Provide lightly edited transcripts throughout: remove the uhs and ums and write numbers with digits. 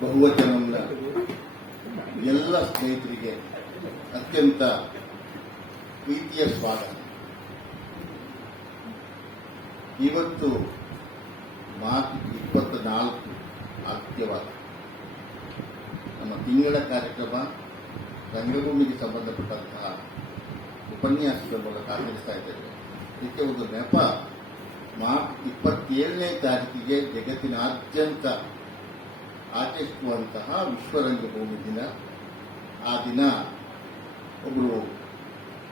ಬಹುವಚನಂನ ಎಲ್ಲ ಸ್ನೇಹಿತರಿಗೆ ಅತ್ಯಂತ ಪ್ರೀತಿಯ ಸ್ವಾಗತ. ಇವತ್ತು ಮಾರ್ಚ್ 24 ಆದ್ಯವಾದ ನಮ್ಮ ತಿಂಗಳ ಕಾರ್ಯಕ್ರಮ ರಂಗಭೂಮಿಗೆ ಸಂಬಂಧಪಟ್ಟಂತಹ ಉಪನ್ಯಾಸಗಳ ಮೂಲಕ ಆಚರಿಸ್ತಾ ಇದ್ದೇವೆ. ಇದಕ್ಕೆ ಒಂದು ನೆಪ, ಮಾರ್ಚ್ 27ನೇ ತಾರೀಕಿಗೆ ಜಗತ್ತಿನಾದ್ಯಂತ ಆಚರಿಸುವಂತಹ ವಿಶ್ವ ರಂಗಭೂಮಿ ದಿನ. ಆ ದಿನ ಒಬ್ಬರು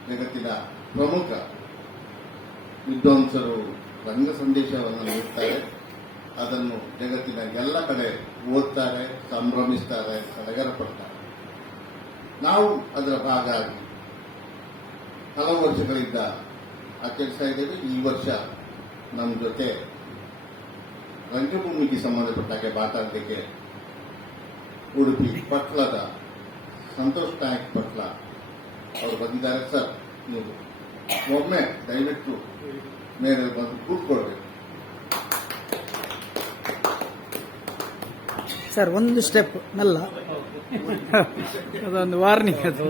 ಜಗತ್ತಿನ ಪ್ರಮುಖ ವಿದ್ವಾಂಸರು ರಂಗ ಸಂದೇಶವನ್ನು ನೀಡುತ್ತಾರೆ. ಅದನ್ನು ಜಗತ್ತಿನ ಎಲ್ಲ ಕಡೆ ಓದ್ತಾರೆ, ಸಂಭ್ರಮಿಸ್ತಾರೆ, ಸಡಗರ ಪಡ್ತಾರೆ. ನಾವು ಅದರ ಭಾಗವಾಗಿ ಹಲವು ವರ್ಷಗಳಿಂದ ಆಚರಿಸ್ತಾ ಇದ್ದೇವೆ. ಈ ವರ್ಷ ನಮ್ಮ ಜೊತೆ ರಂಗಭೂಮಿಗೆ ಸಂಬಂಧಪಟ್ಟಾಗೆ ಮಾತಾಡಲಿಕ್ಕೆ ಉಡುಪಿ ಪಟ್ಲದ ಸಂತೋಷ್ ನಾಯಕ್ ಪಟ್ಲ ಅವರು ಬಂದಿದ್ದಾರೆ. ಸರ್, ನೀವು ಒಮ್ಮೆ ದಯವಿಟ್ಟು ಮೇಲೆ ಬಂದು ಕೂತ್ಕೊಳ್ಬೇಕು. ಸರ್, ಒಂದು ಸ್ಟೆಪ್ ಮೆಲ್ಲ, ಅದೊಂದು ವಾರ್ನಿಂಗ್. ಅದು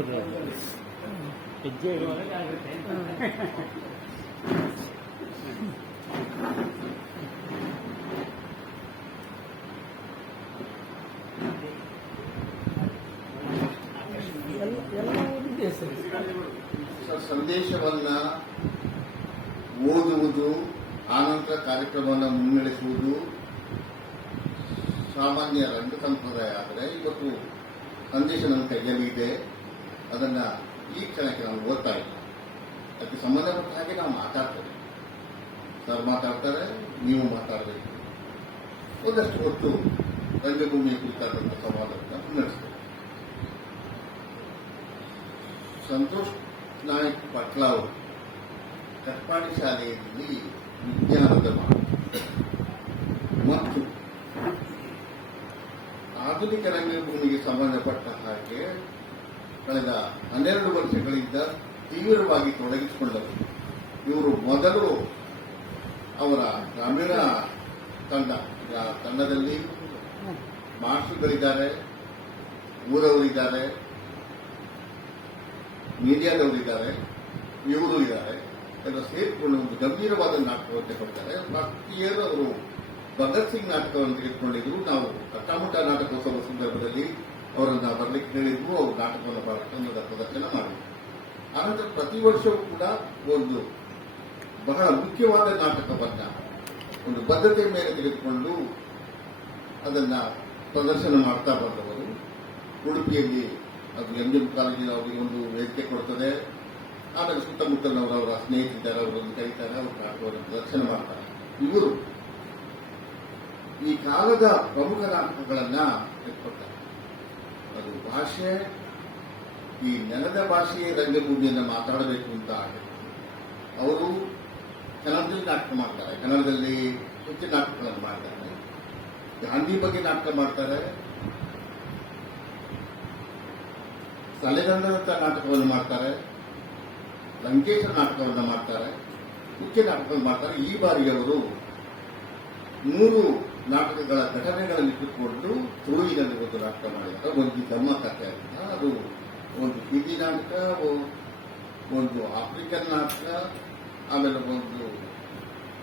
ಸಂದೇಶವನ್ನ ಓದುವುದು, ಆನಂತರ ಕಾರ್ಯಕ್ರಮವನ್ನು ಮುನ್ನಡೆಸುವುದು ಸಾಮಾನ್ಯ ರಂಗ ಸಂಪ್ರದಾಯ. ಆದರೆ ಇವತ್ತು ಸಂದೇಶ ನನ್ನ ಕೈಯಲ್ಲಿ ಇದೆ, ಅದನ್ನ ಈ ಕ್ಷಣಕ್ಕೆ ನಾವು ಓದ್ತಾ ಇದ್ದೀವಿ. ಅದಕ್ಕೆ ಸಂಬಂಧಪಟ್ಟ ಹಾಗೆ ನಾವು ಮಾತಾಡ್ತೇವೆ. ಸರ್ ಮಾತಾಡ್ತಾರೆ, ನೀವು ಮಾತಾಡಬೇಕು. ಒಂದಷ್ಟು ಹೊತ್ತು ರಂಗಭೂಮಿಯ ಕುರಿತಾದಂತಹ ಸಂವಾದವನ್ನು ಮುನ್ನಡೆಸ್ತೇವೆ. ಸಂತೋಷ್ ನಾಯಕ್ ಪಟ್ಲ ಅವರು ಕಟ್ಪಾಡಿ ಶಾಲೆಯಲ್ಲಿ ವಿಜ್ಞಾನದ ಮತ್ತು ಆಧುನಿಕ ರಂಗಭೂಮಿಗೆ ಸಂಬಂಧಪಟ್ಟ ಹಾಗೆ ಕಳೆದ 12 ವರ್ಷಗಳಿಂದ ತೀವ್ರವಾಗಿ ತೊಡಗಿಸಿಕೊಂಡರು. ಇವರು ಮೊದಲು ಅವರ ಗ್ರಾಮೀಣ ತಂಡದಲ್ಲಿ ಮಾಸ್ಟರ್ಗಳಿದ್ದಾರೆ, ಊರವರಿದ್ದಾರೆ, ಮೀಡಿಯಾದವರಿದ್ದಾರೆ, ಇವರು ಇದ್ದಾರೆ. ಎಲ್ಲ ಸೇರಿಕೊಂಡು ಒಂದು ಗಂಭೀರವಾದ ನಾಟಕವನ್ನು ಕೊಡ್ತಾರೆ. ರಾಷ್ಟ್ರೀಯರು ಅವರು ಭಗತ್ ಸಿಂಗ್ ನಾಟಕವನ್ನು ತೆಗೆದುಕೊಂಡಿದ್ರು. ನಾವು ಕಟ್ಟಾಮುಟ್ಟ ನಾಟಕೋತ್ಸವ ಸಂದರ್ಭದಲ್ಲಿ ಅವರನ್ನ ಬರಲಿಕ್ಕೆ ಹೇಳಿದ್ರು. ಅವರು ನಾಟಕವನ್ನು ಕನ್ನಡ ಪ್ರದರ್ಶನ ಮಾಡಿದ್ರು. ಆನಂತರ ಪ್ರತಿ ವರ್ಷವೂ ಕೂಡ ಒಂದು ಬಹಳ ಮುಖ್ಯವಾದ ನಾಟಕವನ್ನ ಒಂದು ಬದ್ಧತೆ ಮೇಲೆ ತೆಗೆದುಕೊಂಡು ಅದನ್ನ ಪ್ರದರ್ಶನ ಮಾಡ್ತಾ ಬಂದವರು. ಉಡುಪಿಯಲ್ಲಿ ಅದು MGM ಕಾಲೇಜಿನ ಅವರಿಗೆ ಒಂದು ವೇದಿಕೆ ಕೊಡ್ತದೆ. ಆಮೇಲೆ ಸುತ್ತಮುತ್ತಲಿನವರ ಸ್ನೇಹಿತರಿದ್ದಾರೆ, ಅವರನ್ನು ಕರೀತಾರೆ, ಅವರು ನಾಟಕವನ್ನು ಪ್ರದರ್ಶನ ಮಾಡ್ತಾರೆ. ಇವರು ಈ ಕಾಲದ ಪ್ರಮುಖ ನಾಟಕಗಳನ್ನ ತೆಗೆದುಕೊಳ್ತಾರೆ. ಅದು ಭಾಷೆ, ಈ ನೆಲದ ಭಾಷೆಯ ರಂಗಭೂಮಿಯನ್ನು ಮಾತಾಡಬೇಕು ಅಂತ ಅವರು ಕನ್ನಡದಲ್ಲಿ ನಾಟಕ ಮಾಡ್ತಾರೆ. ಕನ್ನಡದಲ್ಲಿ ಹೆಚ್ಚಿನ ನಾಟಕಗಳನ್ನು ಮಾಡ್ತಾರೆ. ಗಾಂಧಿ ಬಗ್ಗೆ ನಾಟಕ ಮಾಡ್ತಾರೆ. ತಲೆದಂಡದಂತ ನಾಟಕವನ್ನು ಮಾಡ್ತಾರೆ. ಲಂಕೇಶ ನಾಟಕವನ್ನು ಮಾಡ್ತಾರೆ. ಮುಖ್ಯ ನಾಟಕವನ್ನು ಮಾಡ್ತಾರೆ. ಈ ಬಾರಿ ಅವರು 3 ನಾಟಕಗಳ ಘಟನೆಗಳನ್ನು ಇಟ್ಟುಕೊಂಡು ತುಳುವಿನಲ್ಲಿ ಒಂದು ನಾಟಕ ಮಾಡಿದ್ದಾರೆ. ಒಂದು ಧಮ್ಮ ಕಥೆ ಅಂತ, ಅದು ಒಂದು ಹಿಂದಿ ನಾಟಕ, ಒಂದು ಆಫ್ರಿಕನ್ ನಾಟಕ, ಆಮೇಲೆ ಒಂದು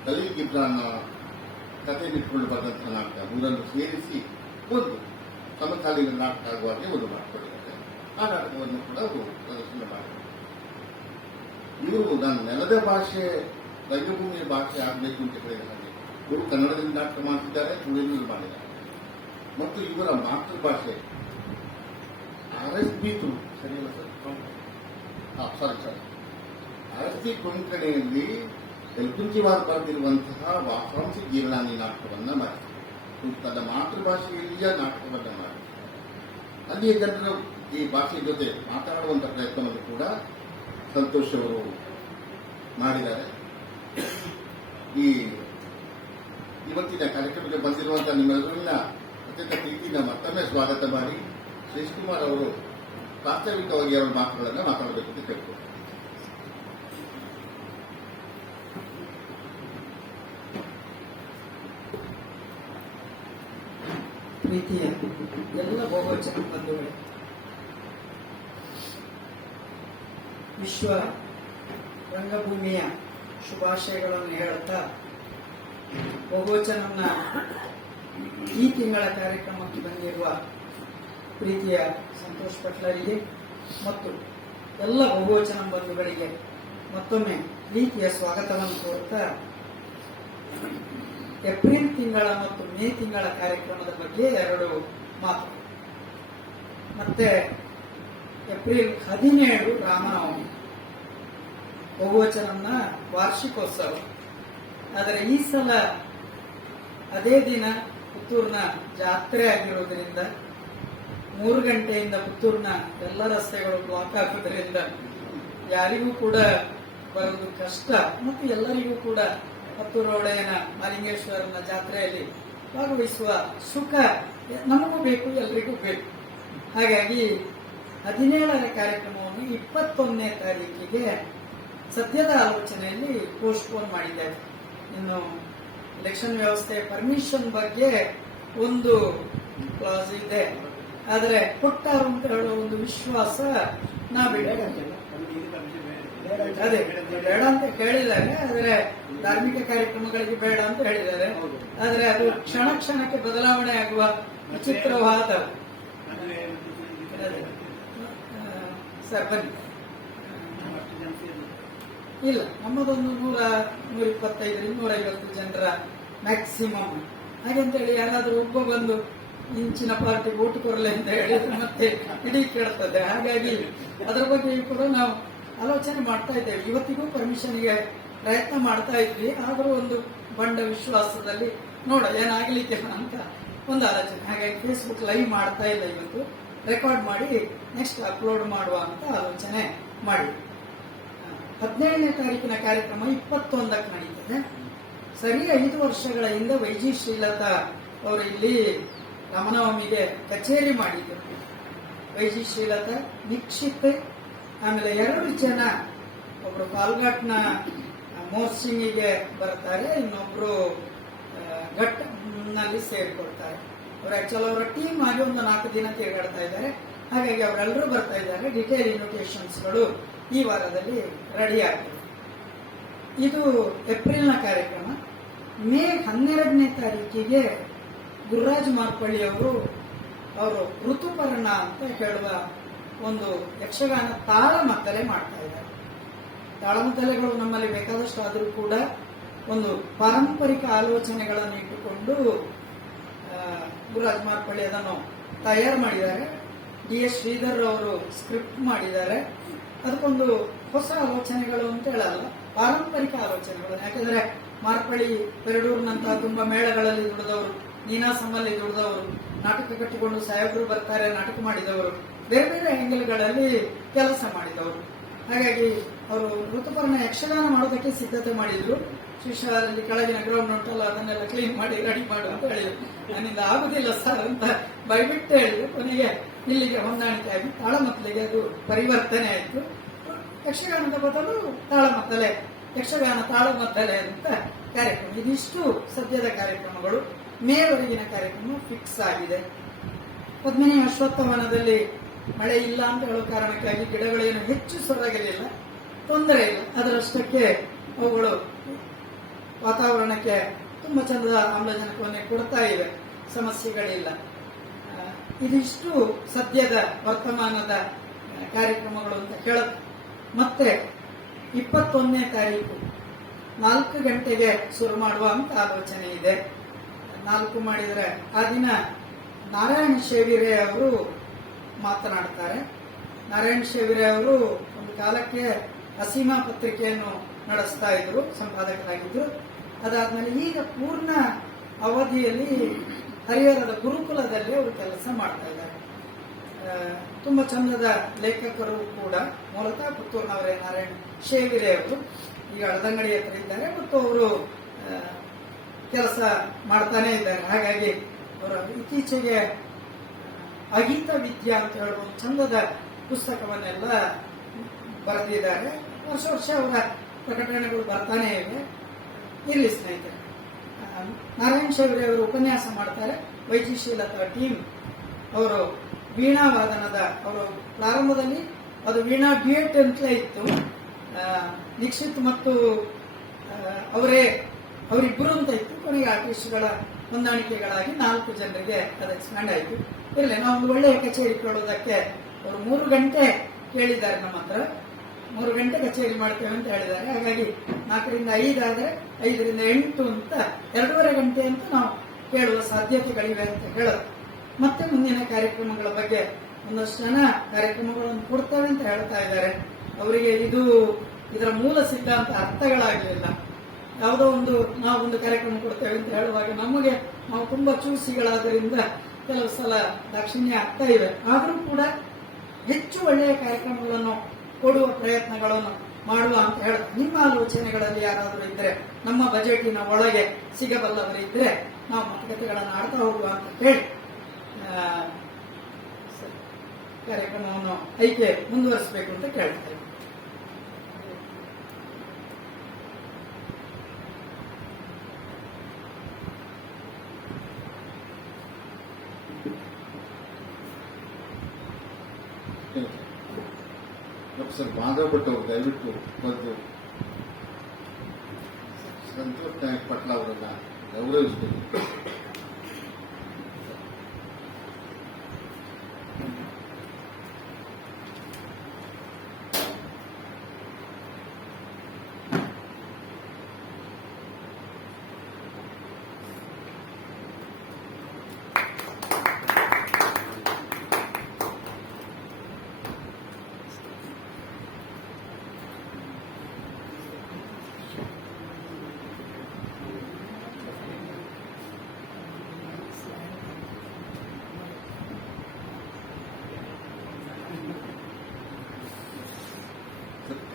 ಖಲೀಲ್ ಗಿಬ್ರಾನ್ ಕಥೆಯನ್ನು ಇಟ್ಕೊಂಡು ಬಂದಂತಹ ನಾಟಕ. 3 ಸೇರಿಸಿ ಒಂದು ಸಮಕಾಲೀನ ನಾಟಕ ಆಗುವಾಗೆ ಒಂದು ಮಾಡಿಕೊಂಡಿದ್ದಾರೆ. ಆ ನಾಟಕವನ್ನು ಕೂಡ ಅವರು ಪ್ರದರ್ಶನ ಮಾಡಿದ್ದಾರೆ. ಇವರು ನಾನು ನೆಲದ ಭಾಷೆ, ರಂಗಭೂಮಿಯ ಭಾಷೆ ಆಗಬೇಕು ಅಂತ ಹೇಳಿದ ಹಾಗೆ ಇವರು ಕನ್ನಡದಲ್ಲಿ ನಾಟಕ ಮಾಡ್ತಿದ್ದಾರೆ, ತುಳುವಿನಲ್ಲಿ ಮಾಡಿದ್ದಾರೆ. ಮತ್ತು ಇವರ ಮಾತೃಭಾಷೆ RSB ತುಳು, ಸರಿಯಲ್ಲ ಸರ್? ಸಾರಿ, RSB ಕೊಂಕಣಿಯಲ್ಲಿ ಎಲ್ಕುಂಚಿವಾರ್ ಬರೆದಿರುವಂತಹ ವಾಸಾಂಸಿ ಜೀವನಾನಿ ನಾಟಕವನ್ನ ಮಾಡಿದ್ದಾರೆ. ತನ್ನ ಮಾತೃಭಾಷೆಯಲ್ಲಿಯ ನಾಟಕವನ್ನ ಮಾಡಿ ಅಲ್ಲಿಯ ಜನರು ಈ ಭಾಷೆಯ ಜೊತೆ ಮಾತನಾಡುವಂತಹ ಪ್ರಯತ್ನವನ್ನು ಕೂಡ ಸಂತೋಷ್ ಅವರು ಮಾಡಿದ್ದಾರೆ. ಇವತ್ತಿನ ಕಾರ್ಯಕ್ರಮಕ್ಕೆ ಬಂದಿರುವಂತಹ ನಿಮ್ಮೆಲ್ಲರನ್ನ ಅತ್ಯಂತ ಪ್ರೀತಿಯಿಂದ ಮತ್ತೊಮ್ಮೆ ಸ್ವಾಗತ ಮಾಡಿ ಶ್ರೀಕುಮಾರ್ ಅವರು ಪ್ರಾಸ್ತಾವಿಕವಾಗಿ 2 ಮಾತುಗಳನ್ನು ಮಾತಾಡಬೇಕು ಅಂತ ಕೇಳ್ತಾರೆ. ಪ್ರೀತಿಯ ಎಲ್ಲ ಬಹುವಚನ ಬಂಧುಗಳೇ, ವಿಶ್ವ ರಂಗಭೂಮಿಯ ಶುಭಾಶಯಗಳನ್ನು ಹೇಳುತ್ತಾ ಬಹುವಚನವನ್ನ ಈ ತಿಂಗಳ ಕಾರ್ಯಕ್ರಮಕ್ಕೆ ಬಂದಿರುವ ಪ್ರೀತಿಯ ಸಂತೋಷ್ ಪಟ್ಲರಿಗೆ ಮತ್ತು ಎಲ್ಲ ಬಹುವಚನ ಬಂಧುಗಳಿಗೆ ಮತ್ತೊಮ್ಮೆ ಪ್ರೀತಿಯ ಸ್ವಾಗತವನ್ನು ಕೋರುತ್ತಾ ಏಪ್ರಿಲ್ ತಿಂಗಳ ಮತ್ತು ಮೇ ತಿಂಗಳ ಕಾರ್ಯಕ್ರಮದ ಬಗ್ಗೆ 2 ಮಾತು. ಮತ್ತೆ ಏಪ್ರಿಲ್ 17 ರಾಮನವಮಿ, ಬಹುವಚನನ ವಾರ್ಷಿಕೋತ್ಸವ. ಆದರೆ ಈ ಸಲ ಅದೇ ದಿನ ಪುತ್ತೂರಿನ ಜಾತ್ರೆ ಆಗಿರೋದ್ರಿಂದ 3 ಗಂಟೆಯಿಂದ ಪುತ್ತೂರಿನ ಎಲ್ಲ ರಸ್ತೆಗಳು ಬ್ಲಾಕ್ ಆಗುವುದರಿಂದ ಯಾರಿಗೂ ಕೂಡ ಬರೋದು ಕಷ್ಟ ಮತ್ತು ಎಲ್ಲರಿಗೂ ಕೂಡ ಪುತ್ತೂರು ಒಡೆಯನ ಮಲಿಂಗೇಶ್ವರನ ಜಾತ್ರೆಯಲ್ಲಿ ಭಾಗವಹಿಸುವ ಸುಖ ನಮಗೂ ಬೇಕು, ಎಲ್ರಿಗೂ ಬೇಕು. ಹಾಗಾಗಿ 17ರ ಕಾರ್ಯಕ್ರಮವನ್ನು 21ನೇ ತಾರೀಕಿಗೆ ಸದ್ಯದ ಆಲೋಚನೆಯಲ್ಲಿ ಪೋಸ್ಟ್ಪೋನ್ ಮಾಡಿದ್ದೇವೆ. ಇನ್ನು ಎಲೆಕ್ಷನ್ ವ್ಯವಸ್ಥೆ ಪರ್ಮಿಷನ್ ಬಗ್ಗೆ ಒಂದು ಕ್ಲಾಸ್ ಇದೆ, ಆದರೆ ಕೊಟ್ಟಾರು ಅಂತ ಹೇಳೋ ಒಂದು ವಿಶ್ವಾಸ ನಾವಿಡಲಿಲ್ಲ. ಅದೇ ಬೇಡ ಅಂತ ಹೇಳಿದ್ದಾರೆ, ಆದರೆ ಧಾರ್ಮಿಕ ಕಾರ್ಯಕ್ರಮಗಳಿಗೆ ಬೇಡ ಅಂತ ಹೇಳಿದ್ದಾರೆ. ಆದರೆ ಅದು ಕ್ಷಣ ಕ್ಷಣಕ್ಕೆ ಬದಲಾವಣೆ ಆಗುವ ವಿಚಿತ್ರವಾದ ಸರ್ ಬನ್ನಿ. ಇಲ್ಲ, ನಮ್ಮದೊಂದು 125-150 ಜನರ ಮ್ಯಾಕ್ಸಿಮಮ್. ಹಾಗಂತೇಳಿ ಯಾರಾದ್ರೂ ಒಬ್ಬ ಬಂದು ಇಂಚಿನ ಪಾರ್ಟಿಗೆ ಓಟು ಕೊರಲೆ ಅಂತ ಹೇಳಿದ್ರೆ ಮತ್ತೆ ಇಡೀ ಕೇಳ್ತದೆ. ಹಾಗಾಗಿ ಅದರ ಬಗ್ಗೆ ಕೂಡ ನಾವು ಆಲೋಚನೆ ಮಾಡ್ತಾ ಇದ್ದೇವೆ. ಇವತ್ತಿಗೂ ಪರ್ಮಿಷನ್ಗೆ ಪ್ರಯತ್ನ ಮಾಡ್ತಾ ಇದ್ವಿ, ಆದರೂ ಒಂದು ಬಂಡ ವಿಶ್ವಾಸದಲ್ಲಿ ನೋಡ ಏನಾಗಲಿಕ್ಕೆ ಅಂತ ಒಂದು ಆಲೋಚನೆ. ಹಾಗಾಗಿ ಫೇಸ್ಬುಕ್ ಲೈವ್ ಮಾಡ್ತಾ ಇಲ್ಲ, ಇವತ್ತು ರೆಕಾರ್ಡ್ ಮಾಡಿ ನೆಕ್ಸ್ಟ್ ಅಪ್ಲೋಡ್ ಮಾಡುವ ಅಂತ ಆಲೋಚನೆ ಮಾಡಿ. 17ನೇ ತಾರೀಕಿನ ಕಾರ್ಯಕ್ರಮ 21ಕ್ಕೆ ನಡೀತದೆ. ಸರಿ 5 ವರ್ಷಗಳ ಹಿಂದೆ ವೈಜಿ ಶ್ರೀಲತಾ ಅವರು ಇಲ್ಲಿ ರಾಮನವಮಿಗೆ ಕಚೇರಿ ಮಾಡಿದ್ರು. ವೈಜಿ ಶ್ರೀಲತಾ, ನಿಕ್ಷಿತ್, ಆಮೇಲೆ 2 ಜನ, ಒಬ್ರು ಪಾಲ್ಘಾಟ್ನ ಮೋರ್ಸಿಂಗಿಗೆ ಬರ್ತಾರೆ, ಇನ್ನೊಬ್ರು ಘಟ್ನಲ್ಲಿ ಸೇರ್ಕೊಳ್ತಾರೆ. ಅವರು ಆಕ್ಚುಲ್ ಅವರ ಟೀಮ್ ಆಗಿ ಒಂದು 4 ದಿನ ತಿರುಗಾಡ್ತಾ ಇದ್ದಾರೆ. ಹಾಗಾಗಿ ಅವರೆಲ್ಲರೂ ಬರ್ತಾ ಇದ್ದಾರೆ. ಡಿಟೇಲ್ ಇನ್ವಿಟೇಷನ್ಸ್ಗಳು ಈ ವಾರದಲ್ಲಿ ರೆಡಿ ಆಗ್ತದೆ. ಇದು ಏಪ್ರಿಲ್ನ ಕಾರ್ಯಕ್ರಮ. ಮೇ 12ನೇ ತಾರೀಕಿಗೆ ಗುರುರಾಜ್ ಮಾರ್ಪಳ್ಳಿ ಅವರು ಋತುಪರ್ಣ ಅಂತ ಹೇಳುವ ಒಂದು ಯಕ್ಷಗಾನ ತಾಳಮದ್ದಲೆ ಮಾಡ್ತಾ ಇದ್ದಾರೆ. ತಾಳಮದ್ದಲೆಗಳು ನಮ್ಮಲ್ಲಿ ಬೇಕಾದಷ್ಟು ಆದರೂ ಕೂಡ ಒಂದು ಪಾರಂಪರಿಕ ಆಲೋಚನೆಗಳನ್ನು ಇಟ್ಟುಕೊಂಡು ಗುರುರಾಜ್ ಮಾರ್ಪಳ್ಳಿ ಅದನ್ನು ತಯಾರು ಮಾಡಿದ್ದಾರೆ. DS ಶ್ರೀಧರ್ ಅವರು ಸ್ಕ್ರಿಪ್ಟ್ ಮಾಡಿದ್ದಾರೆ. ಅದಕ್ಕೊಂದು ಹೊಸ ಆಲೋಚನೆಗಳು ಅಂತ ಹೇಳಲ್ಲ, ಪಾರಂಪರಿಕ ಆಲೋಚನೆಗಳು. ಯಾಕಂದ್ರೆ ಮಾರ್ಪಳ್ಳಿ, ಪೆರಡೂರಿನಂತಹ ತುಂಬಾ ಮೇಳಗಳಲ್ಲಿ ದುಡಿದವರು, ನೀನಾಸಮಲ್ಲಿ ದುಡಿದವರು, ನಾಟಕ ಕಟ್ಟಿಕೊಂಡು ಸಾಹೇಬರು ಬರ್ತಾರೆ ನಾಟಕ ಮಾಡಿದವರು, ಬೇರೆ ಬೇರೆ ಆಂಗಲ್ಗಳಲ್ಲಿ ಕೆಲಸ ಮಾಡಿದವರು. ಹಾಗಾಗಿ ಅವರು ಋತುಪರ್ಣ ಯಕ್ಷಗಾನ ಮಾಡೋದಕ್ಕೆ ಸಿದ್ಧತೆ ಮಾಡಿದ್ರು. ಶಿಶಾಲಲ್ಲಿ ಕೆಳಗಿನ ಗ್ರೌಂಡ್ ಉಂಟಲ್ಲ, ಅದನ್ನೆಲ್ಲ ಕ್ಲೀನ್ ಮಾಡಿ ರೆಡಿ ಮಾಡು ಅಂತ ಹೇಳಿದ್ರು. ನನ್ನಿಂದ ಆಗುದಿಲ್ಲ ಸರ್ ಅಂತ ಭಯಬಿಟ್ಟು ಹೇಳಿದ್ರು. ಕೊನೆಗೆ ಇಲ್ಲಿಗೆ ಹೊಂದಾಣಿಕೆ ಆಗಿ ತಾಳಮದ್ದಲೆಗೆ ಅದು ಪರಿವರ್ತನೆ ಆಯಿತು. ಯಕ್ಷಗಾನದ ಬದಲು ತಾಳಮದ್ದಲೆ, ಯಕ್ಷಗಾನ ತಾಳಮದ್ದಲೆ ಅಂತ ಕಾರ್ಯಕ್ರಮ. ಇದಿಷ್ಟು ಸದ್ಯದ ಕಾರ್ಯಕ್ರಮಗಳು. ಮೇವರೆಗಿನ ಕಾರ್ಯಕ್ರಮ ಫಿಕ್ಸ್ ಆಗಿದೆ. ಪದ್ಮಿನಿ ಅಶ್ವತ್ಥವನದಲ್ಲಿ ಮಳೆ ಇಲ್ಲ ಅಂತ ಹೇಳೋ ಕಾರಣಕ್ಕಾಗಿ ಗಿಡಗಳೇನು ಹೆಚ್ಚು ಸೊರಗಲಿಲ್ಲ, ತೊಂದರೆ ಇಲ್ಲ. ಅದರಷ್ಟಕ್ಕೆ ಅವುಗಳು ವಾತಾವರಣಕ್ಕೆ ತುಂಬಾ ಚಂದದ ಆಮ್ಲಜನಕವನ್ನೇ ಕೊಡ್ತಾ ಇವೆ, ಸಮಸ್ಯೆಗಳಿಲ್ಲ. ಇದಿಷ್ಟು ಸದ್ಯದ ವರ್ತಮಾನದ ಕಾರ್ಯಕ್ರಮಗಳು ಅಂತ ಹೇಳುತ್ತೆ. ಮತ್ತೆ 21ನೇ ತಾರೀಕು 4 ಗಂಟೆಗೆ ಶುರು ಮಾಡುವ ಅಂತ ಆಲೋಚನೆ ಇದೆ. 4 ಮಾಡಿದರೆ ಆ ದಿನ ನಾರಾಯಣ ಶೇವಿರೆ ಅವರು ಮಾತನಾಡ್ತಾರೆ. ನಾರಾಯಣ ಶೇವಿರೆ ಅವರು ಒಂದು ಕಾಲಕ್ಕೆ ಅಸೀಮಾ ಪತ್ರಿಕೆಯನ್ನು ನಡೆಸ್ತಾ ಇದ್ರು, ಸಂಪಾದಕರಾಗಿದ್ರು. ಅದಾದ್ಮೇಲೆ ಈಗ ಪೂರ್ಣ ಅವಧಿಯಲ್ಲಿ ಹರಿಹರದ ಗುರುಕುಲದಲ್ಲಿ ಅವರು ಕೆಲಸ ಮಾಡ್ತಾ ಇದ್ದಾರೆ. ತುಂಬಾ ಚಂದದ ಲೇಖಕರು ಕೂಡ. ಮೂಲತಃ ಪುತ್ತೂರಿನವರೇ ನಾರಾಯಣ ಶೇವಿರೆ ಅವರು. ಈಗ ಅಳದಂಗಡಿ ಹತ್ರ ಇದ್ದಾರೆ ಮತ್ತು ಅವರು ಕೆಲಸ ಮಾಡ್ತಾನೆ ಇದ್ದಾರೆ. ಹಾಗಾಗಿ ಅವರು ಇತ್ತೀಚೆಗೆ ಅಗೀತ ವಿದ್ಯಾ ಅಂತ ಹೇಳುವ ಒಂದು ಚಂದದ ಪುಸ್ತಕವನ್ನೆಲ್ಲ ಬರೆದಿದ್ದಾರೆ. ವರ್ಷ ವರ್ಷ ಅವರ ಪ್ರಕಟಣೆಗಳು ಬರ್ತಾನೆ ಇವೆ. ಇಲ್ಲಿ ಸ್ನೇಹಿತರೆ, ನಾರಾಯಣ ಶೇವಿರೆ ಅವರು ಉಪನ್ಯಾಸ ಮಾಡ್ತಾರೆ. ವೈದ್ಯಶೀಲತಾ ಟೀಮ್ ಅವರು ವೀಣಾ ವಾದನದ ಅವರು ಪ್ರಾರಂಭದಲ್ಲಿ ಅದು ವೀಣಾ ಡ್ಯೂಯೆಟ್ ಅಂತಲೇ ಇತ್ತು. ದೀಕ್ಷಿತ್ ಮತ್ತು ಅವರಿಬ್ಬರು ಅಂತ ಇತ್ತು. ಕೊನೆಗೆ ಆರ್ಟಿಸ್ಟ್ಗಳ ಹೊಂದಾಣಿಕೆಗಳಾಗಿ 4 ಜನರಿಗೆ ಅದು ಎಕ್ಸ್ಪ್ಯಾಂಡ್ ಆಯಿತು. ಇರಲಿ, ನಾವು ಒಂದು ಒಳ್ಳೆಯ ಕಚೇರಿ ಕೊಡೋದಕ್ಕೆ ಅವರು 3 ಗಂಟೆ ಕೇಳಿದ್ದಾರೆ ನಮ್ಮ ಹತ್ರ. 3 ಗಂಟೆ ಕಚೇರಿ ಮಾಡ್ತೇವೆ ಅಂತ ಹೇಳಿದ್ದಾರೆ. ಹಾಗಾಗಿ 4 ರಿಂದ 5 ಆದರೆ 5 ರಿಂದ 8 ಅಂತ 2.5 ಗಂಟೆ ಅಂತ ನಾವು ಕೇಳುವ ಸಾಧ್ಯತೆಗಳಿವೆ ಅಂತ ಹೇಳೋದು. ಮತ್ತೆ ಮುಂದಿನ ಕಾರ್ಯಕ್ರಮಗಳ ಬಗ್ಗೆ ಒಂದಷ್ಟು ಜನ ಕಾರ್ಯಕ್ರಮಗಳನ್ನು ಕೊಡ್ತೇವೆ ಅಂತ ಹೇಳ್ತಾ ಇದ್ದಾರೆ. ಅವರಿಗೆ ಇದರ ಮೂಲ ಸಿದ್ಧಾಂತ ಅರ್ಥಗಳಾಗಲಿಲ್ಲ. ಯಾವುದೋ ನಾವೊಂದು ಕಾರ್ಯಕ್ರಮ ಕೊಡ್ತೇವೆ ಅಂತ ಹೇಳುವಾಗ ನಾವು ತುಂಬಾ ಚೂಸಿಗಳಾದ್ದರಿಂದ ಕೆಲವು ಸಲ ದಾಕ್ಷಿಣ್ಯ ಆಗ್ತಾ ಇವೆ. ಆದರೂ ಕೂಡ ಹೆಚ್ಚು ಒಳ್ಳೆಯ ಕಾರ್ಯಕ್ರಮಗಳನ್ನು ಕೊಡುವ ಪ್ರಯತ್ನಗಳನ್ನು ಮಾಡುವ ಅಂತ ಹೇಳ್ತಾರೆ. ನಿಮ್ಮ ಆಲೋಚನೆಗಳಲ್ಲಿ ಯಾರಾದರೂ ಇದ್ರೆ, ನಮ್ಮ ಬಜೆಟಿನ ಒಳಗೆ ಸಿಗಬಲ್ಲವರಿದ್ರೆ ನಾವು ಮಾತುಕತೆಗಳನ್ನು ಆಡ್ತಾ ಹೋಗುವ ಅಂತ ಹೇಳಿ ಕಾರ್ಯಕ್ರಮವನ್ನು ಐಕೆ ಮುಂದುವರಿಸಬೇಕು ಅಂತ ಕೇಳ್ತೇವೆ. ಪ್ರೊಫೆಸರ್ ಮಾಧವ್ ಭಟ್ ಅವರು ದಯವಿಟ್ಟು ಬಂದು ಸಂತೋಷ್ ನಾಯಕ್ ಪಟ್ಲ ಅವರನ್ನ ಗೌರವಿಸಬೇಕು.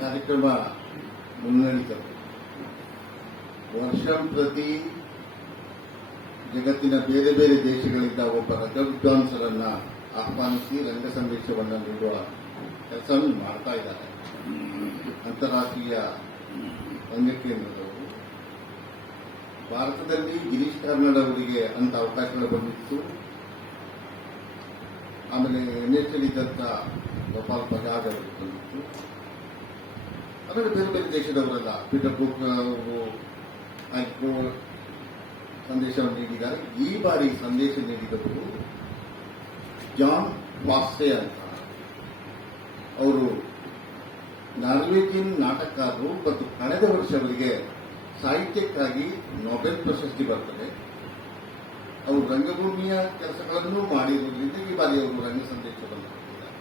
ಕಾರ್ಯಕ್ರಮ ಮುನ್ನಡೆತರು. ವರ್ಷಂಪ್ರತಿ ಜಗತ್ತಿನ ಬೇರೆ ಬೇರೆ ದೇಶಗಳಿಂದ ಒಬ್ಬ ರಂಗ ವಿದ್ವಾಂಸರನ್ನ ಆಹ್ವಾನಿಸಿ ರಂಗ ಸಂದೇಶವನ್ನು ನೀಡುವ ಕೆಲಸವನ್ನು ಮಾಡ್ತಾ ಇದ್ದಾರೆ. ಅಂತಾರಾಷ್ಟ್ರೀಯ ರಂಗ ಕೇಂದ್ರದವರು ಭಾರತದಲ್ಲಿ ಗಿರೀಶ್ ಕಾರ್ನಾಡ್ ಅವರಿಗೆ ಅಂತ ಅವಕಾಶಗಳು ಬಂದಿತ್ತು. ಆಮೇಲೆ NSL ಇದ್ದಂತ ಗೋಪಾಲ್ ಬಜಾಜ್ ಅವರಿಗೆ ಬಂದಿತ್ತು. ಅದರಲ್ಲಿ ಬೇರೆ ಬೇರೆ ದೇಶದವರೆಲ್ಲ ಪೀಟರ್ ಬ್ರೂಕ್ ಅವರು ಸಂದೇಶವನ್ನು ನೀಡಿದ್ದಾರೆ. ಈ ಬಾರಿ ಸಂದೇಶ ನೀಡಿದವರು ಜಾನ್ ವಾಸ್ಸೆ ಅಂತ. ಅವರು ನಾರ್ವೇಜಿಯನ್ ನಾಟಕಕಾರರು ಮತ್ತು ಕಳೆದ ವರ್ಷ ಅವರಿಗೆ ಸಾಹಿತ್ಯಕ್ಕಾಗಿ ನೊಬೆಲ್ ಪ್ರಶಸ್ತಿ ಬರ್ತದೆ. ಅವರು ರಂಗಭೂಮಿಯ ಕೆಲಸಗಳನ್ನು ಮಾಡಿರುವುದರಿಂದ ಈ ಬಾರಿ ಅವರು ರಂಗ ಸಂದೇಶವನ್ನು ಕೊಟ್ಟಿದ್ದಾರೆ.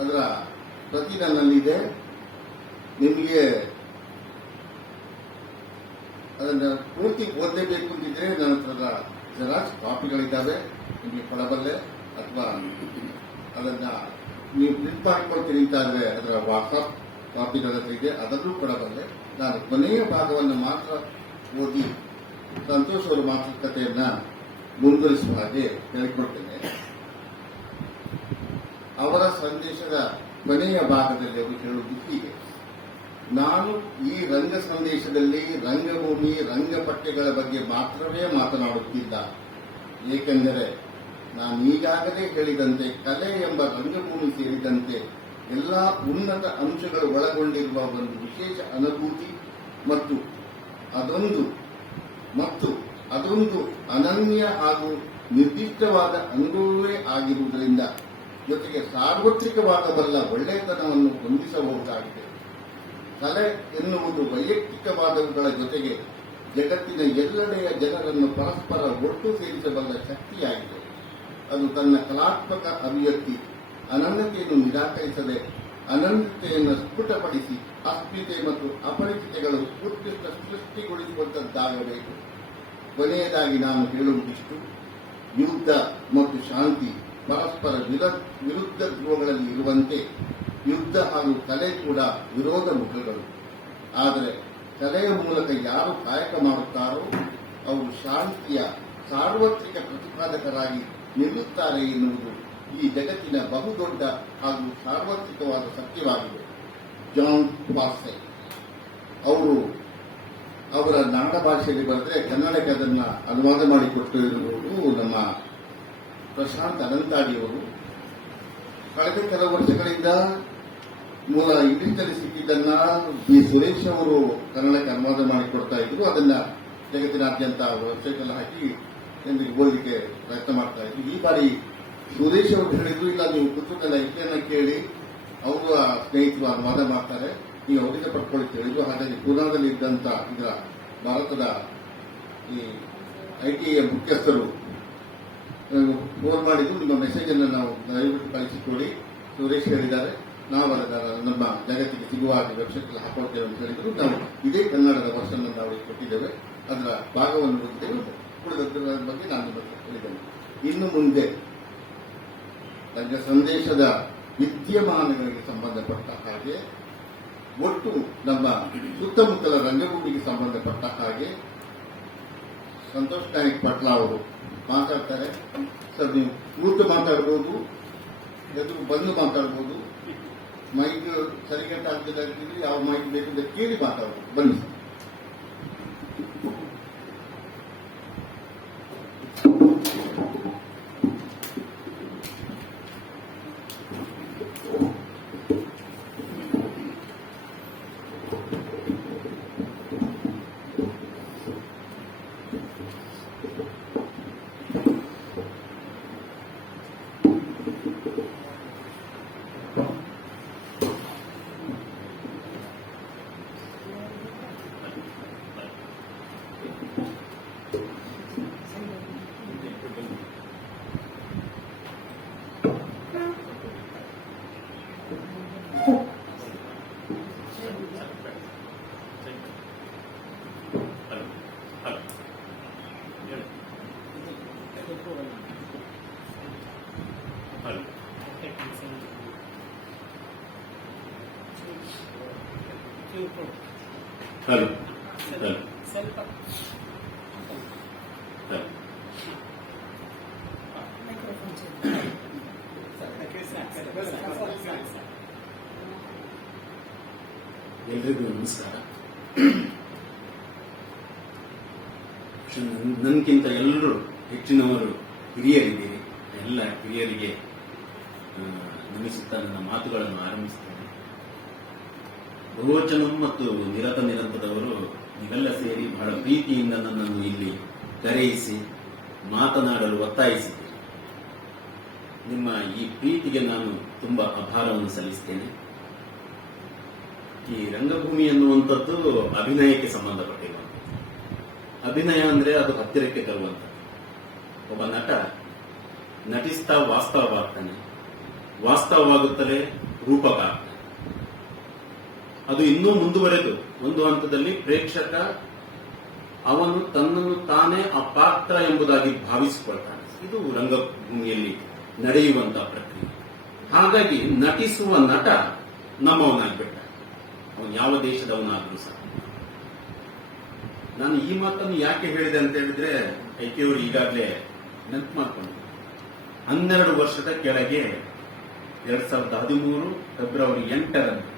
ಅದರ ಪ್ರತಿ ನನ್ನಲ್ಲಿದೆ. ನಿಮಗೆ ಅದನ್ನು ಪೂರ್ತಿ ಓದಲೇಬೇಕು ಅಂತಿದ್ರೆ ನನ್ನ ಹತ್ರ ಜೆರಾಕ್ಸ್ ಕಾಪಿಗಳಿದ್ದಾವೆ, ನಿಮಗೆ ಕೊಡಬಲ್ಲೆ. ಅಥವಾ ಅದನ್ನ ನೀವು ಪ್ರಿಂಟ್ ಮಾಡಿಕೊಳ್ತೀರಿ ಅಂತಾದ್ರೆ ಅದರ ವಾಟ್ಸಾಪ್ ಕಾಪಿಗಳ ಹತ್ರ ಇದೆ, ಅದನ್ನು ಕೊಡಬಲ್ಲೆ. ನಾನು ಕೊನೆಯ ಭಾಗವನ್ನು ಮಾತ್ರ ಓದಿ ಸಂತೋಷ್ ಅವರ ಮಾತುಕತೆಯನ್ನ ಮುಂದುವರಿಸುವ ಹಾಗೆ ಹೇಳಿಕೊಡ್ತೇನೆ. ಅವರ ಸಂದೇಶದ ಕೊನೆಯ ಭಾಗದಲ್ಲಿ ಅವರು ಹೇಳುವುದು ಹೀಗೆ: ನಾನು ಈ ರಂಗ ಸಂದೇಶದಲ್ಲಿ ರಂಗಭೂಮಿ ರಂಗಪಠ್ಯಗಳ ಬಗ್ಗೆ ಮಾತ್ರವೇ ಮಾತನಾಡುತ್ತಿಲ್ಲ. ಏಕೆಂದರೆ ನಾನು ಈಗಾಗಲೇ ಹೇಳಿದಂತೆ ಕಲೆ ಎಂಬ ರಂಗಭೂಮಿ ಸೇರಿದಂತೆ ಎಲ್ಲಾ ಉನ್ನತ ಅಂಶಗಳು ಒಳಗೊಂಡಿರುವ ಒಂದು ವಿಶೇಷ ಅನುಭೂತಿ ಮತ್ತು ಅದೊಂದು ಅನನ್ಯ ಹಾಗೂ ನಿರ್ದಿಷ್ಟವಾದ ಅನುಭವವೇ ಆಗಿರುವುದರಿಂದ ಜೊತೆಗೆ ಸಾರ್ವತ್ರಿಕವಾಗಬಲ್ಲ ಒಳ್ಳೆಯತನವನ್ನು ಹೊಂದಿಸಬಹುದಾಗಿದೆ. ಕಲೆ ಎನ್ನುವುದು ವೈಯಕ್ತಿಕವಾದವುಗಳ ಜೊತೆಗೆ ಜಗತ್ತಿನ ಎಲ್ಲೆಡೆಯ ಜನರನ್ನು ಪರಸ್ಪರ ಒಟ್ಟು ಸೇರಿಸಬಲ್ಲ ಶಕ್ತಿಯಾಗಿದೆ. ಅದು ತನ್ನ ಕಲಾತ್ಮಕ ಅಭಿವ್ಯಕ್ತಿ ಅನನ್ಯತೆಯನ್ನು ನಿರಾಕರಿಸದೆ ಅನನ್ಯತೆಯನ್ನು ಸ್ಫುಟಪಡಿಸಿ ಅಸ್ಮಿತೆ ಮತ್ತು ಅಪರಿಚಿತೆಗಳು ಉತ್ಕೃಷ್ಟ ಸೃಷ್ಟಿಗೊಳಿಸುವಂತದ್ದಾಗಬೇಕು. ಕೊನೆಯದಾಗಿ ನಾನು ಹೇಳುವುದಿಷ್ಟು: ಯುದ್ಧ ಮತ್ತು ಶಾಂತಿ ಪರಸ್ಪರ ವಿರುದ್ಧ ಧ್ರುವಗಳಲ್ಲಿ ಇರುವಂತೆ ಯುದ್ಧ ಹಾಗೂ ಕಲೆ ಕೂಡ ವಿರೋಧ ಮುಖಗಳು. ಆದರೆ ಕಲೆಯ ಮೂಲಕ ಯಾರು ಕಾಯಕ ಮಾಡುತ್ತಾರೋ ಅವರು ಶಾಂತಿಯ ಸಾರ್ವತ್ರಿಕ ಪ್ರತಿಪಾದಕರಾಗಿ ನಿಲ್ಲುತ್ತಾರೆ ಎನ್ನುವುದು ಈ ಜಗತ್ತಿನ ಬಹುದೊಡ್ಡ ಹಾಗೂ ಸಾರ್ವತ್ರಿಕವಾದ ಸತ್ಯವಾಗಿದೆ. ಜಾನ್ ವಾಸ್ಸೆ ಅವರು ಅವರ ನಾಡ ಭಾಷೆಯಲ್ಲಿ ಬರೆದ್ರೆ ಕನ್ನಡಕ್ಕೆ ಅದನ್ನ ಅನುವಾದ ಮಾಡಿಕೊಟ್ಟಿರುವುದು ನಮ್ಮ ಪ್ರಶಾಂತ್ ಅನಂತಾಡಿಯವರು. ಕಳೆದ ಕೆಲವು ವರ್ಷಗಳಿಂದ ಮೂಲ ಇಂಗ್ಲಿಷ್ನಲ್ಲಿ ಸಿಕ್ಕಿದ್ದನ್ನ ಬಿ ಸುರೇಶ್ ಅವರು ಕನ್ನಡಕ್ಕೆ ಅನುವಾದ ಮಾಡಿಕೊಡ್ತಾ ಇದ್ರು. ಅದನ್ನ ಜಗತ್ತಿನಾದ್ಯಂತ ವೆಬ್ಸೈಟ್ ಹಾಕಿ ಜನರಿಗೆ ಓದಲಿಕ್ಕೆ ಪ್ರಯತ್ನ ಮಾಡ್ತಾ ಇದ್ರು. ಈ ಬಾರಿ ಸುರೇಶ್ ಅವರು ಹೇಳಿದ್ರು, ಇಲ್ಲ ನೀವು ಪುಸ್ತಕದ ಇತಿಹಾಸ ಕೇಳಿ ಅವರು ಸ್ನೇಹಿತರು ಅನುವಾದ ಮಾಡ್ತಾರೆ, ನೀವು ಅವರಿಂದ ಪಡ್ಕೊಳ್ಳಿ ಹೇಳಿದ್ರು. ಹಾಗಾಗಿ ಪೂನಾದಲ್ಲಿ ಇದ್ದಂತ ಇದರ ಭಾರತದ ಈ ಐಟಿಯ ಮುಖ್ಯಸ್ಥರು ಫೋನ್ ಮಾಡಿದ್ರು, ನಿಮ್ಮ ಮೆಸೇಜ್ ಅನ್ನು ನಾವು ದಯವಿಟ್ಟು ಕಳಿಸಿಕೊಡಿ. ಸುರೇಶ್ ಹೇಳಿದ್ದಾರೆ, ನಾವು ಅದನ್ನ ನಮ್ಮ ಜಗತ್ತಿಗೆ ಸಿಗುವ ಹಾಗೆ ವೆಬ್ಸೈಟ್ ಹಾಕೊಳ್ತೇವೆ ಅಂತ ಹೇಳಿದ್ರು. ನಾವು ಇದೇ ಕನ್ನಡದ ವರ್ಷನ್ ನಾವು ಕೊಟ್ಟಿದ್ದೇವೆ, ಅದರ ಭಾಗವನ್ನು ಓದಿದ್ದೇವೆ. ಉಳಿದದ್ರ ಬಗ್ಗೆ ನಾನು ನಿಮಗೆ ಹೇಳಿದ್ದೇನೆ. ಇನ್ನು ಮುಂದೆ ನನ್ನ ಸಂದೇಶದ ವಿದ್ಯಮಾನಗಳಿಗೆ ಸಂಬಂಧಪಟ್ಟ ಹಾಗೆ, ಒಟ್ಟು ನಮ್ಮ ಸುತ್ತಮುತ್ತಲ ರಂಗಭೂಮಿಗೆ ಸಂಬಂಧಪಟ್ಟ ಹಾಗೆ ಸಂತೋಷ್ ನಾಯಕ್ ಪಟ್ಲ ಅವರು ಮಾತಾಡ್ತಾರೆ. ಸರ್, ನೀವು ಕೂತು ಮಾತಾಡ್ಬೋದು, ಎದುರು ಬಂದು ಮಾತಾಡ್ಬೋದು. ಮೈಕ್ ಸರಿಗಟ್ಟ ಆಗ್ತಿದ್ರೆ ಯಾವ ಮೈಕ್ ಬೇಕು ಅಂತ ಕೇಳಿ ಮಾತಾಡ್ಬೋದು. ಬನ್ನಿ ಸರ್. ಹಲೋ ಎಲ್ರಿಗೂ ನಮಸ್ಕಾರ. ನನ್ಗಿಂತ ಎಲ್ಲರೂ ಹೆಚ್ಚಿನವರು ಹಿರಿಯರಿದ್ದೀರಿ. ಎಲ್ಲ ಹಿರಿಯರಿಗೆ ನಮಿಸುತ್ತಾ ನನ್ನ ಮಾತುಗಳನ್ನು ಆರಂಭಿಸುತ್ತೇನೆ. ಬಹುವಚನಂ ಮತ್ತು ನಿರತ ನಿರಂತರವರು ನೀವೆಲ್ಲ ಸೇರಿ ಬಹಳ ಪ್ರೀತಿಯಿಂದ ನನ್ನನ್ನು ಇಲ್ಲಿ ಕರೆಯಿಸಿ ಮಾತನಾಡಲು ಒತ್ತಾಯಿಸಿದ್ದೀರಿ. ನಿಮ್ಮ ಈ ಪ್ರೀತಿಗೆ ನಾನು ತುಂಬಾ ಆಭಾರವನ್ನು ಸಲ್ಲಿಸುತ್ತೇನೆ. ಈ ರಂಗಭೂಮಿ ಎನ್ನುವಂಥದ್ದು ಅಭಿನಯಕ್ಕೆ ಸಂಬಂಧಪಟ್ಟಿರುವಂಥದ್ದು. ಅಭಿನಯ ಅಂದ್ರೆ ಅದು ಹತ್ತಿರಕ್ಕೆ ತರುವಂಥದ್ದು. ಒಬ್ಬ ನಟ ನಟಿಸ್ತಾ ವಾಸ್ತವವಾಗ್ತಾನೆ, ವಾಸ್ತವವಾಗುತ್ತಲೇ ರೂಪಕ ಆಗ್ತಾನೆ. ಅದು ಇನ್ನೂ ಮುಂದುವರೆದು ಒಂದು ಹಂತದಲ್ಲಿ ಪ್ರೇಕ್ಷಕ ಅವನು ತನ್ನನ್ನು ತಾನೇ ಆ ಪಾತ್ರ ಎಂಬುದಾಗಿ ಭಾವಿಸಿಕೊಳ್ತಾನೆ. ಇದು ರಂಗಭೂಮಿಯಲ್ಲಿ ನಡೆಯುವಂತಹ ಪ್ರಕ್ರಿಯೆ. ಹಾಗಾಗಿ ನಟಿಸುವ ನಟ ನಮ್ಮವನಾಗ್ಬಿಟ್ಟ, ಅವನು ಯಾವ ದೇಶದವನಾದ್ರೂ ಸಹ. ನಾನು ಈ ಮಾತನ್ನು ಯಾಕೆ ಹೇಳಿದೆ ಅಂತ ಹೇಳಿದ್ರೆ, ಐಕೆಯವರು ಈಗಾಗಲೇ ನೆನಪು ಮಾಡಿಕೊಂಡು 12 ವರ್ಷದ ಕೆಳಗೆ 2013 ಫೆಬ್ರವರಿ 8ರಂದು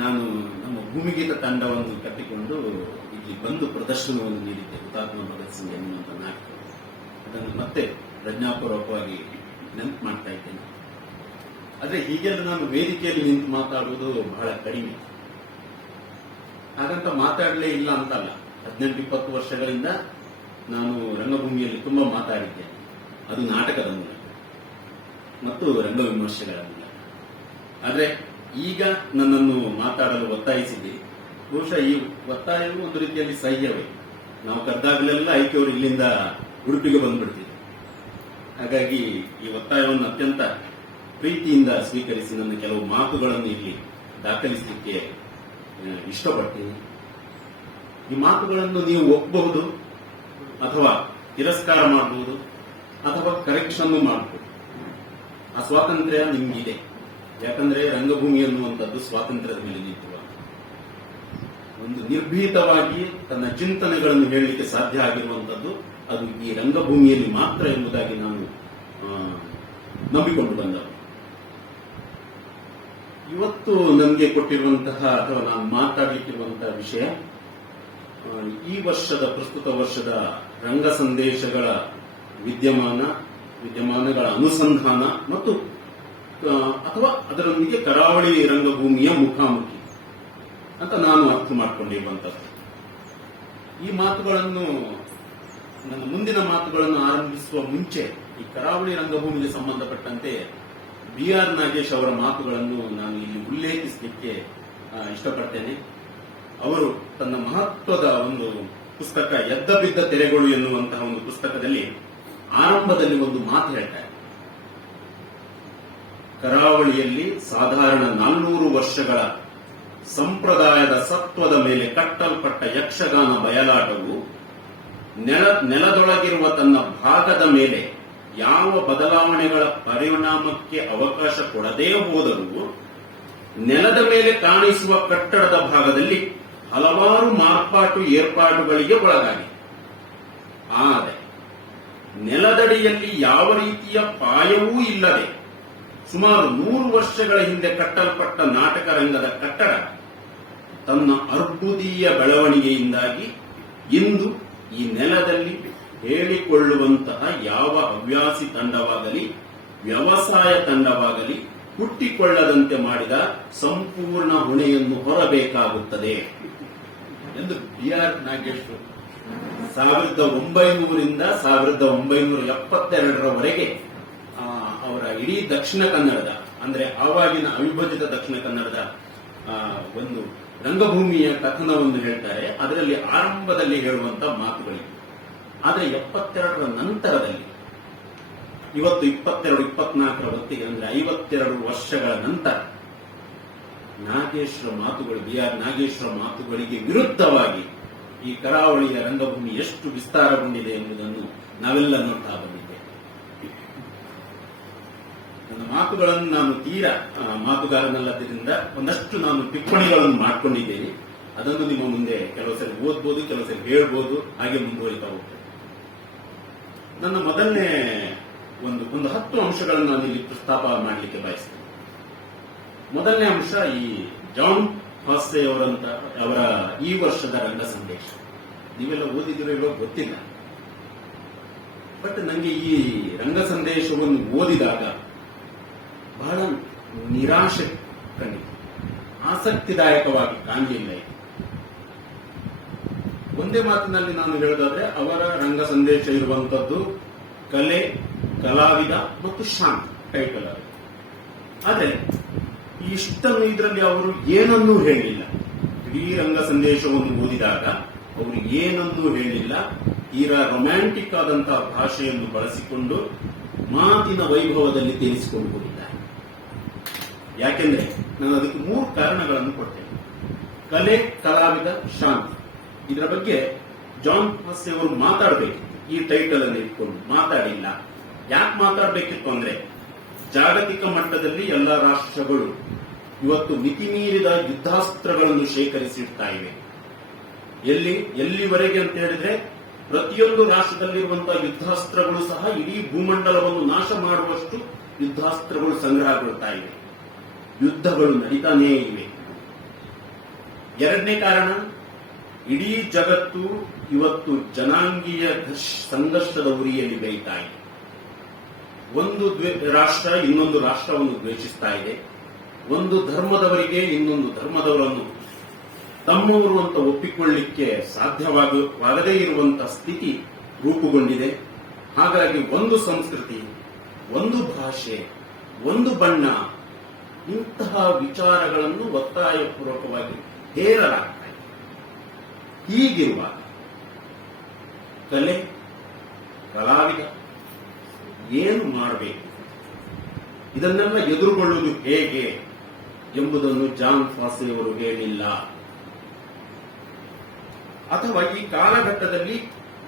ನಾನು ನಮ್ಮ ಭೂಮಿಗೀತ ತಂಡವನ್ನು ಕಟ್ಟಿಕೊಂಡು ಇಲ್ಲಿ ಬಂದು ಪ್ರದರ್ಶನವನ್ನು ನೀಡಿದ್ದೆ. ಹುತಾತ್ಮ ಭಗತ್ ಸಿಂಗ್ ಎನ್ನುವಂತ ನಾಟಕ. ಅದನ್ನು ಮತ್ತೆ ಪ್ರಜ್ಞಾಪೂರ್ವಕವಾಗಿ ನೆನಪು ಮಾಡ್ತಾ ಇದ್ದೇನೆ. ಆದ್ರೆ ಹೀಗೆಲ್ಲ ನಾನು ವೇದಿಕೆಯಲ್ಲಿ ನಿಂತು ಮಾತಾಡುವುದು ಬಹಳ ಕಡಿಮೆ. ಹಾಗಂತ ಮಾತಾಡಲೇ ಇಲ್ಲ ಅಂತಲ್ಲ. 18-20 ವರ್ಷಗಳಿಂದ ನಾನು ರಂಗಭೂಮಿಯಲ್ಲಿ ತುಂಬಾ ಮಾತಾಡಿದ್ದೇನೆ. ಅದು ನಾಟಕದ ಮೂಲಕ ಮತ್ತು ರಂಗ ವಿಮರ್ಶೆಗಳ ಮೂಲಕ. ಆದ್ರೆ ಈಗ ನನ್ನನ್ನು ಮಾತಾಡಲು ಒತ್ತಾಯಿಸಿದೆ. ಬಹುಶಃ ಈ ಒತ್ತಾಯವು ಒಂದು ರೀತಿಯಲ್ಲಿ ಸಹ್ಯವೇ. ನಾವು ಕರೆದಾಗಲೆಲ್ಲ ಐಕೆಯವರು ಇಲ್ಲಿಂದ ಉಡುಪಿಗೆ ಬಂದ್ಬಿಡ್ತಿದ್ದೆ. ಹಾಗಾಗಿ ಈ ಒತ್ತಾಯವನ್ನು ಅತ್ಯಂತ ಪ್ರೀತಿಯಿಂದ ಸ್ವೀಕರಿಸಿ ನನ್ನ ಕೆಲವು ಮಾತುಗಳನ್ನು ಇಲ್ಲಿ ದಾಖಲಿಸಲಿಕ್ಕೆ ಇಷ್ಟಪಡ್ತೀನಿ. ಈ ಮಾತುಗಳನ್ನು ನೀವು ಒಪ್ಪಬಹುದು, ಅಥವಾ ತಿರಸ್ಕಾರ ಮಾಡಬಹುದು, ಅಥವಾ ಕರೆಕ್ಷನ್ ಮಾಡಬಹುದು. ಆ ಸ್ವಾತಂತ್ರ್ಯ ನಿಮ್ಗಿದೆ. ಯಾಕಂದ್ರೆ ರಂಗಭೂಮಿ ಅನ್ನುವಂಥದ್ದು ಸ್ವಾತಂತ್ರ್ಯದ ಮೇಲೆ ನಿಂತಿರುವ ಒಂದು ನಿರ್ಭೀತವಾಗಿ ತನ್ನ ಚಿಂತನೆಗಳನ್ನು ಹೇಳಲಿಕ್ಕೆ ಸಾಧ್ಯ ಆಗಿರುವಂಥದ್ದು ಅದು ಈ ರಂಗಭೂಮಿಯಲ್ಲಿ ಮಾತ್ರ ಎಂಬುದಾಗಿ ನಾನು ನಂಬಿಕೊಂಡು ಬಂದವರು. ಇವತ್ತು ನನಗೆ ಕೊಟ್ಟಿರುವಂತಹ ಅಥವಾ ನಾನು ಮಾತಾಡಲಿಕ್ಕಿರುವಂತಹ ವಿಷಯ ಈ ವರ್ಷದ ಪ್ರಸ್ತುತ ವರ್ಷದ ರಂಗ ಸಂದೇಶಗಳ ವಿದ್ಯಮಾನಗಳ ಅನುಸಂಧಾನ ಮತ್ತು ಅಥವಾ ಅದರೊಂದಿಗೆ ಕರಾವಳಿ ರಂಗಭೂಮಿಯ ಮುಖಾಮುಖಿ ಅಂತ ನಾನು ಅರ್ಥ ಮಾಡಿಕೊಂಡಿರುವಂತದ್ದು. ಈ ಮಾತುಗಳನ್ನು ನನ್ನ ಮುಂದಿನ ಮಾತುಗಳನ್ನು ಆರಂಭಿಸುವ ಮುಂಚೆ ಈ ಕರಾವಳಿ ರಂಗಭೂಮಿಗೆ ಸಂಬಂಧಪಟ್ಟಂತೆ BR ನಾಗೇಶ್ ಅವರ ಮಾತುಗಳನ್ನು ನಾನು ಇಲ್ಲಿ ಉಲ್ಲೇಖಿಸಲಿಕ್ಕೆ ಇಷ್ಟಪಡ್ತೇನೆ. ಅವರು ತನ್ನ ಮಹತ್ವದ ಒಂದು ಪುಸ್ತಕ ಎದ್ದ ಬಿದ್ದ ತೆರೆಗಳು ಎನ್ನುವಂತಹ ಒಂದು ಪುಸ್ತಕದಲ್ಲಿ ಆರಂಭದಲ್ಲಿ ಒಂದು ಮಾತು ಹೇಳ್ತಾರೆ. ಕರಾವಳಿಯಲ್ಲಿ ಸಾಧಾರಣ 400 ವರ್ಷಗಳ ಸಂಪ್ರದಾಯದ ಸತ್ವದ ಮೇಲೆ ಕಟ್ಟಲ್ಪಟ್ಟ ಯಕ್ಷಗಾನ ಬಯಲಾಟವು ನೆಲದೊಳಗಿರುವ ತನ್ನ ಭಾಗದ ಮೇಲೆ ಯಾವ ಬದಲಾವಣೆಗಳ ಪರಿಣಾಮಕ್ಕೆ ಅವಕಾಶ ಕೊಡದೇ ಹೋದರೂ ನೆಲದ ಮೇಲೆ ಕಾಣಿಸುವ ಕಟ್ಟಡದ ಭಾಗದಲ್ಲಿ ಹಲವಾರು ಏರ್ಪಾಡುಗಳಿಗೆ ಒಳಗಾಗಿದೆ. ಆದರೆ ನೆಲದಡಿಯಲ್ಲಿ ಯಾವ ರೀತಿಯ ಪಾಯವೂ ಇಲ್ಲದೆ ಸುಮಾರು 100 ವರ್ಷಗಳ ಹಿಂದೆ ಕಟ್ಟಲ್ಪಟ್ಟ ನಾಟಕ ರಂಗದ ಕಟ್ಟಡ ತನ್ನ ಅರ್ಬುದೀಯ ಬೆಳವಣಿಗೆಯಿಂದಾಗಿ ಇಂದು ಈ ನೆಲದಲ್ಲಿ ಹೇಳಿಕೊಳ್ಳುವಂತಹ ಯಾವ ಹವ್ಯಾಸಿ ತಂಡವಾಗಲಿ ವ್ಯವಸಾಯ ತಂಡವಾಗಲಿ ಹುಟ್ಟಿಕೊಳ್ಳದಂತೆ ಮಾಡಿದ ಸಂಪೂರ್ಣ ಹೊಣೆಯನ್ನು ಹೊರಬೇಕಾಗುತ್ತದೆ ಎಂದು BR ನಾಗೇಶ್ 1900ರಿಂದ 1972ರವರೆಗೆ ಅವರ ಇಡೀ ದಕ್ಷಿಣ ಕನ್ನಡದ ಅಂದ್ರೆ ಆವಾಗಿನ ಅವಿಭಜಿತ ದಕ್ಷಿಣ ಕನ್ನಡದ ಒಂದು ರಂಗಭೂಮಿಯ ಕಥನವನ್ನು ಹೇಳ್ತಾರೆ. ಅದರಲ್ಲಿ ಆರಂಭದಲ್ಲಿ ಹೇಳುವಂತಹ ಮಾತುಗಳಿವೆ. ಆದರೆ 72ರ ನಂತರದಲ್ಲಿ ಇವತ್ತು 22-24ರ ಹೊತ್ತಿಗೆ ಅಂದ್ರೆ 52 ವರ್ಷಗಳ ನಂತರ ನಾಗೇಶ್ವರ ಮಾತುಗಳು BR ನಾಗೇಶ್ವರ ಮಾತುಗಳಿಗೆ ವಿರುದ್ಧವಾಗಿ ಈ ಕರಾವಳಿಯ ರಂಗಭೂಮಿ ಎಷ್ಟು ವಿಸ್ತಾರಗೊಂಡಿದೆ ಎಂಬುದನ್ನು ನಾವೆಲ್ಲ ನೋಡ್ತಾ ಬಂದಿದ್ದೇವೆ. ನನ್ನ ಮಾತುಗಳನ್ನು ನಾನು ತೀರಾ ಮಾತುಗಾರನಲ್ಲದ್ದರಿಂದ ಒಂದಷ್ಟು ನಾನು ಟಿಪ್ಪಣಿಗಳನ್ನು ಮಾಡಿಕೊಂಡಿದ್ದೇನೆ. ಅದನ್ನು ನಿಮ್ಮ ಮುಂದೆ ಕೆಲವು ಸರಿ ಓದ್ಬೋದು, ಕೆಲವು ಸರಿ ಹೇಳ್ಬೋದು, ಹಾಗೆ ಮುಂದುವರಿತಾ ಹೋಗ್ತೇನೆ. ನನ್ನ ಮೊದಲನೇ ಒಂದು 10 ಅಂಶಗಳನ್ನು ನಾನು ಇಲ್ಲಿ ಪ್ರಸ್ತಾಪ ಮಾಡಲಿಕ್ಕೆ ಬಯಸ್ತೇನೆ. ಮೊದಲನೇ ಅಂಶ ಈ ಜಾನ್ ಫಾಸ್ಸೆ ಅವರ ಈ ವರ್ಷದ ರಂಗ ಸಂದೇಶ. ನೀವೆಲ್ಲ ಓದಿದಿರೋ ಇವಾಗ ಗೊತ್ತಿಲ್ಲ, ಬಟ್ ನನಗೆ ಈ ರಂಗ ಸಂದೇಶವನ್ನು ಓದಿದಾಗ ಬಹಳ ನಿರಾಶೆ ಕಂಡಿತು, ಆಸಕ್ತಿದಾಯಕವಾಗಿ ಕಾಣಲಿಲ್ಲ. ಒಂದೇ ಮಾತಿನಲ್ಲಿ ನಾನು ಹೇಳೋದಾದ್ರೆ ಅವರ ರಂಗ ಸಂದೇಶ ಇರುವಂತದ್ದು ಕಲೆ, ಕಲಾವಿದ ಮತ್ತು ಶಾಂತಿ ಟೈಟಲ್ ಆಗಿದೆ. ಆದರೆ ಇಷ್ಟನ್ನು ಇದರಲ್ಲಿ ಅವರು ಏನನ್ನೂ ಹೇಳಿಲ್ಲ. ಇಡೀ ರಂಗ ಸಂದೇಶವನ್ನು ಓದಿದಾಗ ಅವರು ಏನನ್ನೂ ಹೇಳಿಲ್ಲ. ತೀರಾ ರೊಮ್ಯಾಂಟಿಕ್ ಆದಂತಹ ಭಾಷೆಯನ್ನು ಬಳಸಿಕೊಂಡು ಮಾತಿನ ವೈಭವದಲ್ಲಿ ತೇರಿಸಿಕೊಂಡು ಹೋಗಿದ್ದಾರೆ. ಯಾಕೆಂದ್ರೆ ನಾನು ಅದಕ್ಕೆ 3 ಕಾರಣಗಳನ್ನು ಕೊಡ್ತೇನೆ. ಕಲೆ, ಕಲಾವಿದ, ಶಾಂತಿ. ಇದರ ಬಗ್ಗೆ ಜಾನ್ ಫಾಸ್ಸೆ ಅವರು ಮಾತಾಡಬೇಕಿತ್ತು. ಈ ಟೈಟಲ್ ಅನ್ನು ಇಟ್ಕೊಂಡು ಮಾತಾಡಿಲ್ಲ. ಯಾಕೆ ಮಾತಾಡಬೇಕಿತ್ತು ಅಂದ್ರೆ ಜಾಗತಿಕ ಮಟ್ಟದಲ್ಲಿ ಎಲ್ಲ ರಾಷ್ಟ್ರಗಳು ಇವತ್ತು ಮಿತಿಮೀರಿದ ಯುದ್ಧಾಸ್ತ್ರಗಳನ್ನು ಶೇಖರಿಸಿಡ್ತಾ ಇವೆ. ಎಲ್ಲಿವರೆಗೆ ಅಂತ ಹೇಳಿದ್ರೆ ಪ್ರತಿಯೊಂದು ರಾಷ್ಟ್ರದಲ್ಲಿರುವಂತಹ ಯುದ್ಧಾಸ್ತ್ರಗಳು ಸಹ ಇಡೀ ಭೂಮಂಡಲವನ್ನು ನಾಶ ಮಾಡುವಷ್ಟು ಯುದ್ಧಾಸ್ತ್ರಗಳು ಸಂಗ್ರಹಗೊಳ್ತಾ ಇವೆ. ಯುದ್ಧಗಳು ನಡೀತಾನೇ ಇವೆ. ಎರಡನೇ ಕಾರಣ, ಇಡೀ ಜಗತ್ತು ಇವತ್ತು ಜನಾಂಗೀಯ ಸಂಘರ್ಷದ ಉರಿಯಲ್ಲಿ ಬೇಯ್ತಾ ಇದೆ. ಒಂದು ರಾಷ್ಟ್ರ ಇನ್ನೊಂದು ರಾಷ್ಟ್ರವನ್ನು ದ್ವೇಷಿಸ್ತಾ ಇದೆ. ಒಂದು ಧರ್ಮದವರಿಗೆ ಇನ್ನೊಂದು ಧರ್ಮದವರನ್ನು ತಮ್ಮವರು ಅಂತ ಒಪ್ಪಿಕೊಳ್ಳಿಕ್ಕೆ ಸಾಧ್ಯವಾಗದೇ ಇರುವಂತಹ ಸ್ಥಿತಿ ರೂಪುಗೊಂಡಿದೆ. ಹಾಗಾಗಿ ಒಂದು ಸಂಸ್ಕೃತಿ, ಒಂದು ಭಾಷೆ, ಒಂದು ಬಣ್ಣ, ಇಂತಹ ವಿಚಾರಗಳನ್ನು ಒತ್ತಾಯಪೂರ್ವಕವಾಗಿ ಹೇರಲಾಗ್ತಾ ಇದೆ. ಹೀಗಿರುವಾಗ ಕಲೆ, ಕಲಾವಿದ ಏನು ಮಾಡಬೇಕು, ಇದನ್ನೆಲ್ಲ ಎದುರುಗೊಳ್ಳುವುದು ಹೇಗೆ ಎಂಬುದನ್ನು ಜಾನ್ ಫಾಸ್ಸೆ ಅವರು ಹೇಳಿಲ್ಲ. ಅಥವಾ ಈ ಕಾಲಘಟ್ಟದಲ್ಲಿ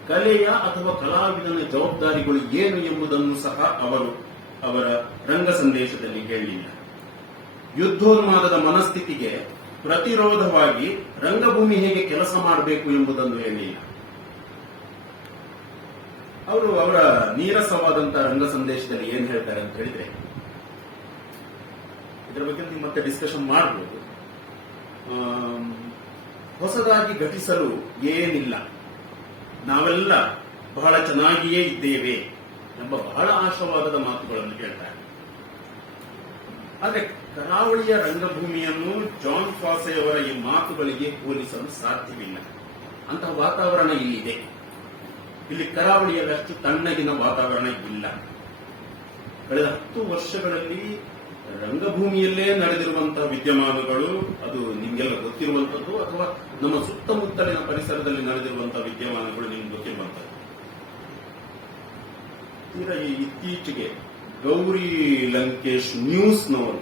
ಕಲೆಯ ಅಥವಾ ಕಲಾವಿದನ ಜವಾಬ್ದಾರಿಗಳು ಏನು ಎಂಬುದನ್ನು ಸಹ ಅವರು ಅವರ ರಂಗ ಸಂದೇಶದಲ್ಲಿ ಹೇಳಲಿಲ್ಲ. ಯುದ್ಧೋನ್ಮಾದದ ಮನಸ್ಥಿತಿಗೆ ಪ್ರತಿರೋಧವಾಗಿ ರಂಗಭೂಮಿ ಹೇಗೆ ಕೆಲಸ ಮಾಡಬೇಕು ಎಂಬುದನ್ನು ಹೇಳಲಿಲ್ಲ. ಅವರು ಅವರ ನೀರಸವಾದಂತಹ ರಂಗ ಸಂದೇಶದಲ್ಲಿ ಏನ್ ಹೇಳ್ತಾರೆ ಅಂತ ಹೇಳಿದ್ರೆ, ಇದರ ಬಗ್ಗೆ ನೀವು ಮತ್ತೆ ಡಿಸ್ಕಷನ್ ಮಾಡಬಹುದು. ಹೊಸದಾಗಿ ಘಟಿಸಲು ಏನಿಲ್ಲ, ನಾವೆಲ್ಲ ಬಹಳ ಚೆನ್ನಾಗಿಯೇ ಇದ್ದೇವೆ ಎಂಬ ಬಹಳ ಆಶಾವಾದದ ಮಾತುಗಳನ್ನು ಹೇಳ್ತಾರೆ. ಆದರೆ ಕರಾವಳಿಯ ರಂಗಭೂಮಿಯನ್ನು ಜಾನ್ ಫಾಸೆಯವರ ಈ ಮಾತುಗಳಿಗೆ ಹೋಲಿಸಲು ಸಾಧ್ಯವಿಲ್ಲ. ಅಂತಹ ವಾತಾವರಣ ಇಲ್ಲಿದೆ. ಇಲ್ಲಿ ಕರಾವಳಿಯಲ್ಲಷ್ಟು ತಣ್ಣಗಿನ ವಾತಾವರಣ ಇಲ್ಲ. ಕಳೆದ 10 ವರ್ಷಗಳಲ್ಲಿ ರಂಗಭೂಮಿಯಲ್ಲೇ ನಡೆದಿರುವಂತಹ ವಿದ್ಯಮಾನಗಳು, ಅದು ನಿಮಗೆಲ್ಲ ಗೊತ್ತಿರುವಂತದ್ದು ಅಥವಾ ನಮ್ಮ ಸುತ್ತಮುತ್ತಲಿನ ಪರಿಸರದಲ್ಲಿ ನಡೆದಿರುವಂತಹ ವಿದ್ಯಮಾನಗಳು ನಿಮ್ಗೆ ಗೊತ್ತಿರುವಂತದ್ದು. ತೀರಾ ಇತ್ತೀಚೆಗೆ ಗೌರಿ ಲಂಕೇಶ್ ನ್ಯೂಸ್ನವರು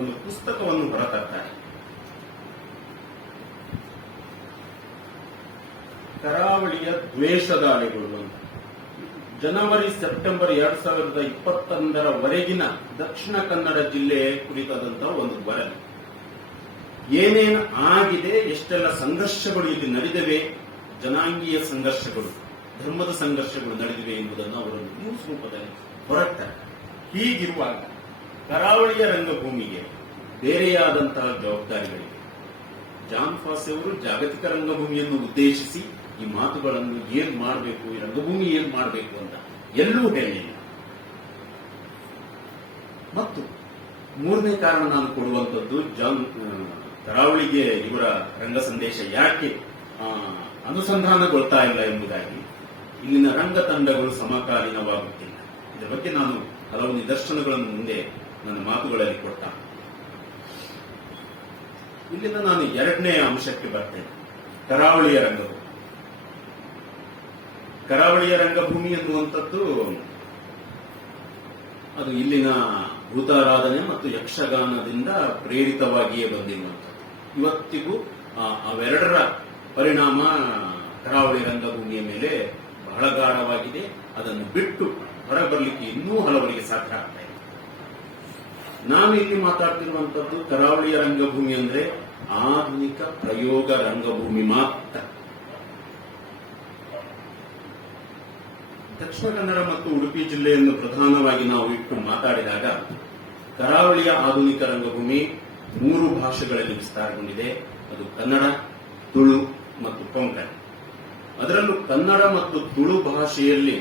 ಒಂದು ಪುಸ್ತಕವನ್ನು ಹೊರತರ್ತಾರೆ. ಕರಾವಳಿಯ ದ್ವೇಷದ ಅಲೆಗಳು ಅಂತ. ಜನವರಿ ಸೆಪ್ಟೆಂಬರ್ 2021 ದಕ್ಷಿಣ ಕನ್ನಡ ಜಿಲ್ಲೆ ಕುರಿತಾದಂತಹ ಒಂದು ವರದಿ. ಏನೇನು ಆಗಿದೆ, ಎಷ್ಟೆಲ್ಲ ಸಂಘರ್ಷಗಳು ಇಲ್ಲಿ ನಡೆದಿವೆ, ಜನಾಂಗೀಯ ಸಂಘರ್ಷಗಳು, ಧರ್ಮದ ಸಂಘರ್ಷಗಳು ನಡೆದಿವೆ ಎಂಬುದನ್ನು ಅವರು ನ್ಯೂಸ್ ರೂಪದಲ್ಲಿ ಹೊರಡ್ತಾರೆ. ಹೀಗಿರುವಾಗ ಕರಾವಳಿಯ ರಂಗಭೂಮಿಗೆ ಬೇರೆಯಾದಂತಹ ಜವಾಬ್ದಾರಿಗಳಿವೆ. ಜಾನ್ ಫಾಸೆ ಅವರು ಜಾಗತಿಕ ರಂಗಭೂಮಿಯನ್ನು ಉದ್ದೇಶಿಸಿ ಈ ಮಾತುಗಳನ್ನು ಏನ್ ಮಾಡಬೇಕು, ಈ ರಂಗಭೂಮಿ ಏನ್ ಮಾಡಬೇಕು ಅಂತ ಎಲ್ಲೂ ಹೇಳಿಲ್ಲ. ಮತ್ತು ಮೂರನೇ ಕಾರಣ ನಾನು ಕೊಡುವಂತದ್ದು, ಕರಾವಳಿಗೆ ಇವರ ರಂಗ ಸಂದೇಶ ಯಾಕೆ ಅನುಸಂಧಾನಗೊಳ್ತಾ ಇಲ್ಲ ಎಂಬುದಾಗಿ, ಇಲ್ಲಿನ ರಂಗ ತಂಡಗಳು ಸಮಕಾಲೀನವಾಗುತ್ತಿಲ್ಲ. ಇದರ ಬಗ್ಗೆ ನಾನು ಹಲವು ನಿದರ್ಶನಗಳನ್ನು ಮುಂದೆ ನನ್ನ ಮಾತುಗಳಲ್ಲಿ ಕೊಟ್ಟ. ಇಲ್ಲಿಂದ ನಾನು 2ನೇ ಅಂಶಕ್ಕೆ ಬರ್ತೇನೆ. ಕರಾವಳಿಯ ರಂಗಭೂಮಿ. ಕರಾವಳಿಯ ರಂಗಭೂಮಿ ಎನ್ನುವಂಥದ್ದು ಅದು ಇಲ್ಲಿನ ಭೂತಾರಾಧನೆ ಮತ್ತು ಯಕ್ಷಗಾನದಿಂದ ಪ್ರೇರಿತವಾಗಿಯೇ ಬಂದಿರುವಂಥದ್ದು. ಇವತ್ತಿಗೂ ಅವೆರಡರ ಪರಿಣಾಮ ಕರಾವಳಿ ರಂಗಭೂಮಿಯ ಮೇಲೆ ಬಹಳ ಗಾಢವಾಗಿದೆ. ಅದನ್ನು ಬಿಟ್ಟು ಹೊರಬರಲಿಕ್ಕೆ ಇನ್ನೂ ಹಲವರಿಗೆ ಸಾಧ್ಯ ಆಗ್ತಾ ಇದೆ. ನಾನು ಇಲ್ಲಿ ಮಾತಾಡ್ತಿರುವಂತದ್ದು ಕರಾವಳಿಯ ರಂಗಭೂಮಿ ಅಂದ್ರೆ ಆಧುನಿಕ ಪ್ರಯೋಗ ರಂಗಭೂಮಿ ಮಾತ್ರ. ದಕ್ಷಿಣ ಕನ್ನಡ ಮತ್ತು ಉಡುಪಿ ಜಿಲ್ಲೆಯನ್ನು ಪ್ರಧಾನವಾಗಿ ನಾವು ಇಟ್ಟು ಮಾತಾಡಿದಾಗ ಕರಾವಳಿಯ ಆಧುನಿಕ ರಂಗಭೂಮಿ 3 ಭಾಷೆಗಳಲ್ಲಿ ವಿಸ್ತಾರಗೊಂಡಿದೆ. ಅದು ಕನ್ನಡ, ತುಳು ಮತ್ತು ಕೊಂಕಣಿ. ಅದರಲ್ಲೂ ಕನ್ನಡ ಮತ್ತು ತುಳು ಭಾಷೆಯಲ್ಲಿ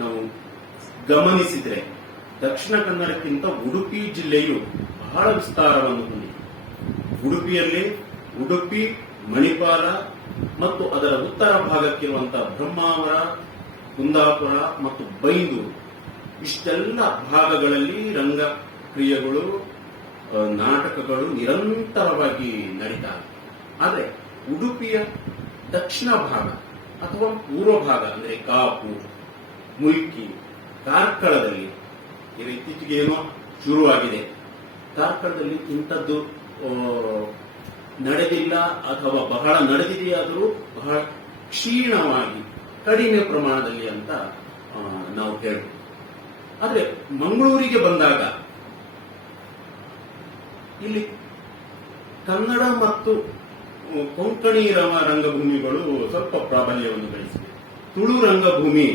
ನಾವು ಗಮನಿಸಿದರೆ ದಕ್ಷಿಣ ಕನ್ನಡಕ್ಕಿಂತ ಉಡುಪಿ ಜಿಲ್ಲೆಯು ಬಹಳ ವಿಸ್ತಾರವನ್ನು ಹೊಂದಿದೆ. ಉಡುಪಿಯಲ್ಲಿ ಉಡುಪಿ, ಮಣಿಪಾಲ ಮತ್ತು ಅದರ ಉತ್ತರ ಭಾಗಕ್ಕಿರುವಂತಹ ಬ್ರಹ್ಮಾವರ, ಕುಂದಾಪುರ ಮತ್ತು ಬೈಂದೂರು, ಇಷ್ಟೆಲ್ಲ ಭಾಗಗಳಲ್ಲಿ ರಂಗ ಕ್ರಿಯೆಗಳು, ನಾಟಕಗಳು ನಿರಂತರವಾಗಿ ನಡೀತಾ ಇದೆ. ಆದರೆ ಉಡುಪಿಯ ದಕ್ಷಿಣ ಭಾಗ ಅಥವಾ ಪೂರ್ವ ಭಾಗ ಅಂದರೆ ಕಾಪು, ಮುಲ್ಕಿ, ಕಾರ್ಕಳದಲ್ಲಿ ಇತ್ತೀಚೆಗೆ ಏನೋ ಶುರುವಾಗಿದೆ. ಕಾರ್ಕಳದಲ್ಲಿ ಇಂಥದ್ದು ನಡೆದಿಲ್ಲ ಅಥವಾ ಬಹಳ ನಡೆದಿದೆಯಾದರೂ ಬಹಳ ಕ್ಷೀಣವಾಗಿ ಕಡಿಮೆ ಪ್ರಮಾಣದಲ್ಲಿ ಅಂತ ನಾವು ಹೇಳ್ತೀವಿ. ಆದರೆ ಮಂಗಳೂರಿಗೆ ಬಂದಾಗ ಇಲ್ಲಿ ಕನ್ನಡ ಮತ್ತು ಕೊಂಕಣಿ ರಂಗಭೂಮಿಗಳು ಸ್ವಲ್ಪ ಪ್ರಾಬಲ್ಯವನ್ನು ಗಳಿಸಿವೆ. ತುಳು ರಂಗಭೂಮಿ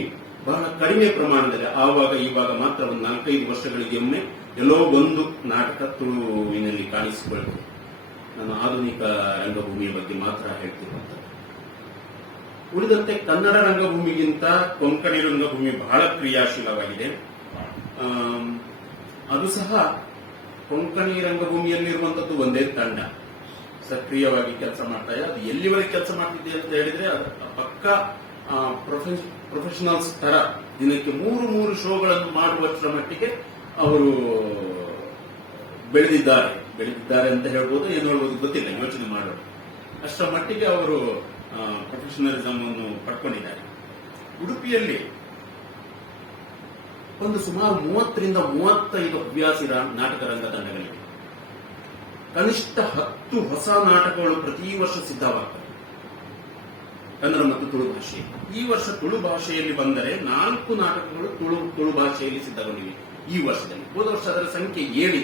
ಬಹಳ ಕಡಿಮೆ ಪ್ರಮಾಣದಲ್ಲಿ, ಆವಾಗ ಈವಾಗ ಮಾತ್ರ ಒಂದು 4-5 ವರ್ಷಗಳಿಗೆ ಒಮ್ಮೆ ಎಲ್ಲೋ ಒಂದು ನಾಟಕ ತುಳುವಿನಲ್ಲಿ ಕಾಣಿಸಿಕೊಳ್ಳಬಹುದು. ನಾನು ಆಧುನಿಕ ರಂಗಭೂಮಿಯ ಬಗ್ಗೆ ಮಾತ್ರ ಹೇಳ್ತಿರುವಂತದ್ದು. ಉಳಿದಂತೆ ಕನ್ನಡ ರಂಗಭೂಮಿಗಿಂತ ಕೊಂಕಣಿ ರಂಗಭೂಮಿ ಬಹಳ ಕ್ರಿಯಾಶೀಲವಾಗಿದೆ. ಅದು ಸಹ ಕೊಂಕಣಿ ರಂಗಭೂಮಿಯಲ್ಲಿರುವಂತದ್ದು ಒಂದೇ ತಂಡ ಸಕ್ರಿಯವಾಗಿ ಕೆಲಸ ಮಾಡ್ತಾ ಇದೆ. ಅದು ಎಲ್ಲಿವರೆಗೆ ಕೆಲಸ ಮಾಡ್ತಿದೆ ಅಂತ ಹೇಳಿದ್ರೆ ಪಕ್ಕ ಪ್ರೊಫೆಷನಲ್ಸ್ ತರ ದಿನಕ್ಕೆ 3 ಶೋಗಳನ್ನು ಮಾಡುವಷ್ಟರ ಮಟ್ಟಿಗೆ ಅವರು ಬೆಳೆದಿದ್ದಾರೆ ಅಂತ ಹೇಳ್ಬೋದು, ಏನು ಹೇಳ್ಬೋದು ಗೊತ್ತಿಲ್ಲ, ಯೋಚನೆ ಮಾಡೋದು. ಅಷ್ಟರ ಮಟ್ಟಿಗೆ ಅವರು ಪ್ರೊಫೆಷನಲಿಸಮ್ ಅನ್ನು ಪಡ್ಕೊಂಡಿದ್ದಾರೆ. ಉಡುಪಿಯಲ್ಲಿ ಒಂದು ಸುಮಾರು 30-35 ಹವ್ಯಾಸಿ ನಾಟಕ ರಂಗ ತಂಡಗಳಿವೆ. ಕನಿಷ್ಠ 10 ಹೊಸ ನಾಟಕಗಳು ಪ್ರತಿ ವರ್ಷ ಸಿದ್ಧವಾಗ್ತವೆ ಕನ್ನಡ ಮತ್ತು ತುಳು ಭಾಷೆ. ಈ ವರ್ಷ ತುಳು ಭಾಷೆಯಲ್ಲಿ ಬಂದರೆ 4 ನಾಟಕಗಳು ತುಳು ಭಾಷೆಯಲ್ಲಿ ಸಿದ್ಧಗೊಂಡಿವೆ ಈ ವರ್ಷದಲ್ಲಿ. ಹೋದ ವರ್ಷ ಅದರ ಸಂಖ್ಯೆ 7.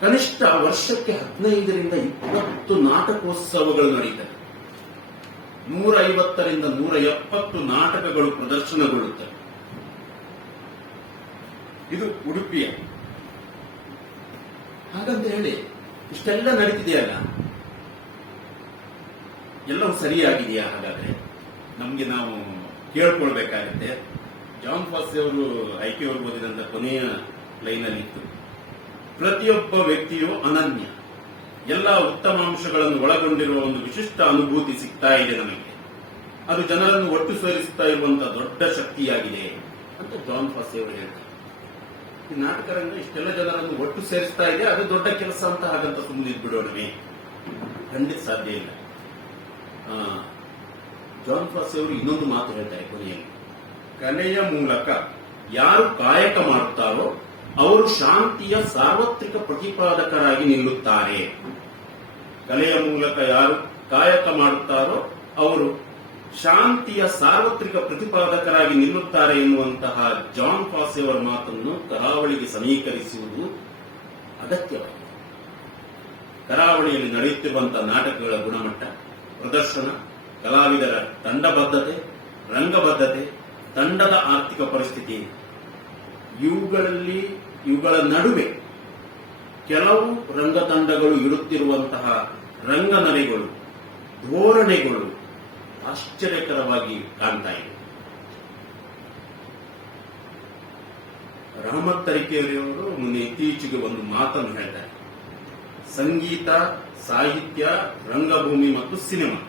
ಕನಿಷ್ಠ ವರ್ಷಕ್ಕೆ 15-20 ನಾಟಕೋತ್ಸವಗಳು ನಡೆಯುತ್ತವೆ. 150-170 ನಾಟಕಗಳು ಪ್ರದರ್ಶನಗೊಳ್ಳುತ್ತವೆ. ಇದು ಉಡುಪಿಯ. ಹಾಗಂತ ಹೇಳಿ ಇಷ್ಟೆಲ್ಲ ನಡೀತಿದೆಯಲ್ಲ, ಎಲ್ಲವೂ ಸರಿಯಾಗಿದೆಯಾ? ಹಾಗಾದ್ರೆ ನಮ್ಗೆ ನಾವು ಕೇಳ್ಕೊಳ್ಬೇಕಾಗುತ್ತೆ. ಜಾನ್ ಫಾಸ್ಸಿ ಅವರು ಐಕೆ ಅವರು ಓದಿದಂತ ಕೊನೆಯ ಲೈನಲ್ಲಿ ಇತ್ತು, ಪ್ರತಿಯೊಬ್ಬ ವ್ಯಕ್ತಿಯು ಅನನ್ಯ, ಎಲ್ಲ ಉತ್ತಮಾಂಶಗಳನ್ನು ಒಳಗೊಂಡಿರುವ ಒಂದು ವಿಶಿಷ್ಟ ಅನುಭೂತಿ ಸಿಗ್ತಾ ಇದೆ ನಮಗೆ. ಅದು ಜನರನ್ನು ಒಟ್ಟು ಸೇರಿಸುತ್ತಾ ಇರುವಂತಹ ದೊಡ್ಡ ಶಕ್ತಿಯಾಗಿದೆ ಅಂತ ಜಾನ್ ಫಾಸ್ಸಿ ಅವರು ಹೇಳ್ತಾರೆ. ಈ ನಾಟಕ ರಂಗ ಇಷ್ಟೆಲ್ಲ ಜನರನ್ನು ಒಟ್ಟು ಸೇರಿಸ್ತಾ ಇದೆ, ಅದು ದೊಡ್ಡ ಕೆಲಸ ಅಂತ ಹಾಗಂತ ಸುಮ್ಮನೆ ಬಿಡೋಣವೇ? ಖಂಡಿತ ಸಾಧ್ಯ ಇಲ್ಲ. ಜಾನ್ ಫಾಸ್ಸಿ ಅವರು ಇನ್ನೊಂದು ಮಾತು ಹೇಳ್ತಾರೆ ಕೊನೆಯಲ್ಲಿ, ಕಲೆಯ ಮೂಲಕ ಯಾರು ಕಾಯಕ ಮಾಡುತ್ತಾರೋ ಅವರು ಶಾಂತಿಯ ಸಾರ್ವತ್ರಿಕ ಪ್ರತಿಪಾದಕರಾಗಿ ನಿಲ್ಲುತ್ತಾರೆ. ಕಲೆಯ ಮೂಲಕ ಯಾರು ಕಾಯಕ ಮಾಡುತ್ತಾರೋ ಅವರು ಶಾಂತಿಯ ಸಾರ್ವತ್ರಿಕ ಪ್ರತಿಪಾದಕರಾಗಿ ನಿಲ್ಲುತ್ತಾರೆ ಎನ್ನುವಂತಹ ಜಾನ್ ಫಾಸ್ಸಿ ಅವರ ಮಾತನ್ನು ಕರಾವಳಿಗೆ ಸಮೀಕರಿಸುವುದು ಅಗತ್ಯವಾಗಿದೆ. ಕರಾವಳಿಯಲ್ಲಿ ನಡೆಯುತ್ತಿರುವಂತಹ ನಾಟಕಗಳ ಗುಣಮಟ್ಟ, ಪ್ರದರ್ಶನ, ಕಲಾವಿದರ ತಂಡಬದ್ಧತೆ, ರಂಗಬದ್ಧತೆ, ತಂಡದ ಆರ್ಥಿಕ ಪರಿಸ್ಥಿತಿ, ಇವುಗಳ ನಡುವೆ ಕೆಲವು ರಂಗತಂಡಗಳು ಇಡುತ್ತಿರುವಂತಹ ರಂಗನಡೆಗಳು, ಧೋರಣೆಗಳು ಆಶ್ಚರ್ಯಕರವಾಗಿ ಕಾಣ್ತಾ ಇದೆ. ರಹಮತ್ ತರೀಕೆಯವರು ಮೊನ್ನೆ ಇತ್ತೀಚೆಗೆ ಒಂದು ಮಾತನ್ನು ಹೇಳ್ತಾರೆ, ಸಂಗೀತ, ಸಾಹಿತ್ಯ, ರಂಗಭೂಮಿ ಮತ್ತು ಸಿನಿಮಾ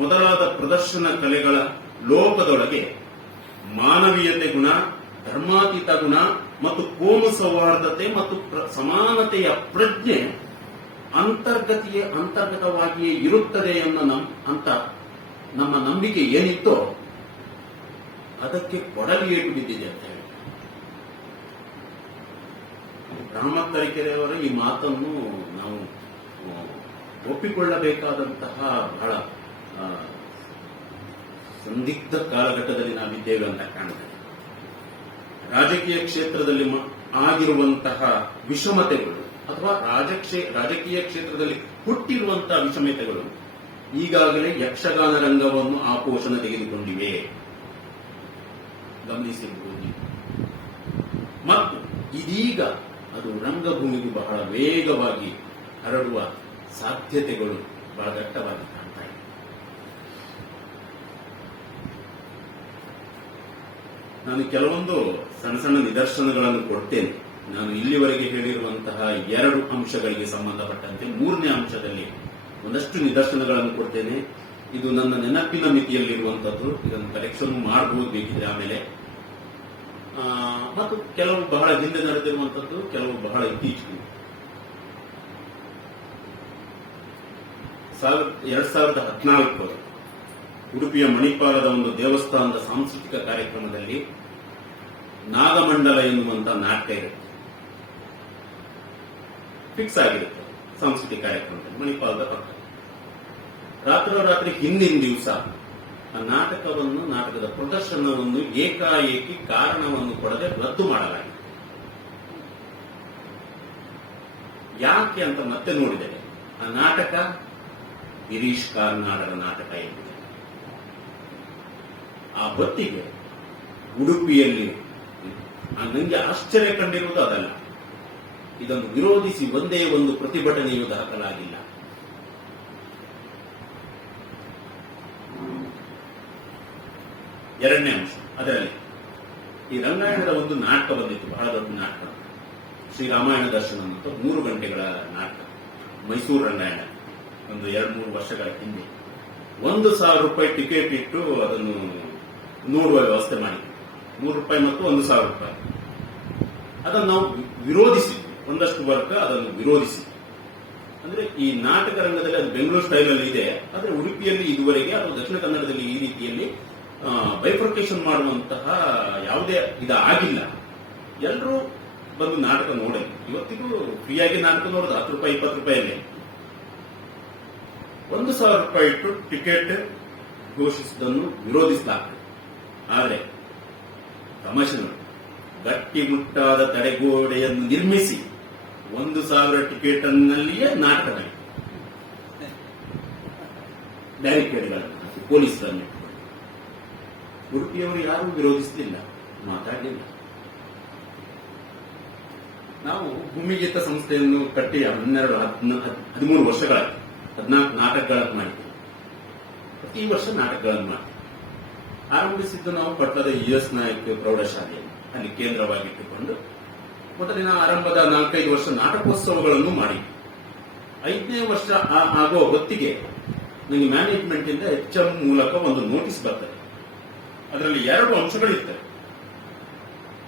ಮೊದಲಾದ ಪ್ರದರ್ಶನ ಕಲೆಗಳ ಲೋಕದೊಳಗೆ ಮಾನವೀಯತೆ ಗುಣ, ಧರ್ಮಾತೀತ ಗುಣ ಮತ್ತು ಕೋಮು ಸೌಹಾರ್ದತೆ ಮತ್ತು ಸಮಾನತೆಯ ಪ್ರಜ್ಞೆ ಅಂತರ್ಗತವಾಗಿಯೇ ಇರುತ್ತದೆ ಅಂತ ನಮ್ಮ ನಂಬಿಕೆ ಏನಿತ್ತೋ ಅದಕ್ಕೆ ಕೊಡಲಿ ಏಟು ಬಿದ್ದಿದೆ ಅಂತ ಹೇಳಿ ರಹಮತ್ ತರೀಕೆಯವರ ಈ ಮಾತನ್ನು ನಾವು ಒಪ್ಪಿಕೊಳ್ಳಬೇಕಾದಂತಹ ಬಹಳ ಸಂದಿಗ್ಧ ಕಾಲಘಟ್ಟದಲ್ಲಿ ನಾವಿದ್ದೇವೆ ಅಂತ ಕಾಣುತ್ತದೆ. ರಾಜಕೀಯ ಕ್ಷೇತ್ರದಲ್ಲಿ ಆಗಿರುವಂತಹ ವಿಷಮತೆಗಳು ಅಥವಾ ರಾಜಕೀಯ ಕ್ಷೇತ್ರದಲ್ಲಿ ಹುಟ್ಟಿರುವಂತಹ ವಿಷಮತೆಗಳು ಈಗಾಗಲೇ ಯಕ್ಷಗಾನ ರಂಗವನ್ನು ಆಪೋಷಣ ತೆಗೆದುಕೊಂಡಿವೆ, ಗಮನಿಸಿರಬಹುದು. ಮತ್ತು ಇದೀಗ ಅದು ರಂಗಭೂಮಿಗೂ ಬಹಳ ವೇಗವಾಗಿ ಹರಡುವ ಸಾಧ್ಯತೆಗಳು ಬಹಳ ದಟ್ಟವಾಗಿ ಕಾಣ್ತಾ ಇದೆ. ನಾನು ಕೆಲವೊಂದು ಸಣ್ಣ ಸಣ್ಣ ನಿದರ್ಶನಗಳನ್ನು ಕೊಡ್ತೇನೆ. ನಾನು ಇಲ್ಲಿವರೆಗೆ ಹೇಳಿರುವಂತಹ 2 ಅಂಶಗಳಿಗೆ ಸಂಬಂಧಪಟ್ಟಂತೆ 3ನೇ ಅಂಶದಲ್ಲಿ ಒಂದಷ್ಟು ನಿದರ್ಶನಗಳನ್ನು ಕೊಡ್ತೇನೆ. ಇದು ನನ್ನ ನೆನಪಿನ ಮಿತಿಯಲ್ಲಿರುವಂತದ್ದು, ಇದನ್ನು ಕಲೆಕ್ಷನ್ ಮಾಡಬಹುದು ಬೇಕಿದ್ರೆ ಆಮೇಲೆ. ಮತ್ತು ಕೆಲವು ಬಹಳ ಹಿಂದೆ ನಡೆದಿರುವಂತದ್ದು, ಕೆಲವು ಬಹಳ ಇತ್ತೀಚೆಗೆ. 2014 ಉಡುಪಿಯ ಮಣಿಪಾಲದ ಒಂದು ದೇವಸ್ಥಾನದ ಸಾಂಸ್ಕೃತಿಕ ಕಾರ್ಯಕ್ರಮದಲ್ಲಿ ನಾಗಮಂಡಲ ಎನ್ನುವಂತಹ ನಾಟಕ ಇರುತ್ತೆ, ಫಿಕ್ಸ್ ಆಗಿರುತ್ತೆ ಸಾಂಸ್ಕೃತಿಕ ಕಾರ್ಯಕ್ರಮದಲ್ಲಿ ಮಣಿಪಾಲದ ಪಕ್ಕ. ರಾತ್ರೋರಾತ್ರಿ ಹಿಂದಿನ ದಿವಸ ಆ ನಾಟಕದ ಪ್ರದರ್ಶನವನ್ನು ಏಕಾಏಕಿ ಕಾರಣವನ್ನು ಕೊಡದೆ ರದ್ದು ಮಾಡಲಾಗಿದೆ. ಯಾಕೆ ಅಂತ ಮತ್ತೆ ನೋಡಿದರೆ ಆ ನಾಟಕ ಗಿರೀಶ್ ಕಾರ್ನಾಡರ ನಾಟಕ ಎಂಬುದು. ಆ ಹೊತ್ತಿಗೆ ಉಡುಪಿಯಲ್ಲಿ ನನಗೆ ಆಶ್ಚರ್ಯ ಕಂಡಿರುವುದು ಅದಲ್ಲ, ಇದನ್ನು ವಿರೋಧಿಸಿ ಒಂದೇ ಒಂದು ಪ್ರತಿಭಟನೆಯೂ ದಾಖಲಾಗಿಲ್ಲ. ಎರಡನೇ ಅಂಶ, ಅದರಲ್ಲಿ ಈ ರಂಗಾಯಣದ ಒಂದು ನಾಟಕ ಬಂದಿತ್ತು, ಬಹಳ ದೊಡ್ಡ ನಾಟಕ, ಶ್ರೀರಾಮಾಯಣ ದರ್ಶನ ಅಂತ 3 ಗಂಟೆಗಳ ನಾಟಕ, ಮೈಸೂರು ರಂಗಾಯಣ. ಒಂದು 2-3 ವರ್ಷಗಳ ಹಿಂದೆ 1,000 ರೂಪಾಯಿ ಟಿಕೆಟ್ ಇಟ್ಟು ಅದನ್ನು ನೋಡುವ ವ್ಯವಸ್ಥೆ ಮಾಡಿದ್ವಿ. 3 ರೂಪಾಯಿ ಮತ್ತು 1,000 ರೂಪಾಯಿ. ಅದನ್ನು ನಾವು ವಿರೋಧಿಸಿದ್ವಿ, ಒಂದಷ್ಟು ವರ್ಗ ಅದನ್ನು ವಿರೋಧಿಸಿದ್ವಿ. ಅಂದ್ರೆ ಈ ನಾಟಕ ರಂಗದಲ್ಲಿ ಅದು ಬೆಂಗಳೂರು ಸ್ಟೈಲ್ ಅಲ್ಲಿ ಇದೆ, ಆದರೆ ಉಡುಪಿಯಲ್ಲಿ ಇದುವರೆಗೆ ಅಥವಾ ದಕ್ಷಿಣ ಕನ್ನಡದಲ್ಲಿ ಈ ರೀತಿಯಲ್ಲಿ ಬೈಫರ್ಕೇಶನ್ ಮಾಡುವಂತಹ ಯಾವುದೇ ಆಗಿಲ್ಲ. ಎಲ್ಲರೂ ಬಂದು ನಾಟಕ ನೋಡಲಿ. ಇವತ್ತಿಗೂ ಫ್ರೀಯಾಗಿ ನಾಟಕ ನೋಡೋದು 10 ರೂಪಾಯಿ 20 ರೂಪಾಯಿಯಲ್ಲೇ. 1,000 ರೂಪಾಯಿ ಇಟ್ಟು ಟಿಕೆಟ್ ಘೋಷಿಸಿದ್ದನ್ನು ವಿರೋಧಿಸಲಾಗ್ತದೆ. ಆದರೆ ತಮಾಷೆ ನೋಡಿ, ಗಟ್ಟಿಮುಟ್ಟಾದ ತಡೆಗೋಡೆಯನ್ನು ನಿರ್ಮಿಸಿ 1,000 ಟಿಕೆಟ್ ನಲ್ಲಿಯೇ ನಾಟಕ ನಡೀತು. ಬ್ಯಾರಿಕೇಡ್ಗಳನ್ನು ಹಾಕಿ ಪೊಲೀಸರನ್ನು ಇಟ್ಟುಕೊಂಡು ಉಡುಪಿಯವರು ಯಾರೂ ವಿರೋಧಿಸಲಿಲ್ಲ, ಮಾತಾಡಲಿಲ್ಲ. ನಾವು ಭೂಮಿಗೀತ ಸಂಸ್ಥೆಯನ್ನು ಕಟ್ಟಿ 13 ವರ್ಷಗಳಾಗಿ 14 ನಾಟಕಗಳನ್ನು ಮಾಡಿದ್ದೀವಿ. ಪ್ರತಿ ವರ್ಷ ನಾಟಕಗಳನ್ನು ಮಾಡಿ ಆರಂಭಿಸಿದ್ದು ನಾವು ಪಟ್ಟಣದ US ನಾಯಕ್ ಪ್ರೌಢಶಾಲೆಯಲ್ಲಿ ಅಲ್ಲಿ ಕೇಂದ್ರವಾಗಿಟ್ಟುಕೊಂಡು ಮೊದಲಿನ ಆರಂಭದ 4-5 ವರ್ಷ ನಾಟಕೋತ್ಸವಗಳನ್ನು ಮಾಡಿ 5ನೇ ವರ್ಷ ಆಗೋ ಹೊತ್ತಿಗೆ ನನಗೆ ಮ್ಯಾನೇಜ್ಮೆಂಟ್ ಇಂದ HM ಮೂಲಕ ಒಂದು ನೋಟಿಸ್ ಬರ್ತದೆ. ಅದರಲ್ಲಿ 2 ಅಂಶಗಳಿರ್ತವೆ.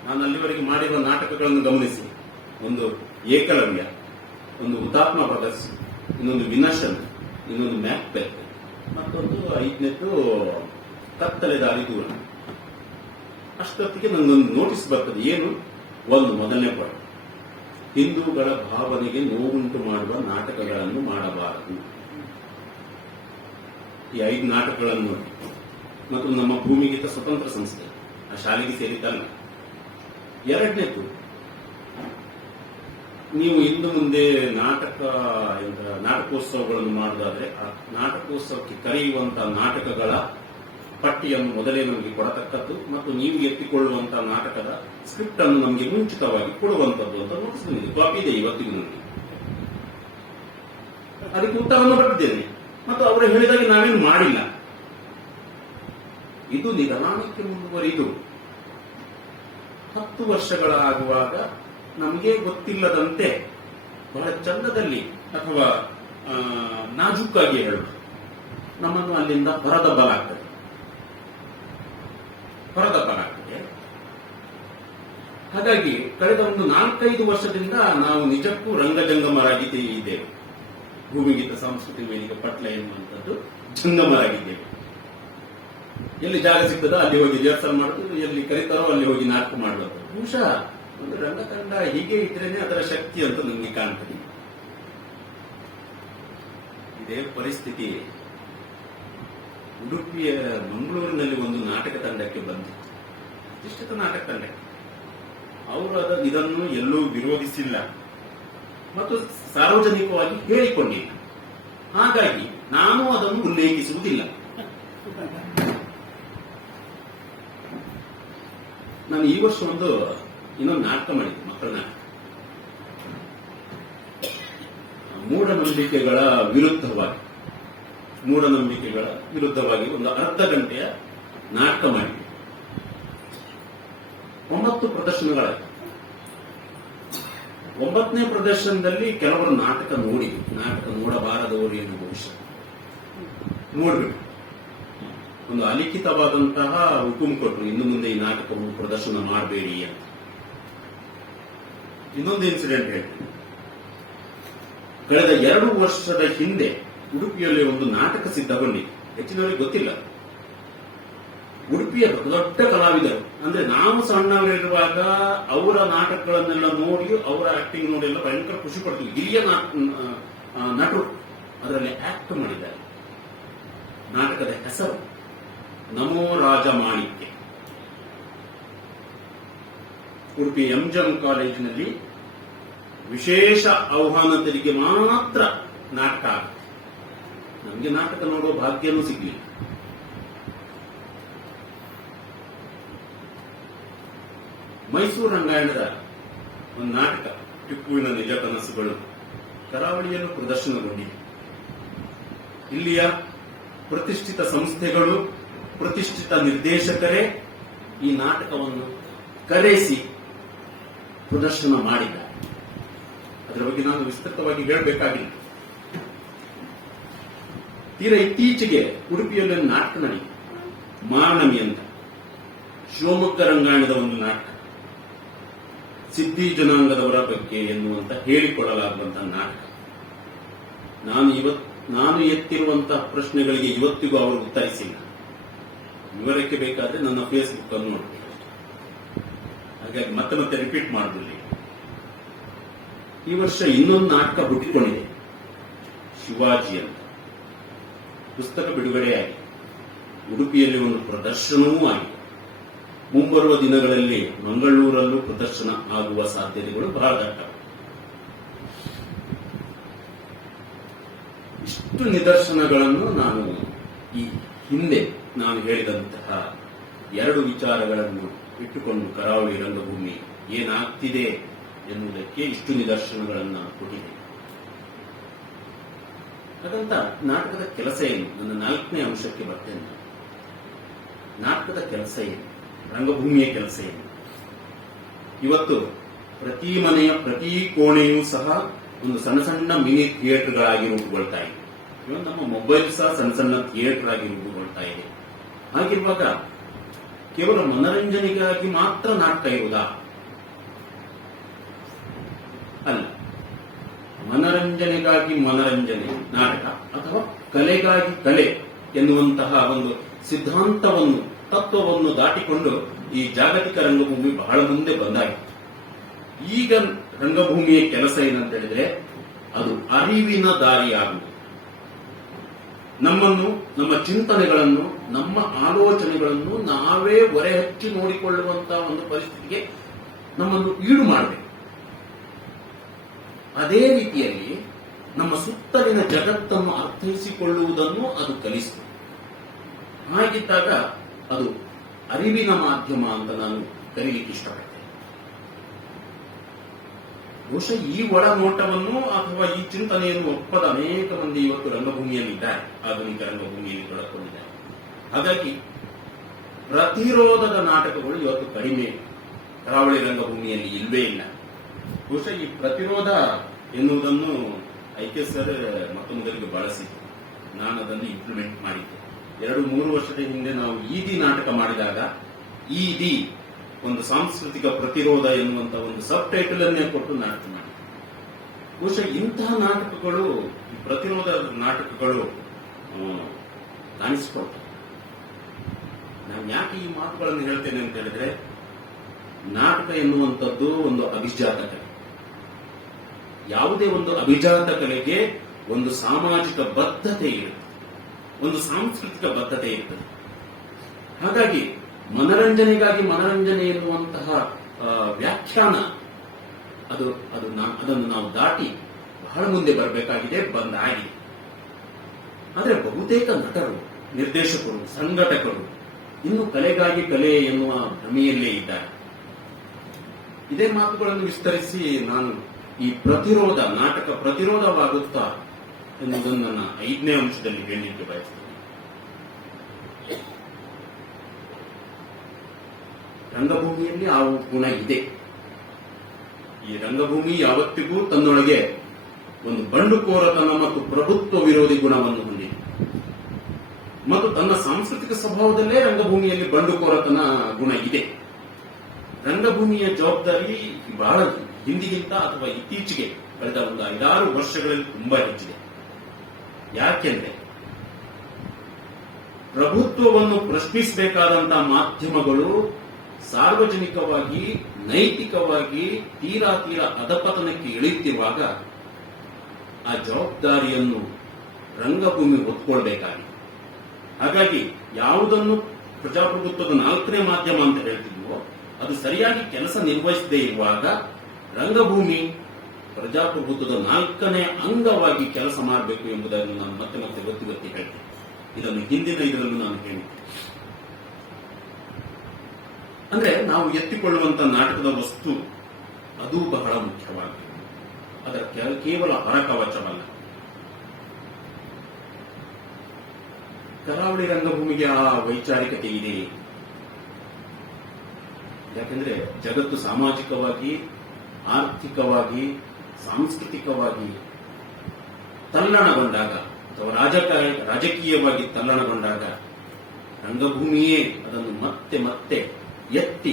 ನಾನು ಅಲ್ಲಿವರೆಗೆ ಮಾಡಿರುವ ನಾಟಕಗಳನ್ನು ಗಮನಿಸಿ, ಒಂದು ಏಕಲವ್ಯ, ಒಂದು ಹುತಾತ್ಮ ಭಗತ್, ಇನ್ನೊಂದು ವಿನಶನ್, ಇನ್ನೊಂದು ಮ್ಯಾಕ್ಬೆತ್, ಮತ್ತೊಂದು 5ನೇದು ಕತ್ತಲೆ ದಾರಿ ದೂರ. ಅಷ್ಟೊತ್ತಿಗೆ ನನಗೊಂದು ನೋಟಿಸ್ ಬರ್ತದೆ. ಏನು? ಒಂದು ಮೊದಲನೇ ಪಾಠ, ಹಿಂದೂಗಳ ಭಾವನೆಗೆ ನೋವುಂಟು ಮಾಡುವ ನಾಟಕಗಳನ್ನು ಮಾಡಬಾರದು. ಈ 5 ನಾಟಕಗಳನ್ನು ನೋಡಿ. ಮತ್ತು ನಮ್ಮ ಭೂಮಿಗೀತ ಸ್ವತಂತ್ರ ಸಂಸ್ಥೆ, ಆ ಶಾಲೆಗೆ ಸೇರಿದ್ದಲ್ಲ. 2ನೇದು, ನೀವು ಇನ್ನು ಮುಂದೆ ನಾಟಕೋತ್ಸವಗಳನ್ನು ಮಾಡುವುದಾದ್ರೆ ಆ ನಾಟಕೋತ್ಸವಕ್ಕೆ ಕರೆಯುವಂತಹ ನಾಟಕಗಳ ಪಟ್ಟಿಯನ್ನು ಮೊದಲೇ ನಮಗೆ ಕೊಡತಕ್ಕದ್ದು ಮತ್ತು ನೀವು ಎತ್ತಿಕೊಳ್ಳುವಂತಹ ನಾಟಕದ ಸ್ಕ್ರಿಪ್ಟ್ ಅನ್ನು ನಮಗೆ ಮುಂಚಿತವಾಗಿ ಕೊಡುವಂತದ್ದು ಅಂತ ನೋಟಿಸ್ ಬಂದಿದೆ. ಕಾಪಿ ಇದೆ ಇವತ್ತಿಗೂ ನನಗೆ. ಅದಕ್ಕೆ ಉತ್ತರವನ್ನು ಬರೆದಿದ್ದೇನೆ ಮತ್ತು ಅವರು ಹೇಳಿದಾಗೆ ನಾವೇನು ಮಾಡಿಲ್ಲ. ಇದು ನಿಧಾನಕ್ಕೆ ಮುಂದುವರಿದು 10 ವರ್ಷಗಳಾಗುವಾಗ ನಮಗೆ ಗೊತ್ತಿಲ್ಲದಂತೆ ಬಹಳ ಚಂದದಲ್ಲಿ ಅಥವಾ ನಾಜೂಕಾಗಿ ಹೇಳುವುದು ನಮ್ಮನ್ನು ಅಲ್ಲಿಂದ ಹೊರದಬ್ಬಲಾಗ್ತದೆ. ಹಾಗಾಗಿ ಕಳೆದ ಒಂದು 4-5 ವರ್ಷದಿಂದ ನಾವು ನಿಜಕ್ಕೂ ರಂಗಜಂಗಮರಾಗಿ ಇದ್ದೇವೆ. ಭೂಮಿಗೀತ ಸಾಂಸ್ಕೃತಿಕ ವೇದಿಕೆ ಪಟ್ಲ ಎನ್ನುವಂಥದ್ದು ಜಂಗಮರಾಗಿದ್ದೇವೆ. ಎಲ್ಲಿ ಜಾಗ ಸಿಗ್ತದೋ ಅಲ್ಲಿ ಹೋಗಿ ರಿಹರ್ಸಲ್ ಮಾಡೋದು, ಎಲ್ಲಿ ಕರೀತಾರೋ ಅಲ್ಲಿ ಹೋಗಿ ನಾಟಕ ಮಾಡೋದು. ಬಹುಶಃ ಒಂದು ರಂಗತಂಡ ಹೀಗೆ ಇದ್ರೇನೆ ಅದರ ಶಕ್ತಿ ಅಂತ ನಮಗೆ ಕಾಣ್ತದೆ. ಇದೇ ಪರಿಸ್ಥಿತಿ ಉಡುಪಿಯ ಮಂಗಳೂರಿನಲ್ಲಿ ಒಂದು ನಾಟಕ ತಂಡಕ್ಕೆ ಬಂದಿತ್ತು. ಪ್ರತಿಷ್ಠಿತ ನಾಟಕ ತಂಡಕ್ಕೆ. ಅವರು ಇದನ್ನು ಎಲ್ಲೂ ವಿರೋಧಿಸಿಲ್ಲ ಮತ್ತು ಸಾರ್ವಜನಿಕವಾಗಿ ಹೇಳಿಕೊಂಡಿಲ್ಲ. ಹಾಗಾಗಿ ನಾನು ಅದನ್ನು ಉಲ್ಲೇಖಿಸುವುದಿಲ್ಲ. ನಾನು ಈ ವರ್ಷ ಇನ್ನೊಂದು ನಾಟಕ ಮಾಡಿದ್ದೆ, ಮಕ್ಕಳ ನಾಟಕ. ಮೂಢನಂಬಿಕೆಗಳ ವಿರುದ್ಧವಾಗಿ ಒಂದು ಅರ್ಧ ಗಂಟೆಯ ನಾಟಕ ಮಾಡಿದ್ದೆ. 9 ಪ್ರದರ್ಶನಗಳಾಯಿತು. 9ನೇ ಪ್ರದರ್ಶನದಲ್ಲಿ ಕೆಲವರು ನಾಟಕ ನೋಡಬಾರದವರು ಏನು ಬಹುಶಃ ನೋಡ್ಬೇಕು. ಒಂದು ಅಲಿಖಿತವಾದಂತಹ ಹುಕುಂ ಕೊಟ್ಟರು, ಇನ್ನು ಮುಂದೆ ಈ ನಾಟಕವನ್ನು ಪ್ರದರ್ಶನ ಮಾಡಬೇಡಿ ಅಂತ. ಇನ್ನೊಂದು ಇನ್ಸಿಡೆಂಟ್ ಹೇಳ್ತೀನಿ. ಕಳೆದ 2 ವರ್ಷದ ಹಿಂದೆ ಉಡುಪಿಯಲ್ಲಿ ಒಂದು ನಾಟಕ ಸಿದ್ಧಗೊಂಡಿದೆ. ಹೆಚ್ಚಿನವರಿಗೆ ಗೊತ್ತಿಲ್ಲ. ಉಡುಪಿಯ ದೊಡ್ಡ ಕಲಾವಿದರು, ಅಂದ್ರೆ ನಾವು ಸಣ್ಣವರಿರುವಾಗ ಅವರ ನಾಟಕಗಳನ್ನೆಲ್ಲ ನೋಡಿ, ಅವರ ಆಕ್ಟಿಂಗ್ ನೋಡಿ ಎಲ್ಲ ಭಯಂಕರ ಖುಷಿ ಪಡ್ತೀವಿ. ಹಿರಿಯ ನಟರು ಅದರಲ್ಲಿ ಆಕ್ಟ್ ಮಾಡಿದ್ದಾರೆ. ನಾಟಕದ ಹೆಸರು ನಮೋ ರಾಜಮಾಣಿಕ್ಯ. ಉಡುಪಿ MGM ಕಾಲೇಜಿನಲ್ಲಿ ವಿಶೇಷ ಆಹ್ವಾನಿತರಿಗೆ ಮಾತ್ರ ನಾಟಕ ಆಗುತ್ತೆ. ನಮಗೆ ನಾಟಕ ನೋಡುವ ಭಾಗ್ಯನೂ ಸಿಗಲಿಲ್ಲ. ಮೈಸೂರು ರಂಗಾಯಣದ ಒಂದು ನಾಟಕ ಟಿಪ್ಪುವಿನ ನಿಜ ಕನಸುಗಳು ಕರಾವಳಿಯನ್ನು ಪ್ರದರ್ಶನಗೊಂಡಿದೆ. ಇಲ್ಲಿಯ ಪ್ರತಿಷ್ಠಿತ ಸಂಸ್ಥೆಗಳು, ಪ್ರತಿಷ್ಠಿತ ನಿರ್ದೇಶಕರೇ ಈ ನಾಟಕವನ್ನು ಕರೆಸಿ ಪ್ರದರ್ಶನ ಮಾಡಿದ್ದಾರೆ. ಅದರ ಬಗ್ಗೆ ನಾನು ವಿಸ್ತೃತವಾಗಿ ಹೇಳಬೇಕಾಗಿಲ್ಲ. ತೀರಾ ಇತ್ತೀಚೆಗೆ ಉಡುಪಿಯಲ್ಲಿ ಒಂದು ನಾಟಕ ನಡೆಯಿತು, ಮಾನವಿ ಅಂತ. ಶಿವಮೊಗ್ಗ ರಂಗಾಯಣದ ಒಂದು ನಾಟಕ, ಸಿದ್ಧಿ ಜನಾಂಗದವರ ಬಗ್ಗೆ ಎನ್ನುವಂತ ಹೇಳಿಕೊಡಲಾಗುವಂತಹ ನಾಟಕ. ನಾನು ಎತ್ತಿರುವಂತಹ ಪ್ರಶ್ನೆಗಳಿಗೆ ಇವತ್ತಿಗೂ ಅವರು ಉತ್ತರಿಸಿಲ್ಲ. ವಿವರಕ್ಕೆ ಬೇಕಾದ್ರೆ ನನ್ನ ಫೇಸ್ಬುಕ್ ಅನ್ನು ನೋಡ್ತೀನಿ. ಹಾಗಾಗಿ ಮತ್ತೆ ರಿಪೀಟ್ ಮಾಡುದಿಲ್ಲ. ಈ ವರ್ಷ ಇನ್ನೊಂದು ನಾಟಕ ಹುಟ್ಟಿಕೊಂಡಿದೆ, ಶಿವಾಜಿ ಅಂತ. ಪುಸ್ತಕ ಬಿಡುಗಡೆಯಾಗಿ ಉಡುಪಿಯಲ್ಲಿ ಒಂದು ಪ್ರದರ್ಶನವೂ ಆಗಿದೆ. ಮುಂಬರುವ ದಿನಗಳಲ್ಲಿ ಮಂಗಳೂರಲ್ಲೂ ಪ್ರದರ್ಶನ ಆಗುವ ಸಾಧ್ಯತೆಗಳು ಬಹಳ ದಟ್ಟ. ಇಷ್ಟು ನಿದರ್ಶನಗಳನ್ನು ನಾನು ಈ ಹಿಂದೆ ನಾನು ಹೇಳಿದಂತಹ 2 ವಿಚಾರಗಳನ್ನು ಇಟ್ಟುಕೊಂಡು ಕರಾವಳಿ ರಂಗಭೂಮಿ ಏನಾಗ್ತಿದೆ ಎನ್ನುವುದಕ್ಕೆ ಇಷ್ಟು ನಿದರ್ಶನಗಳನ್ನು ನಾನು ಕೊಟ್ಟಿದ್ದೇನೆ. ಹಾಗಂತ ನಾಟಕದ ಕೆಲಸ ಏನು? ನನ್ನ 4ನೇ ಅಂಶಕ್ಕೆ ಬರ್ತೇನೆ ನಾನು. ನಾಟಕದ ಕೆಲಸ ಏನು? ರಂಗಭೂಮಿಯ ಕೆಲಸ ಏನು? ಇವತ್ತು ಪ್ರತಿ ಮನೆಯ ಪ್ರತಿ ಕೋಣೆಯೂ ಸಹ ಒಂದು ಸಣ್ಣ ಸಣ್ಣ ಮಿನಿ ಥಿಯೇಟರ್ಗಳಾಗಿ ರೂಪುಗೊಳ್ತಾ ಇದೆ. ಇವತ್ತು ನಮ್ಮ ಮೊಬೈಲ್ ಸಹ ಸಣ್ಣ ಸಣ್ಣ ಥಿಯೇಟರ್ ಆಗಿ ರೂಪುಗೊಳ್ತಾ ಇದೆ. ಹಾಗಿರುವಾಗ ಕೇವಲ ಮನರಂಜನೆಗಾಗಿ ಮಾತ್ರ ನಾಟಕ ಇರುವುದಾ? ಅಲ್ಲ. ಮನರಂಜನೆಗಾಗಿ ಮನರಂಜನೆ ನಾಟಕ ಅಥವಾ ಕಲೆಗಾಗಿ ಕಲೆ ಎನ್ನುವಂತಹ ಒಂದು ಸಿದ್ಧಾಂತವನ್ನು, ತತ್ವವನ್ನು ದಾಟಿಕೊಂಡು ಈ ಜಾಗತಿಕ ರಂಗಭೂಮಿ ಬಹಳ ಮುಂದೆ ಬಂದಾಗಿದೆ. ಈಗ ರಂಗಭೂಮಿಯ ಕೆಲಸ ಏನಂತ ಹೇಳಿದ್ರೆ ಅದು ಅರಿವಿನ ದಾರಿಯಾಗುವುದು. ನಮ್ಮನ್ನು, ನಮ್ಮ ಚಿಂತನೆಗಳನ್ನು, ನಮ್ಮ ಆಲೋಚನೆಗಳನ್ನು ನಾವೇ ಹೊರೆ ಹಚ್ಚಿ ನೋಡಿಕೊಳ್ಳುವಂತಹ ಒಂದು ಪರಿಸ್ಥಿತಿಗೆ ನಮ್ಮನ್ನು ಈಡು ಮಾಡಬೇಕು. ಅದೇ ರೀತಿಯಲ್ಲಿ ನಮ್ಮ ಸುತ್ತಲಿನ ಜಗತ್ತನ್ನು ಅರ್ಥೈಸಿಕೊಳ್ಳುವುದನ್ನು ಅದು ಕಲಿಸುತ್ತದೆ. ಹಾಗಿದ್ದಾಗ ಅದು ಅರಿವಿನ ಮಾಧ್ಯಮ ಅಂತ ನಾನು ಕರೀಲಿಕ್ಕೆ ಇಷ್ಟಪಡ್ತೇನೆ. ಬಹುಶಃ ಈ ಒಳನೋಟವನ್ನು ಅಥವಾ ಈ ಚಿಂತನೆಯನ್ನು ಒಪ್ಪದ ಅನೇಕ ಮಂದಿ ಇವತ್ತು ರಂಗಭೂಮಿಯಲ್ಲಿದ್ದಾರೆ, ಆಧುನಿಕ ರಂಗಭೂಮಿಯಲ್ಲಿ ತೊಡಕೊಂಡಿದ್ದಾರೆ. ಹಾಗಾಗಿ ಪ್ರತಿರೋಧದ ನಾಟಕಗಳು ಇವತ್ತು ಕಡಿಮೆ ಕರಾವಳಿ ರಂಗಭೂಮಿಯಲ್ಲಿ ಇಲ್ವೇ ಇಲ್ಲ. ಬಹುಶಃ ಈ ಪ್ರತಿರೋಧ ಎನ್ನುವುದನ್ನು ಐಕೆ ಸರ್ ಮೊದಲಿಗೆ ಬಳಸಿದ್ದು, ನಾನು ಅದನ್ನು ಇಂಪ್ಲಿಮೆಂಟ್ ಮಾಡಿದ್ದೆ. 2-3 ವರ್ಷದ ಹಿಂದೆ ನಾವು ಈದಿ ನಾಟಕ ಮಾಡಿದಾಗ ಈದಿ ಒಂದು ಸಾಂಸ್ಕೃತಿಕ ಪ್ರತಿರೋಧ ಎನ್ನುವಂತಹ ಒಂದು ಸಬ್ ಟೈಟಲ್ ಅನ್ನೇ ಕೊಟ್ಟು ನಾಟಕ ಮಾಡಿದ್ದೆ. ಬಹುಶಃ ಇಂತಹ ನಾಟಕಗಳು, ಪ್ರತಿರೋಧ ನಾಟಕಗಳು ಕಾಣಿಸಿಕೊಳ್ತವೆ. ನಾನು ಯಾಕೆ ಈ ಮಾತುಗಳನ್ನು ಹೇಳ್ತೇನೆ ಅಂತ ಹೇಳಿದ್ರೆ, ನಾಟಕ ಎನ್ನುವಂಥದ್ದು ಒಂದು ಅಭಿಜಾತ ಕಲೆ. ಯಾವುದೇ ಒಂದು ಅಭಿಜಾತ ಕಲೆಗೆ ಒಂದು ಸಾಮಾಜಿಕ ಬದ್ಧತೆ ಇರುತ್ತದೆ, ಒಂದು ಸಾಂಸ್ಕೃತಿಕ ಬದ್ಧತೆ ಇರುತ್ತದೆ. ಹಾಗಾಗಿ ಮನರಂಜನೆಗಾಗಿ ಮನರಂಜನೆ ಎನ್ನುವಂತಹ ವ್ಯಾಖ್ಯಾನ ಅದನ್ನು ನಾವು ದಾಟಿ ಬಹಳ ಮುಂದೆ ಬರಬೇಕಾಗಿದೆ, ಬಂದಾಗಿದೆ. ಆದರೆ ಬಹುತೇಕ ನಟರು, ನಿರ್ದೇಶಕರು, ಸಂಘಟಕರು ಇನ್ನು ಕಲೆಗಾಗಿ ಕಲೆ ಎನ್ನುವ ಭ್ರಮೆಯಲ್ಲೇ ಇದ್ದಾರೆ. ಇದೇ ಮಾತುಗಳನ್ನು ವಿಸ್ತರಿಸಿ ನಾನು ಈ ಪ್ರತಿರೋಧ, ನಾಟಕ ಪ್ರತಿರೋಧವಾಗುತ್ತಾ ಎನ್ನುವುದನ್ನು ನನ್ನ 5ನೇ ಅಂಶದಲ್ಲಿ ಹೇಳಲಿಕ್ಕೆ ಬಯಸ್ತೇನೆ. ರಂಗಭೂಮಿಯಲ್ಲಿ ಆ ಗುಣ ಇದೆ. ಈ ರಂಗಭೂಮಿ ಯಾವತ್ತಿಗೂ ತನ್ನೊಳಗೆ ಒಂದು ಬಂಡುಕೋರತನ ಮತ್ತು ಪ್ರಭುತ್ವ ವಿರೋಧಿ ಗುಣವನ್ನು ಹೊಂದಿದೆ. ಮತ್ತು ತನ್ನ ಸಾಂಸ್ಕೃತಿಕ ಸ್ವಭಾವದಲ್ಲೇ ರಂಗಭೂಮಿಯಲ್ಲಿ ಬಂಡುಕೋರತನ ಗುಣ ಇದೆ. ರಂಗಭೂಮಿಯ ಜವಾಬ್ದಾರಿ ಬಹಳ ಹಿಂದಿಗಿಂತ ಅಥವಾ ಇತ್ತೀಚೆಗೆ ಕಳೆದ ಒಂದು 5-6 ವರ್ಷಗಳಲ್ಲಿ ತುಂಬಾ ಹೆಚ್ಚಿದೆ. ಯಾಕೆಂದ್ರೆ ಪ್ರಭುತ್ವವನ್ನು ಪ್ರಶ್ನಿಸಬೇಕಾದಂತಹ ಮಾಧ್ಯಮಗಳು ಸಾರ್ವಜನಿಕವಾಗಿ, ನೈತಿಕವಾಗಿ ತೀರಾ ಅಧಪತನಕ್ಕೆ ಇಳಿಯುತ್ತಿರುವಾಗ ಆ ಜವಾಬ್ದಾರಿಯನ್ನು ರಂಗಭೂಮಿ ಹೊತ್ಕೊಳ್ಬೇಕಾಗಿದೆ. ಹಾಗಾಗಿ ಯಾವುದನ್ನು ಪ್ರಜಾಪ್ರಭುತ್ವದ 4ನೇ ಮಾಧ್ಯಮ ಅಂತ ಹೇಳ್ತಿದ್ವೋ ಅದು ಸರಿಯಾಗಿ ಕೆಲಸ ನಿರ್ವಹಿಸದೇ ಇರುವಾಗ ರಂಗಭೂಮಿ ಪ್ರಜಾಪ್ರಭುತ್ವದ 4ನೇ ಅಂಗವಾಗಿ ಕೆಲಸ ಮಾಡಬೇಕು ಎಂಬುದನ್ನು ನಾನು ಮತ್ತೆ ಗೊತ್ತಿ ಹೇಳ್ತೇನೆ. ಇದನ್ನು ಹಿಂದಿನ ಇದರಲ್ಲೂ ನಾನು ಹೇಳಿದ್ದೆ. ಅಂದ್ರೆ ನಾವು ಎತ್ತಿಕೊಳ್ಳುವಂತಹ ನಾಟಕದ ವಸ್ತು ಅದು ಬಹಳ ಮುಖ್ಯವಾಗಿದೆ. ಅದರ ಕೇವಲ ಹೊರಕವಚವಲ್ಲ. ಕರಾವಳಿ ರಂಗಭೂಮಿಗೆ ಆ ವೈಚಾರಿಕತೆ ಇದೆ. ಯಾಕೆಂದ್ರೆ ಜಗತ್ತು ಸಾಮಾಜಿಕವಾಗಿ, ಆರ್ಥಿಕವಾಗಿ, ಸಾಂಸ್ಕೃತಿಕವಾಗಿ ತಲ್ಲಣಗೊಂಡಾಗ ಅಥವಾ ರಾಜಕೀಯವಾಗಿ ತಲ್ಲಣಗೊಂಡಾಗ ರಂಗಭೂಮಿಯೇ ಅದನ್ನು ಮತ್ತೆ ಎತ್ತಿ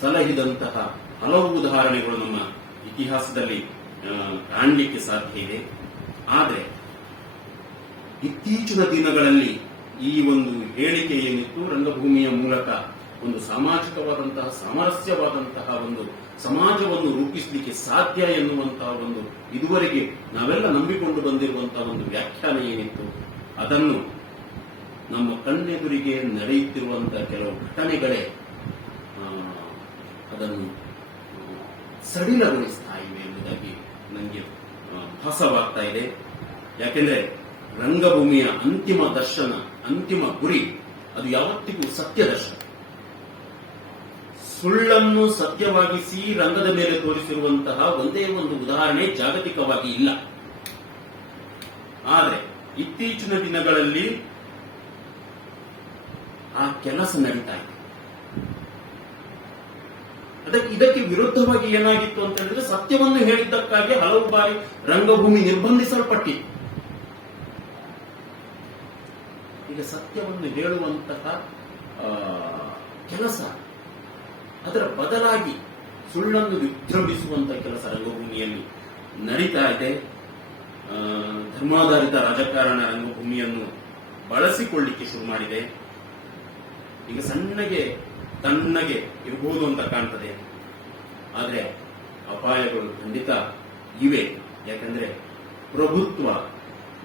ಸಲಹಿದಂತಹ ಹಲವು ಉದಾಹರಣೆಗಳು ನಮ್ಮ ಇತಿಹಾಸದಲ್ಲಿ ಕಾಣಲಿಕ್ಕೆ ಸಾಧ್ಯ ಇದೆ. ಆದರೆ ಇತ್ತೀಚಿನ ದಿನಗಳಲ್ಲಿ ಈ ಒಂದು ಹೇಳಿಕೆ ಏನಿತ್ತು, ರಂಗಭೂಮಿಯ ಮೂಲಕ ಒಂದು ಸಾಮಾಜಿಕವಾದಂತಹ, ಸಾಮರಸ್ಯವಾದಂತಹ ಒಂದು ಸಮಾಜವನ್ನು ರೂಪಿಸಲಿಕ್ಕೆ ಸಾಧ್ಯ ಎನ್ನುವಂತಹ ಒಂದು ಇದುವರೆಗೆ ನಾವೆಲ್ಲ ನಂಬಿಕೊಂಡು ಬಂದಿರುವಂತಹ ಒಂದು ವ್ಯಾಖ್ಯಾನ ಏನಿತ್ತು, ಅದನ್ನು ನಮ್ಮ ಕಣ್ಣೆದುರಿಗೆ ನಡೆಯುತ್ತಿರುವಂತಹ ಕೆಲವು ಘಟನೆಗಳೇ ಅದನ್ನು ಸಡಿಲಗೊಳಿಸ್ತಾ ಇವೆ ಎಂಬುದಾಗಿ ನನಗೆ ಭಾಸವಾಗ್ತಾ ಇದೆ. ಯಾಕೆಂದ್ರೆ ರಂಗಭೂಮಿಯ ಅಂತಿಮ ದರ್ಶನ, ಅಂತಿಮ ಗುರಿ ಅದು ಯಾವತ್ತಿಗೂ ಸತ್ಯ ದರ್ಶನ. ಸುಳ್ಳನ್ನು ಸತ್ಯವಾಗಿಸಿ ರಂಗದ ಮೇಲೆ ತೋರಿಸಿರುವಂತಹ ಒಂದೇ ಒಂದು ಉದಾಹರಣೆ ಜಾಗತಿಕವಾಗಿ ಇಲ್ಲ. ಆದರೆ ಇತ್ತೀಚಿನ ದಿನಗಳಲ್ಲಿ ಆ ಕೆಲಸ ನಡೀತಾ ಇದೆ. ಇದಕ್ಕೆ ವಿರುದ್ಧವಾಗಿ ಏನಾಗಿತ್ತು ಅಂತ ಹೇಳಿದ್ರೆ, ಸತ್ಯವನ್ನು ಹೇಳಿದ್ದಕ್ಕಾಗಿ ಹಲವು ಬಾರಿ ರಂಗಭೂಮಿ ನಿರ್ಬಂಧಿಸಲ್ಪಟ್ಟಿತ್ತು. ಈಗ ಸತ್ಯವನ್ನು ಹೇಳುವಂತಹ ಕೆಲಸ, ಅದರ ಬದಲಾಗಿ ಸುಳ್ಳನ್ನು ವಿಜೃಂಭಿಸುವಂತಹ ಕೆಲಸ ರಂಗಭೂಮಿಯಲ್ಲಿ ನಡೀತಾ ಇದೆ. ಧರ್ಮಾಧಾರಿತ ರಾಜಕಾರಣ ರಂಗಭೂಮಿಯನ್ನು ಬಳಸಿಕೊಳ್ಳಿಕ್ಕೆ ಶುರು ಮಾಡಿದೆ. ಈಗ ಸಣ್ಣಗೆ ತಣ್ಣಗೆ ಇರಬಹುದು ಅಂತ ಕಾಣ್ತದೆ, ಆದರೆ ಅಪಾಯಗಳು ಖಂಡಿತ ಇವೆ. ಯಾಕಂದ್ರೆ ಪ್ರಭುತ್ವ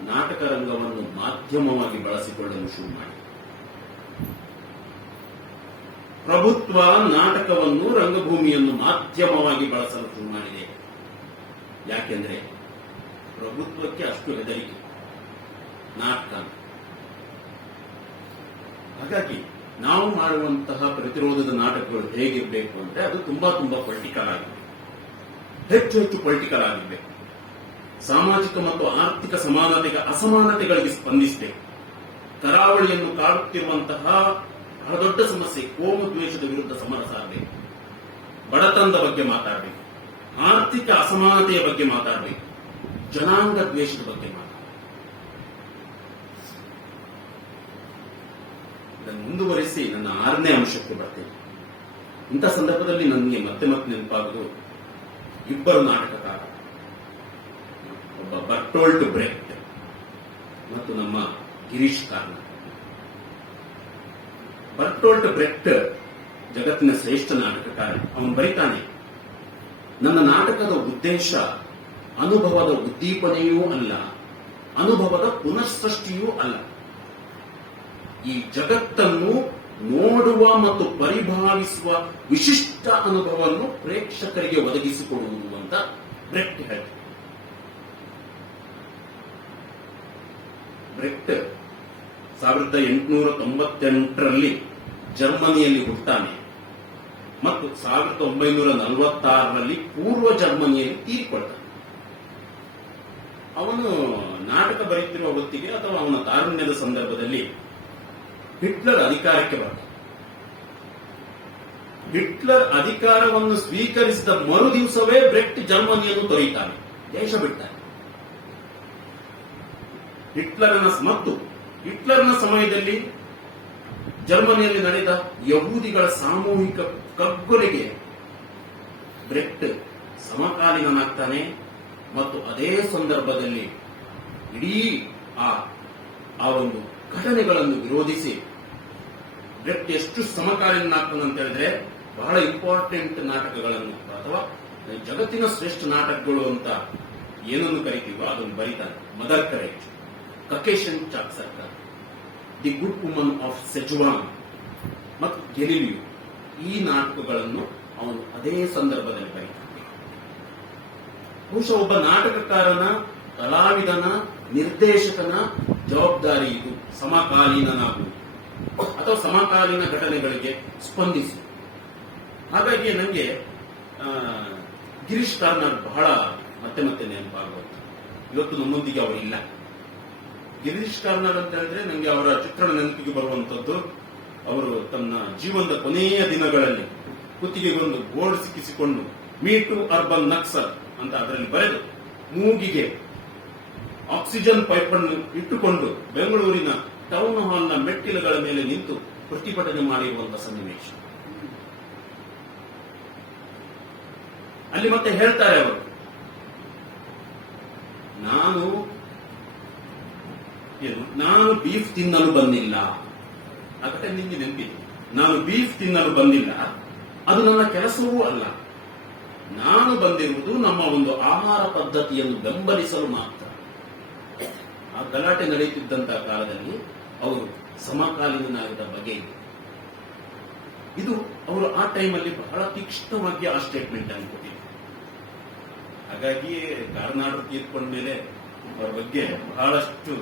ನಾಟಕ ರಂಗವನ್ನು ಮಾಧ್ಯಮವಾಗಿ ಬಳಸಿಕೊಳ್ಳಲು ಶುರು ಮಾಡಿದೆ. ಪ್ರಭುತ್ವ ನಾಟಕವನ್ನು, ರಂಗಭೂಮಿಯನ್ನು ಮಾಧ್ಯಮವಾಗಿ ಬಳಸಲು ಶುರು ಮಾಡಿದೆ. ಯಾಕೆಂದ್ರೆ ಪ್ರಭುತ್ವಕ್ಕೆ ಅಷ್ಟು ಹೆದರಿಕೆ ನಾಟಕ. ಹಾಗಾಗಿ ನಾವು ಮಾಡುವಂತಹ ಪ್ರತಿರೋಧದ ನಾಟಕಗಳು ಹೇಗಿರಬೇಕು ಅಂದ್ರೆ, ಅದು ತುಂಬಾ ಪೊಲಿಟಿಕಲ್ ಆಗಿರಬೇಕು, ಹೆಚ್ಚು ಪೊಲಿಟಿಕಲ್ ಆಗಿರಬೇಕು. ಸಾಮಾಜಿಕ ಮತ್ತು ಆರ್ಥಿಕ ಅಸಮಾನತೆಗಳಿಗೆ ಸ್ಪಂದಿಸಬೇಕು. ಕರಾವಳಿಯನ್ನು ಕಾಡುತ್ತಿರುವಂತಹ ಬಹಳ ದೊಡ್ಡ ಸಮಸ್ಯೆ ಕೋಮು ದ್ವೇಷದ ವಿರುದ್ಧ ಸಮರ ಸಾರಬೇಕು. ಬಡತನದ ಬಗ್ಗೆ ಮಾತಾಡಬೇಕು, ಆರ್ಥಿಕ ಅಸಮಾನತೆಯ ಬಗ್ಗೆ ಮಾತಾಡಬೇಕು, ಜನಾಂಗ ದ್ವೇಷದ ಬಗ್ಗೆ ಮಾತಾಡಬೇಕು. ಇದನ್ನು ಮುಂದುವರಿಸಿ ನನ್ನ 6ನೇ ಅಂಶಕ್ಕೆ ಬರ್ತೇನೆ. ಇಂಥ ಸಂದರ್ಭದಲ್ಲಿ ನನಗೆ ಮತ್ತೆ ನೆನಪಾಗುವುದು ಇಬ್ಬರು ನಾಟಕಕಾರ, ಒಬ್ಬ ಬರ್ಟೋಲ್ಟ್ ಬ್ರೆಕ್ಟ್ ಮತ್ತು ನಮ್ಮ ಗಿರೀಶ್ ಕಾರ್ನಾಡ್. ಬರ್ಟೋಲ್ಟ್ ಬ್ರೆಕ್ಟ್ ಜಗತ್ತಿನ ಶ್ರೇಷ್ಠ ನಾಟಕಕಾರ. ಅವನು ಬರೀತಾನೆ, ನನ್ನ ನಾಟಕದ ಉದ್ದೇಶ ಅನುಭವದ ಉದ್ದೀಪನೆಯೂ ಅಲ್ಲ, ಅನುಭವದ ಪುನಃಸೃಷ್ಟಿಯೂ ಅಲ್ಲ. ಈ ಜಗತ್ತನ್ನು ನೋಡುವ ಮತ್ತು ಪರಿಭಾವಿಸುವ ವಿಶಿಷ್ಟ ಅನುಭವವನ್ನು ಪ್ರೇಕ್ಷಕರಿಗೆ ಒದಗಿಸಿಕೊಡುವುದು ಅಂತ ಬ್ರೆಕ್ಟ್ ಹೇಳ್ತಾರೆ. ಬ್ರೆಕ್ಟ್ 1898ರಲ್ಲಿ ಜರ್ಮನಿಯಲ್ಲಿ ಹುಟ್ಟಾನೆ ಮತ್ತು 1946ರಲ್ಲಿ ಪೂರ್ವ ಜರ್ಮನಿಯಲ್ಲಿ ತೀರಿಕೊಳ್ತಾನೆ. ಅವನು ನಾಟಕ ಬರೆಯುತ್ತಿರುವ ಹೊತ್ತಿಗೆ ಅಥವಾ ಅವನ ತಾರುಣ್ಯದ ಸಂದರ್ಭದಲ್ಲಿ ಹಿಟ್ಲರ್ ಅಧಿಕಾರಕ್ಕೆ ಬರ್ತಾನೆ. ಹಿಟ್ಲರ್ ಅಧಿಕಾರವನ್ನು ಸ್ವೀಕರಿಸಿದ ಮರು ದಿವಸವೇ ಬ್ರೆಕ್ಟ್ ಜರ್ಮನಿಯನ್ನು ತೊರೆಯುತ್ತಾನೆ, ದೇಶ ಬಿಡ್ತಾನೆ. ಹಿಟ್ಲರ್ನ ಸಮಯದಲ್ಲಿ ಜರ್ಮನಿಯಲ್ಲಿ ನಡೆದ ಯಹೂದಿಗಳ ಸಾಮೂಹಿಕ ಕಗ್ಗೊಲೆಗೆ ಬ್ರೆಕ್ಟ್ ಸಮಕಾಲೀನನಾಗ್ತಾನೆ ಮತ್ತು ಅದೇ ಸಂದರ್ಭದಲ್ಲಿ ಇಡೀ ಆ ಒಂದು ಘಟನೆಗಳನ್ನು ವಿರೋಧಿಸಿ ಬ್ರೆಕ್ಟ್ ಎಷ್ಟು ಸಮಕಾಲೀನಾಗ್ತಾನೆ ಅಂತ ಹೇಳಿದ್ರೆ, ಬಹಳ ಇಂಪಾರ್ಟೆಂಟ್ ನಾಟಕಗಳನ್ನು ಅಥವಾ ಜಗತ್ತಿನ ಶ್ರೇಷ್ಠ ನಾಟಕಗಳು ಅಂತ ಏನನ್ನು ಕರಿತೀವೋ ಅದನ್ನು ಬರೀತಾನೆ. Mother Courage, Caucasian chalk circle, the good woman of Szechwan ಮತ್ತು ಗೆಲಿಲಿಯೋ, ಈ ನಾಟಕಗಳನ್ನು ಅವನು ಅದೇ ಸಂದರ್ಭದಲ್ಲಿ ಬರೀತಾನೆ. ಬಹುಶಃ ಒಬ್ಬ ನಾಟಕಕಾರನ, ಕಲಾವಿದನ, ನಿರ್ದೇಶಕನ ಜವಾಬ್ದಾರಿ ಇದು, ಸಮಕಾಲೀನನಾಗುವುದು ಅಥವಾ ಸಮಕಾಲೀನ ಘಟನೆಗಳಿಗೆ ಸ್ಪಂದಿಸು. ಹಾಗಾಗಿ ನನಗೆ ಗಿರೀಶ್ ಕಾರ್ನಾಡ್ ಬಹಳ ಮತ್ತೆ ನೆನಪಾಗುವುದು. ಇವತ್ತು ನಮ್ಮೊಂದಿಗೆ ಅವರಿಲ್ಲ. ಗಿರೀಶ್ ಕಾರ್ನಾಡ್ ಅಂತ ಹೇಳಿದ್ರೆ ನನಗೆ ಅವರ ಚಿತ್ರಣ ನೆನಪಿಗೆ ಬರುವಂತದ್ದು, ಅವರು ತನ್ನ ಜೀವನದ ಕೊನೆಯ ದಿನಗಳಲ್ಲಿ ಕುತ್ತಿಗೆಗೊಂದು ಬೋರ್ಡ್ ಸಿಕ್ಕಿಸಿಕೊಂಡು ಮೀ ಟು ಅರ್ಬನ್ ನಕ್ಸಲ್ ಅಂತ ಅದರಲ್ಲಿ ಬರೆದು ಮೂಗಿಗೆ ಆಕ್ಸಿಜನ್ ಪೈಪ್ ಅನ್ನು ಇಟ್ಟುಕೊಂಡು ಬೆಂಗಳೂರಿನ ಟೌನ್ ಹಾಲ್ನ ಮೆಟ್ಟಿಲುಗಳ ಮೇಲೆ ನಿಂತು ಪ್ರತಿಭಟನೆ ಮಾಡಿರುವಂತಹ ಸನ್ನಿವೇಶ. ಅಲ್ಲಿ ಮತ್ತೆ ಹೇಳ್ತಾರೆ ಅವರು, ನಾನು ಬೀಫ್ ತಿನ್ನಲು ಬಂದಿಲ್ಲ. ಆ ಕಥೆ ನಿಮಗೆ ನೆನಪಿದೆ. ನಾನು ಬೀಫ್ ತಿನ್ನಲು ಬಂದಿಲ್ಲ, ಅದು ನನ್ನ ಕೆಲಸವೂ ಅಲ್ಲ. ನಾನು ಬಂದಿರುವುದು ನಮ್ಮ ಒಂದು ಆಹಾರ ಪದ್ಧತಿಯನ್ನು ಬೆಂಬಲಿಸಲು ಮಾತ್ರ. ಆ ಗಲಾಟೆ ನಡೆಯುತ್ತಿದ್ದಂತಹ ಕಾಲದಲ್ಲಿ ಅವರು ಸಮಕಾಲೀನಾಗಿದ್ದ ಬಗೆ ಇದು ಅವರು ಆ ಟೈಮಲ್ಲಿ ಬಹಳ ತೀಕ್ಷ್ಣವಾಗಿ ಆ ಸ್ಟೇಟ್ಮೆಂಟ್ ಅನ್ನು ಕೊಟ್ಟಿದ್ದಾರೆ. ಹಾಗಾಗಿ ಕಾರ್ನಾಡ್ ತೀರ್ಕೊಂಡ ಮೇಲೆ ಅವರ ಬಗ್ಗೆ ಬಹಳಷ್ಟು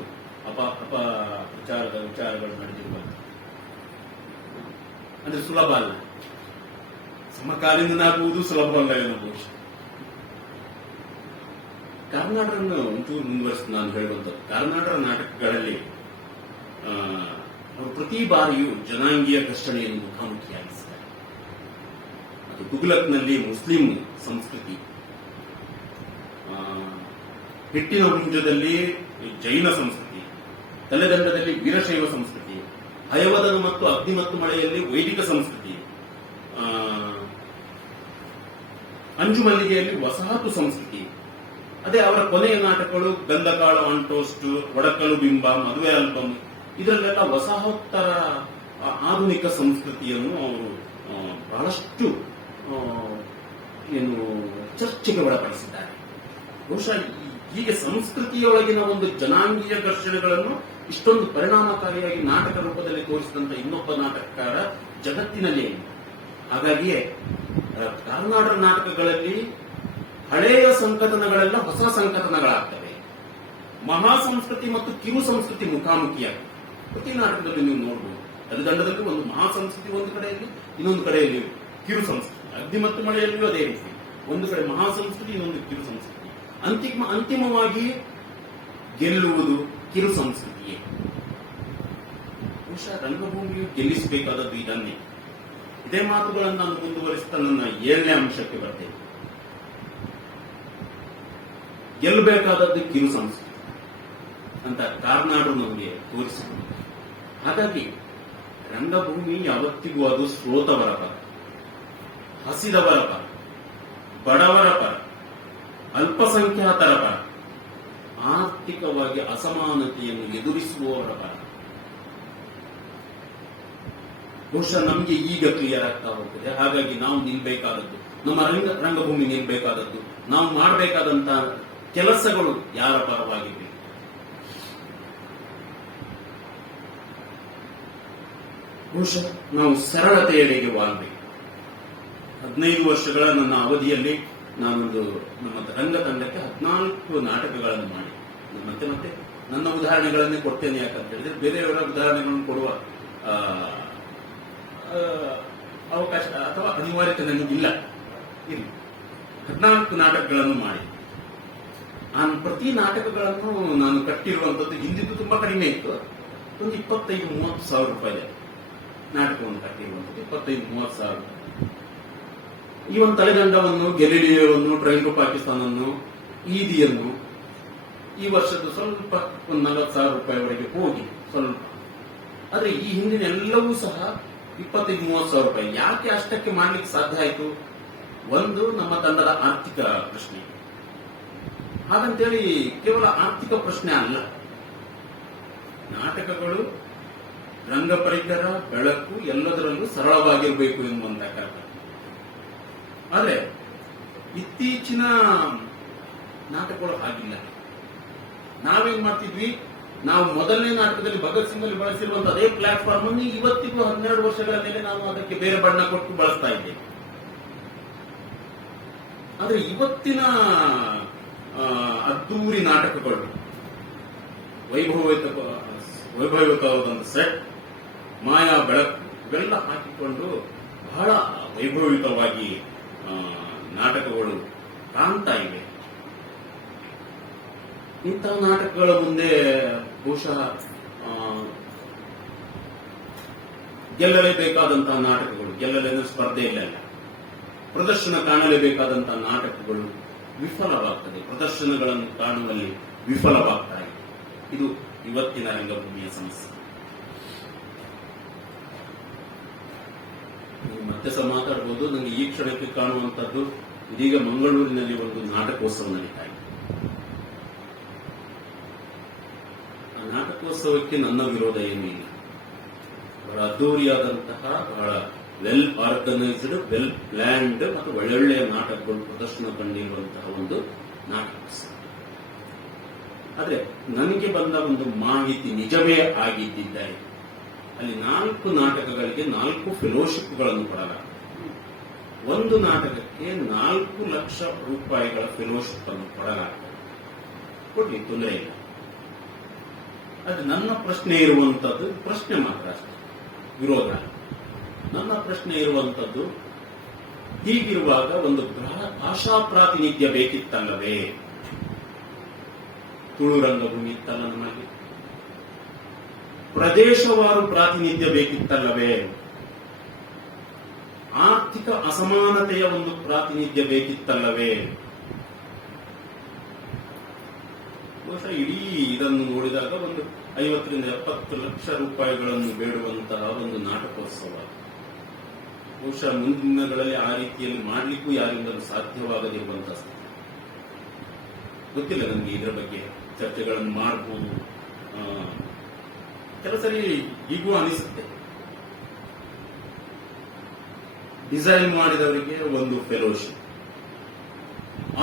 ವಿಚಾರಗಳು ನಡೆದಿರುವ, ಅಂದ್ರೆ ಸುಲಭ ಅಲ್ಲ. ಸಮಕಾಲೀನಾಗುವುದು ಸುಲಭವಲ್ಲ ಏನೋ ಬಹುಶಃ. ಕರ್ನಾಟಕವನ್ನು ಒಂಚೂರು ಮುಂದುವರಿಸಿ ನಾನು ಹೇಳುವಂಥದ್ದು, ಕರ್ನಾಟಕ ನಾಟಕಗಳಲ್ಲಿ ಅವರು ಪ್ರತಿ ಬಾರಿಯೂ ಜನಾಂಗೀಯ ಘರ್ಷಣೆಯನ್ನು ಮುಖಾಮುಖಿಯಾಗಿಸಿದ್ದಾರೆ. ಅದು ತುಘಲಕ್ನಲ್ಲಿ ಮುಸ್ಲಿಂ ಸಂಸ್ಕೃತಿ, ಹಿಟ್ಟಿನ ಹುಂಜದಲ್ಲಿ ಜೈನ ಸಂಸ್ಕೃತಿ, ತಲೆದಂಡದಲ್ಲಿ ವೀರಶೈವ ಸಂಸ್ಕೃತಿ, ಹಯವದನ ಮತ್ತು ಅಗ್ನಿ ಮತ್ತು ಮಳೆಯಲ್ಲಿ ವೈದಿಕ ಸಂಸ್ಕೃತಿ, ಅಂಜು ಮಲ್ಲಿಗೆಯಲ್ಲಿ ವಸಾಹತು ಸಂಸ್ಕೃತಿ. ಅದೇ ಅವರ ಕೊನೆಯ ನಾಟಕಗಳು ಗಂಧಕಾಳು ಆನ್ ಟೋಸ್ಟ್, ಒಡಕಲು ಬಿಂಬ, ಮದುವೆ ಆಲ್ಬಮ್, ಇದರಲ್ಲೆಲ್ಲ ವಸಾಹತರ ಆಧುನಿಕ ಸಂಸ್ಕೃತಿಯನ್ನು ಅವರು ಬಹಳಷ್ಟು ಚರ್ಚೆಗೆ ಒಳಪಡಿಸಿದ್ದಾರೆ. ಬಹುಶಃ ಹೀಗೆ ಸಂಸ್ಕೃತಿಯೊಳಗಿನ ಒಂದು ಜನಾಂಗೀಯ ಘರ್ಷಣೆಗಳನ್ನು ಇಷ್ಟೊಂದು ಪರಿಣಾಮಕಾರಿಯಾಗಿ ನಾಟಕ ರೂಪದಲ್ಲಿ ತೋರಿಸಿದಂತ ಇನ್ನೊಬ್ಬ ನಾಟಕಕಾರ ಜಗತ್ತಿನಲ್ಲೇ ಇಲ್ಲ. ಹಾಗಾಗಿಯೇ ಕರ್ನಾಟಕ ನಾಟಕಗಳಲ್ಲಿ ಹಳೆಯ ಸಂಕಥನಗಳೆಲ್ಲ ಹೊಸ ಸಂಕಥನಗಳಾಗ್ತವೆ. ಮಹಾ ಸಂಸ್ಕೃತಿ ಮತ್ತು ಕಿರು ಸಂಸ್ಕೃತಿ ಮುಖಾಮುಖಿಯಾಗಿ ಪ್ರತಿ ನಾಟಕದಲ್ಲಿ ನೀವು ನೋಡಬಹುದು. ತಲೆದಂಡದಲ್ಲಿ ಒಂದು ಮಹಾ ಸಂಸ್ಕೃತಿ ಒಂದು ಕಡೆಯಲ್ಲಿ, ಇನ್ನೊಂದು ಕಡೆಯಲ್ಲಿ ಕಿರು ಸಂಸ್ಕೃತಿ. ಅಗ್ನಿ ಮತ್ತು ಮಳೆಯಲ್ಲಿಯೂ ಅದೇ ರೀತಿ, ಒಂದು ಕಡೆ ಮಹಾ ಸಂಸ್ಕೃತಿ, ಇನ್ನೊಂದು ಕಿರು ಸಂಸ್ಕೃತಿ. ಅಂತಿಮವಾಗಿ ಗೆಲ್ಲುವುದು ಕಿರು ಸಂಸ್ಕೃತಿಯೇ. ಬಹುಶಃ ರಂಗಭೂಮಿಯು ಗೆಲ್ಲಿಸಬೇಕಾದದ್ದು ಇದನ್ನೇ. ಇದೇ ಮಾತುಗಳನ್ನು ನಾನು ಮುಂದುವರಿಸ್ತಾ ನನ್ನ 7ನೇ ಅಂಶಕ್ಕೆ ಬರ್ತೇನೆ. ಗೆಲ್ಲಬೇಕಾದದ್ದು ಕಿರು ಸಂಸ್ಕೃತಿ ಅಂತ ಕಾರ್ನಾಡು ನಮಗೆ ತೋರಿಸಿದೆ. ಹಾಗಾಗಿ ರಂಗಭೂಮಿ ಯಾವತ್ತಿಗೂ ಅದು ಶ್ರೋತವರ ಪರ, ಹಸಿದವರ ಪರ, ಬಡವರ ಪರ, ಅಲ್ಪಸಂಖ್ಯಾತರ ಪರ, ಆರ್ಥಿಕವಾಗಿ ಅಸಮಾನತೆಯನ್ನು ಎದುರಿಸುವವರ ಪರ. ಬಹುಶಃ ನಮಗೆ ಈಗ ಕ್ಲಿಯರ್ ಆಗ್ತಾ ಹೋಗ್ತದೆ. ಹಾಗಾಗಿ ನಾವು ನಿಲ್ಬೇಕಾದದ್ದು, ನಮ್ಮ ರಂಗಭೂಮಿ ನಿಲ್ಬೇಕಾದದ್ದು, ನಾವು ಮಾಡಬೇಕಾದಂತ ಕೆಲಸಗಳು ಯಾರ ಪರವಾಗಿವೆ. ಬಹುಶಃ ನಾವು ಸರಳತೆಯೆಡೆಗೆ ವಾಲ್ಬೇಕು. 15 ವರ್ಷಗಳ ನನ್ನ ಅವಧಿಯಲ್ಲಿ ನಾನೊಂದು ನಮ್ಮ ರಂಗತಂಡಕ್ಕೆ 14 ನಾಟಕಗಳನ್ನು ಮಾಡಿ ಮತ್ತೆ ಮತ್ತೆ ನನ್ನ ಉದಾಹರಣೆಗಳನ್ನೇ ಕೊಡ್ತೇನೆ. ಯಾಕಂತ ಹೇಳಿದ್ರೆ ಬೇರೆಯವರ ಉದಾಹರಣೆಗಳನ್ನು ಕೊಡುವ ಅವಕಾಶ ಅಥವಾ ಅನಿವಾರ್ಯತೆ ನನಗಿಲ್ಲ. ಇಲ್ಲಿ 14 ನಾಟಕಗಳನ್ನು ಮಾಡಿ ಪ್ರತಿ ನಾಟಕಗಳನ್ನು ನಾನು ಕಟ್ಟಿರುವಂತದ್ದು ಹಿಂದಿದ್ದು ತುಂಬಾ ಕಡಿಮೆ ಇತ್ತು. ಒಂದು 25-30 ಸಾವಿರ ರೂಪಾಯಿ ನಾಟಕವನ್ನು ಕಟ್ಟಿರುವಂತದ್ದು 25-30 ಸಾವಿರ. ಈ ಒಂದು ತಲೆದಂಡವನ್ನು, ಗೆಲಿಲಿಯೋವನ್ನು, ಟ್ರೈನ್ ಟು ಪಾಕಿಸ್ತಾನನ್ನು, ಈದಿಯನ್ನು ಈ ವರ್ಷದ್ದು ಸ್ವಲ್ಪ ಒಂದು 40,000 ರೂಪಾಯಿವರೆಗೆ ಹೋಗಿ ಸ್ವಲ್ಪ. ಆದ್ರೆ ಈ ಹಿಂದಿನ ಎಲ್ಲವೂ ಸಹ 25-30 ಸಾವಿರ ರೂಪಾಯಿ. ಯಾಕೆ ಅಷ್ಟಕ್ಕೆ ಮಾಡ್ಲಿಕ್ಕೆ ಸಾಧ್ಯ ಆಯಿತು? ಒಂದು, ನಮ್ಮ ತಂಡದ ಆರ್ಥಿಕ ಪ್ರಶ್ನೆ. ಹಾಗಂತೇಳಿ ಕೇವಲ ಆರ್ಥಿಕ ಪ್ರಶ್ನೆ ಅಲ್ಲ, ನಾಟಕಗಳು ರಂಗ ಪರಿಕರ, ಬೆಳಕು ಎಲ್ಲದರಲ್ಲೂ ಸರಳವಾಗಿರಬೇಕು ಎನ್ನುವಂತ ಕಾರಣ. ಆದ್ರೆ ಇತ್ತೀಚಿನ ನಾಟಕಗಳು ಆಗಿಲ್ಲ. ನಾವೇನ್ ಮಾಡ್ತಿದ್ವಿ, ನಾವು ಮೊದಲನೇ ನಾಟಕದಲ್ಲಿ ಭಗತ್ ಸಿಂಗ್ ಅಲ್ಲಿ ಬಳಸಿರುವಂತಹ ಅದೇ ಪ್ಲಾಟ್ಫಾರ್ಮ್ ಅನ್ನು ಇವತ್ತಿಗೂ 12 ವರ್ಷಗಳ ಮೇಲೆ ನಾವು ಅದಕ್ಕೆ ಬೇರೆ ಬಣ್ಣ ಕೊಟ್ಟು ಬಳಸ್ತಾ ಇದ್ದೇವೆ. ಆದ್ರೆ ಇವತ್ತಿನ ಅದ್ದೂರಿ ನಾಟಕಗಳು ವೈಭವಯುತವಾದ ಸೆಟ್, ಮಾಯಾ ಬೆಳಕು ಇವೆಲ್ಲ ಹಾಕಿಕೊಂಡು ಬಹಳ ವೈಭವಯುತವಾಗಿ ನಾಟಕಗಳು ಕಾಣ್ತಾ ಇವೆ. ಇಂತಹ ನಾಟಕಗಳ ಮುಂದೆ ಬಹುಶಃ ಗೆಲ್ಲಲೇಬೇಕಾದಂತಹ ನಾಟಕಗಳು, ಗೆಲ್ಲಲೇನ ಸ್ಪರ್ಧೆಯಲ್ಲ, ಪ್ರದರ್ಶನ ಕಾಣಲೇಬೇಕಾದಂತಹ ನಾಟಕಗಳು ವಿಫಲವಾಗ್ತದೆ, ಪ್ರದರ್ಶನಗಳನ್ನು ಕಾಣುವಲ್ಲಿ ವಿಫಲವಾಗ್ತಾ ಇದೆ. ಇದು ಇವತ್ತಿನ ರಂಗಭೂಮಿಯ ಸಮಸ್ಯೆ. ಮತ್ತೆ ಸಹ ಮಾತಾಡಬಹುದು. ನನಗೆ ಈ ಕ್ಷಣಕ್ಕೆ ಕಾಣುವಂತದ್ದು, ಇದೀಗ ಮಂಗಳೂರಿನಲ್ಲಿ ಒಂದು ನಾಟಕೋತ್ಸವ ನಡೀತಾ ಇದೆ. ಆ ನಾಟಕೋತ್ಸವಕ್ಕೆ ನನ್ನ ವಿರೋಧ ಏನೂ ಇಲ್ಲ. ಬಹಳ ಅದ್ದೂರಿಯಾದಂತಹ, ಬಹಳ ವೆಲ್ ಆರ್ಗನೈಸ್ಡ್, ವೆಲ್ ಪ್ಲಾನ್ಡ್ ಮತ್ತು ಒಳ್ಳೊಳ್ಳೆಯ ನಾಟಕಗಳು ಪ್ರದರ್ಶನ ಕಂಡಿರುವಂತಹ ಒಂದು ನಾಟಕೋತ್ಸವ. ಆದ್ರೆ ನನಗೆ ಬಂದ ಒಂದು ಮಾಹಿತಿ ನಿಜವೇ ಆಗಿದ್ದರೆ ಅಲ್ಲಿ 4 ನಾಟಕಗಳಿಗೆ 4 ಫೆಲೋಶಿಪ್ಗಳನ್ನು ಕೊಡಲಾಗಿದೆ. ಒಂದು ನಾಟಕಕ್ಕೆ 4 ಲಕ್ಷ ರೂಪಾಯಿಗಳ ಫೆಲೋಶಿಪ್ ಅನ್ನು ಕೊಡಲಾಗಿದೆ. ಕೊಡ್ಲಿ, ತೊಂದರೆ ಇಲ್ಲ. ಅದು ನನ್ನ ಪ್ರಶ್ನೆ ಇರುವಂತದ್ದು, ಪ್ರಶ್ನೆ ಮಾತ್ರ ಅಷ್ಟೇ, ವಿರೋಧ. ನನ್ನ ಪ್ರಶ್ನೆ ಇರುವಂತದ್ದು, ಹೀಗಿರುವಾಗ ಒಂದು ಭಾಷಾ ಪ್ರಾತಿನಿಧ್ಯ ಬೇಕಿತ್ತಲ್ಲವೇ? ತುಳು ರಂಗಭೂಮಿ ಇತ್ತಲ್ಲ ನಮಗೆ, ಪ್ರದೇಶವಾರು ಪ್ರಾತಿನಿಧ್ಯ ಬೇಕಿತ್ತಲ್ಲವೇ? ಆರ್ಥಿಕ ಅಸಮಾನತೆಯ ಒಂದು ಪ್ರಾತಿನಿಧ್ಯ ಬೇಕಿತ್ತಲ್ಲವೇ? ಬಹುಶಃ ಇಡೀ ಇದನ್ನು ನೋಡಿದಾಗ ಒಂದು 50 ರಿಂದ 70 ಲಕ್ಷ ರೂಪಾಯಿಗಳನ್ನು ಬೇಡುವಂತಹ ಒಂದು ನಾಟಕೋತ್ಸವ. ಬಹುಶಃ ಮುಂದಿನ ದಿನಗಳಲ್ಲಿ ಆ ರೀತಿಯಲ್ಲಿ ಮಾಡಲಿಕ್ಕೂ ಯಾರಿಂದಲೂ ಸಾಧ್ಯವಾಗದಿರುವಂತಹ ಸ್ಥಿತಿ. ಗೊತ್ತಿಲ್ಲ ನನಗೆ ಇದರ ಬಗ್ಗೆ ಚರ್ಚೆಗಳನ್ನು ಮಾಡಬಹುದು. ಕೆಲವು ಸರಿ ಈಗೂ ಅನಿಸುತ್ತೆ, ಡಿಸೈನ್ ಮಾಡಿದವರಿಗೆ ಒಂದು ಫೆಲೋಶಿಪ್,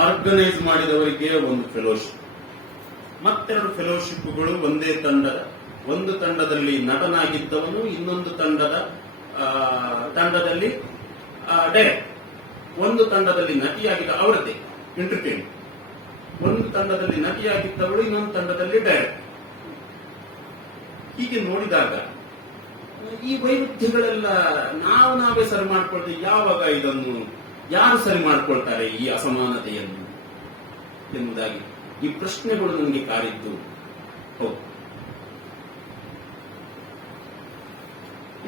ಆರ್ಗನೈಸ್ ಮಾಡಿದವರಿಗೆ ಒಂದು ಫೆಲೋಶಿಪ್, ಮತ್ತೆರಡು ಫೆಲೋಶಿಪ್ಗಳು ಒಂದೇ ಒಂದು ತಂಡದಲ್ಲಿ ನಟನಾಗಿದ್ದವನು ಇನ್ನೊಂದು ತಂಡದಲ್ಲಿ ಡೈರೆಕ್ಟ್, ಒಂದು ತಂಡದಲ್ಲಿ ನಟಿಯಾಗಿದ್ದ ಅವರದ್ದೇ ಎಂಟರ್ಟೈನ್, ಒಂದು ತಂಡದಲ್ಲಿ ನಟಿಯಾಗಿದ್ದವಳು ಇನ್ನೊಂದು ತಂಡದಲ್ಲಿ ಡೈರೆಕ್ಟ್. ಹೀಗೆ ನೋಡಿದಾಗ ಈ ವೈರುಧ್ಯಗಳೆಲ್ಲ ನಾವೇ ಸರಿ ಮಾಡ್ಕೊಳ್ತೀವಿ. ಯಾವಾಗ ಇದನ್ನು ಯಾರು ಸರಿ ಮಾಡ್ಕೊಳ್ತಾರೆ ಈ ಅಸಮಾನತೆಯನ್ನು ಎಂಬುದಾಗಿ ಈ ಪ್ರಶ್ನೆಗಳು ನನಗೆ ಕಾಡಿದ್ದು. ಹೌದು,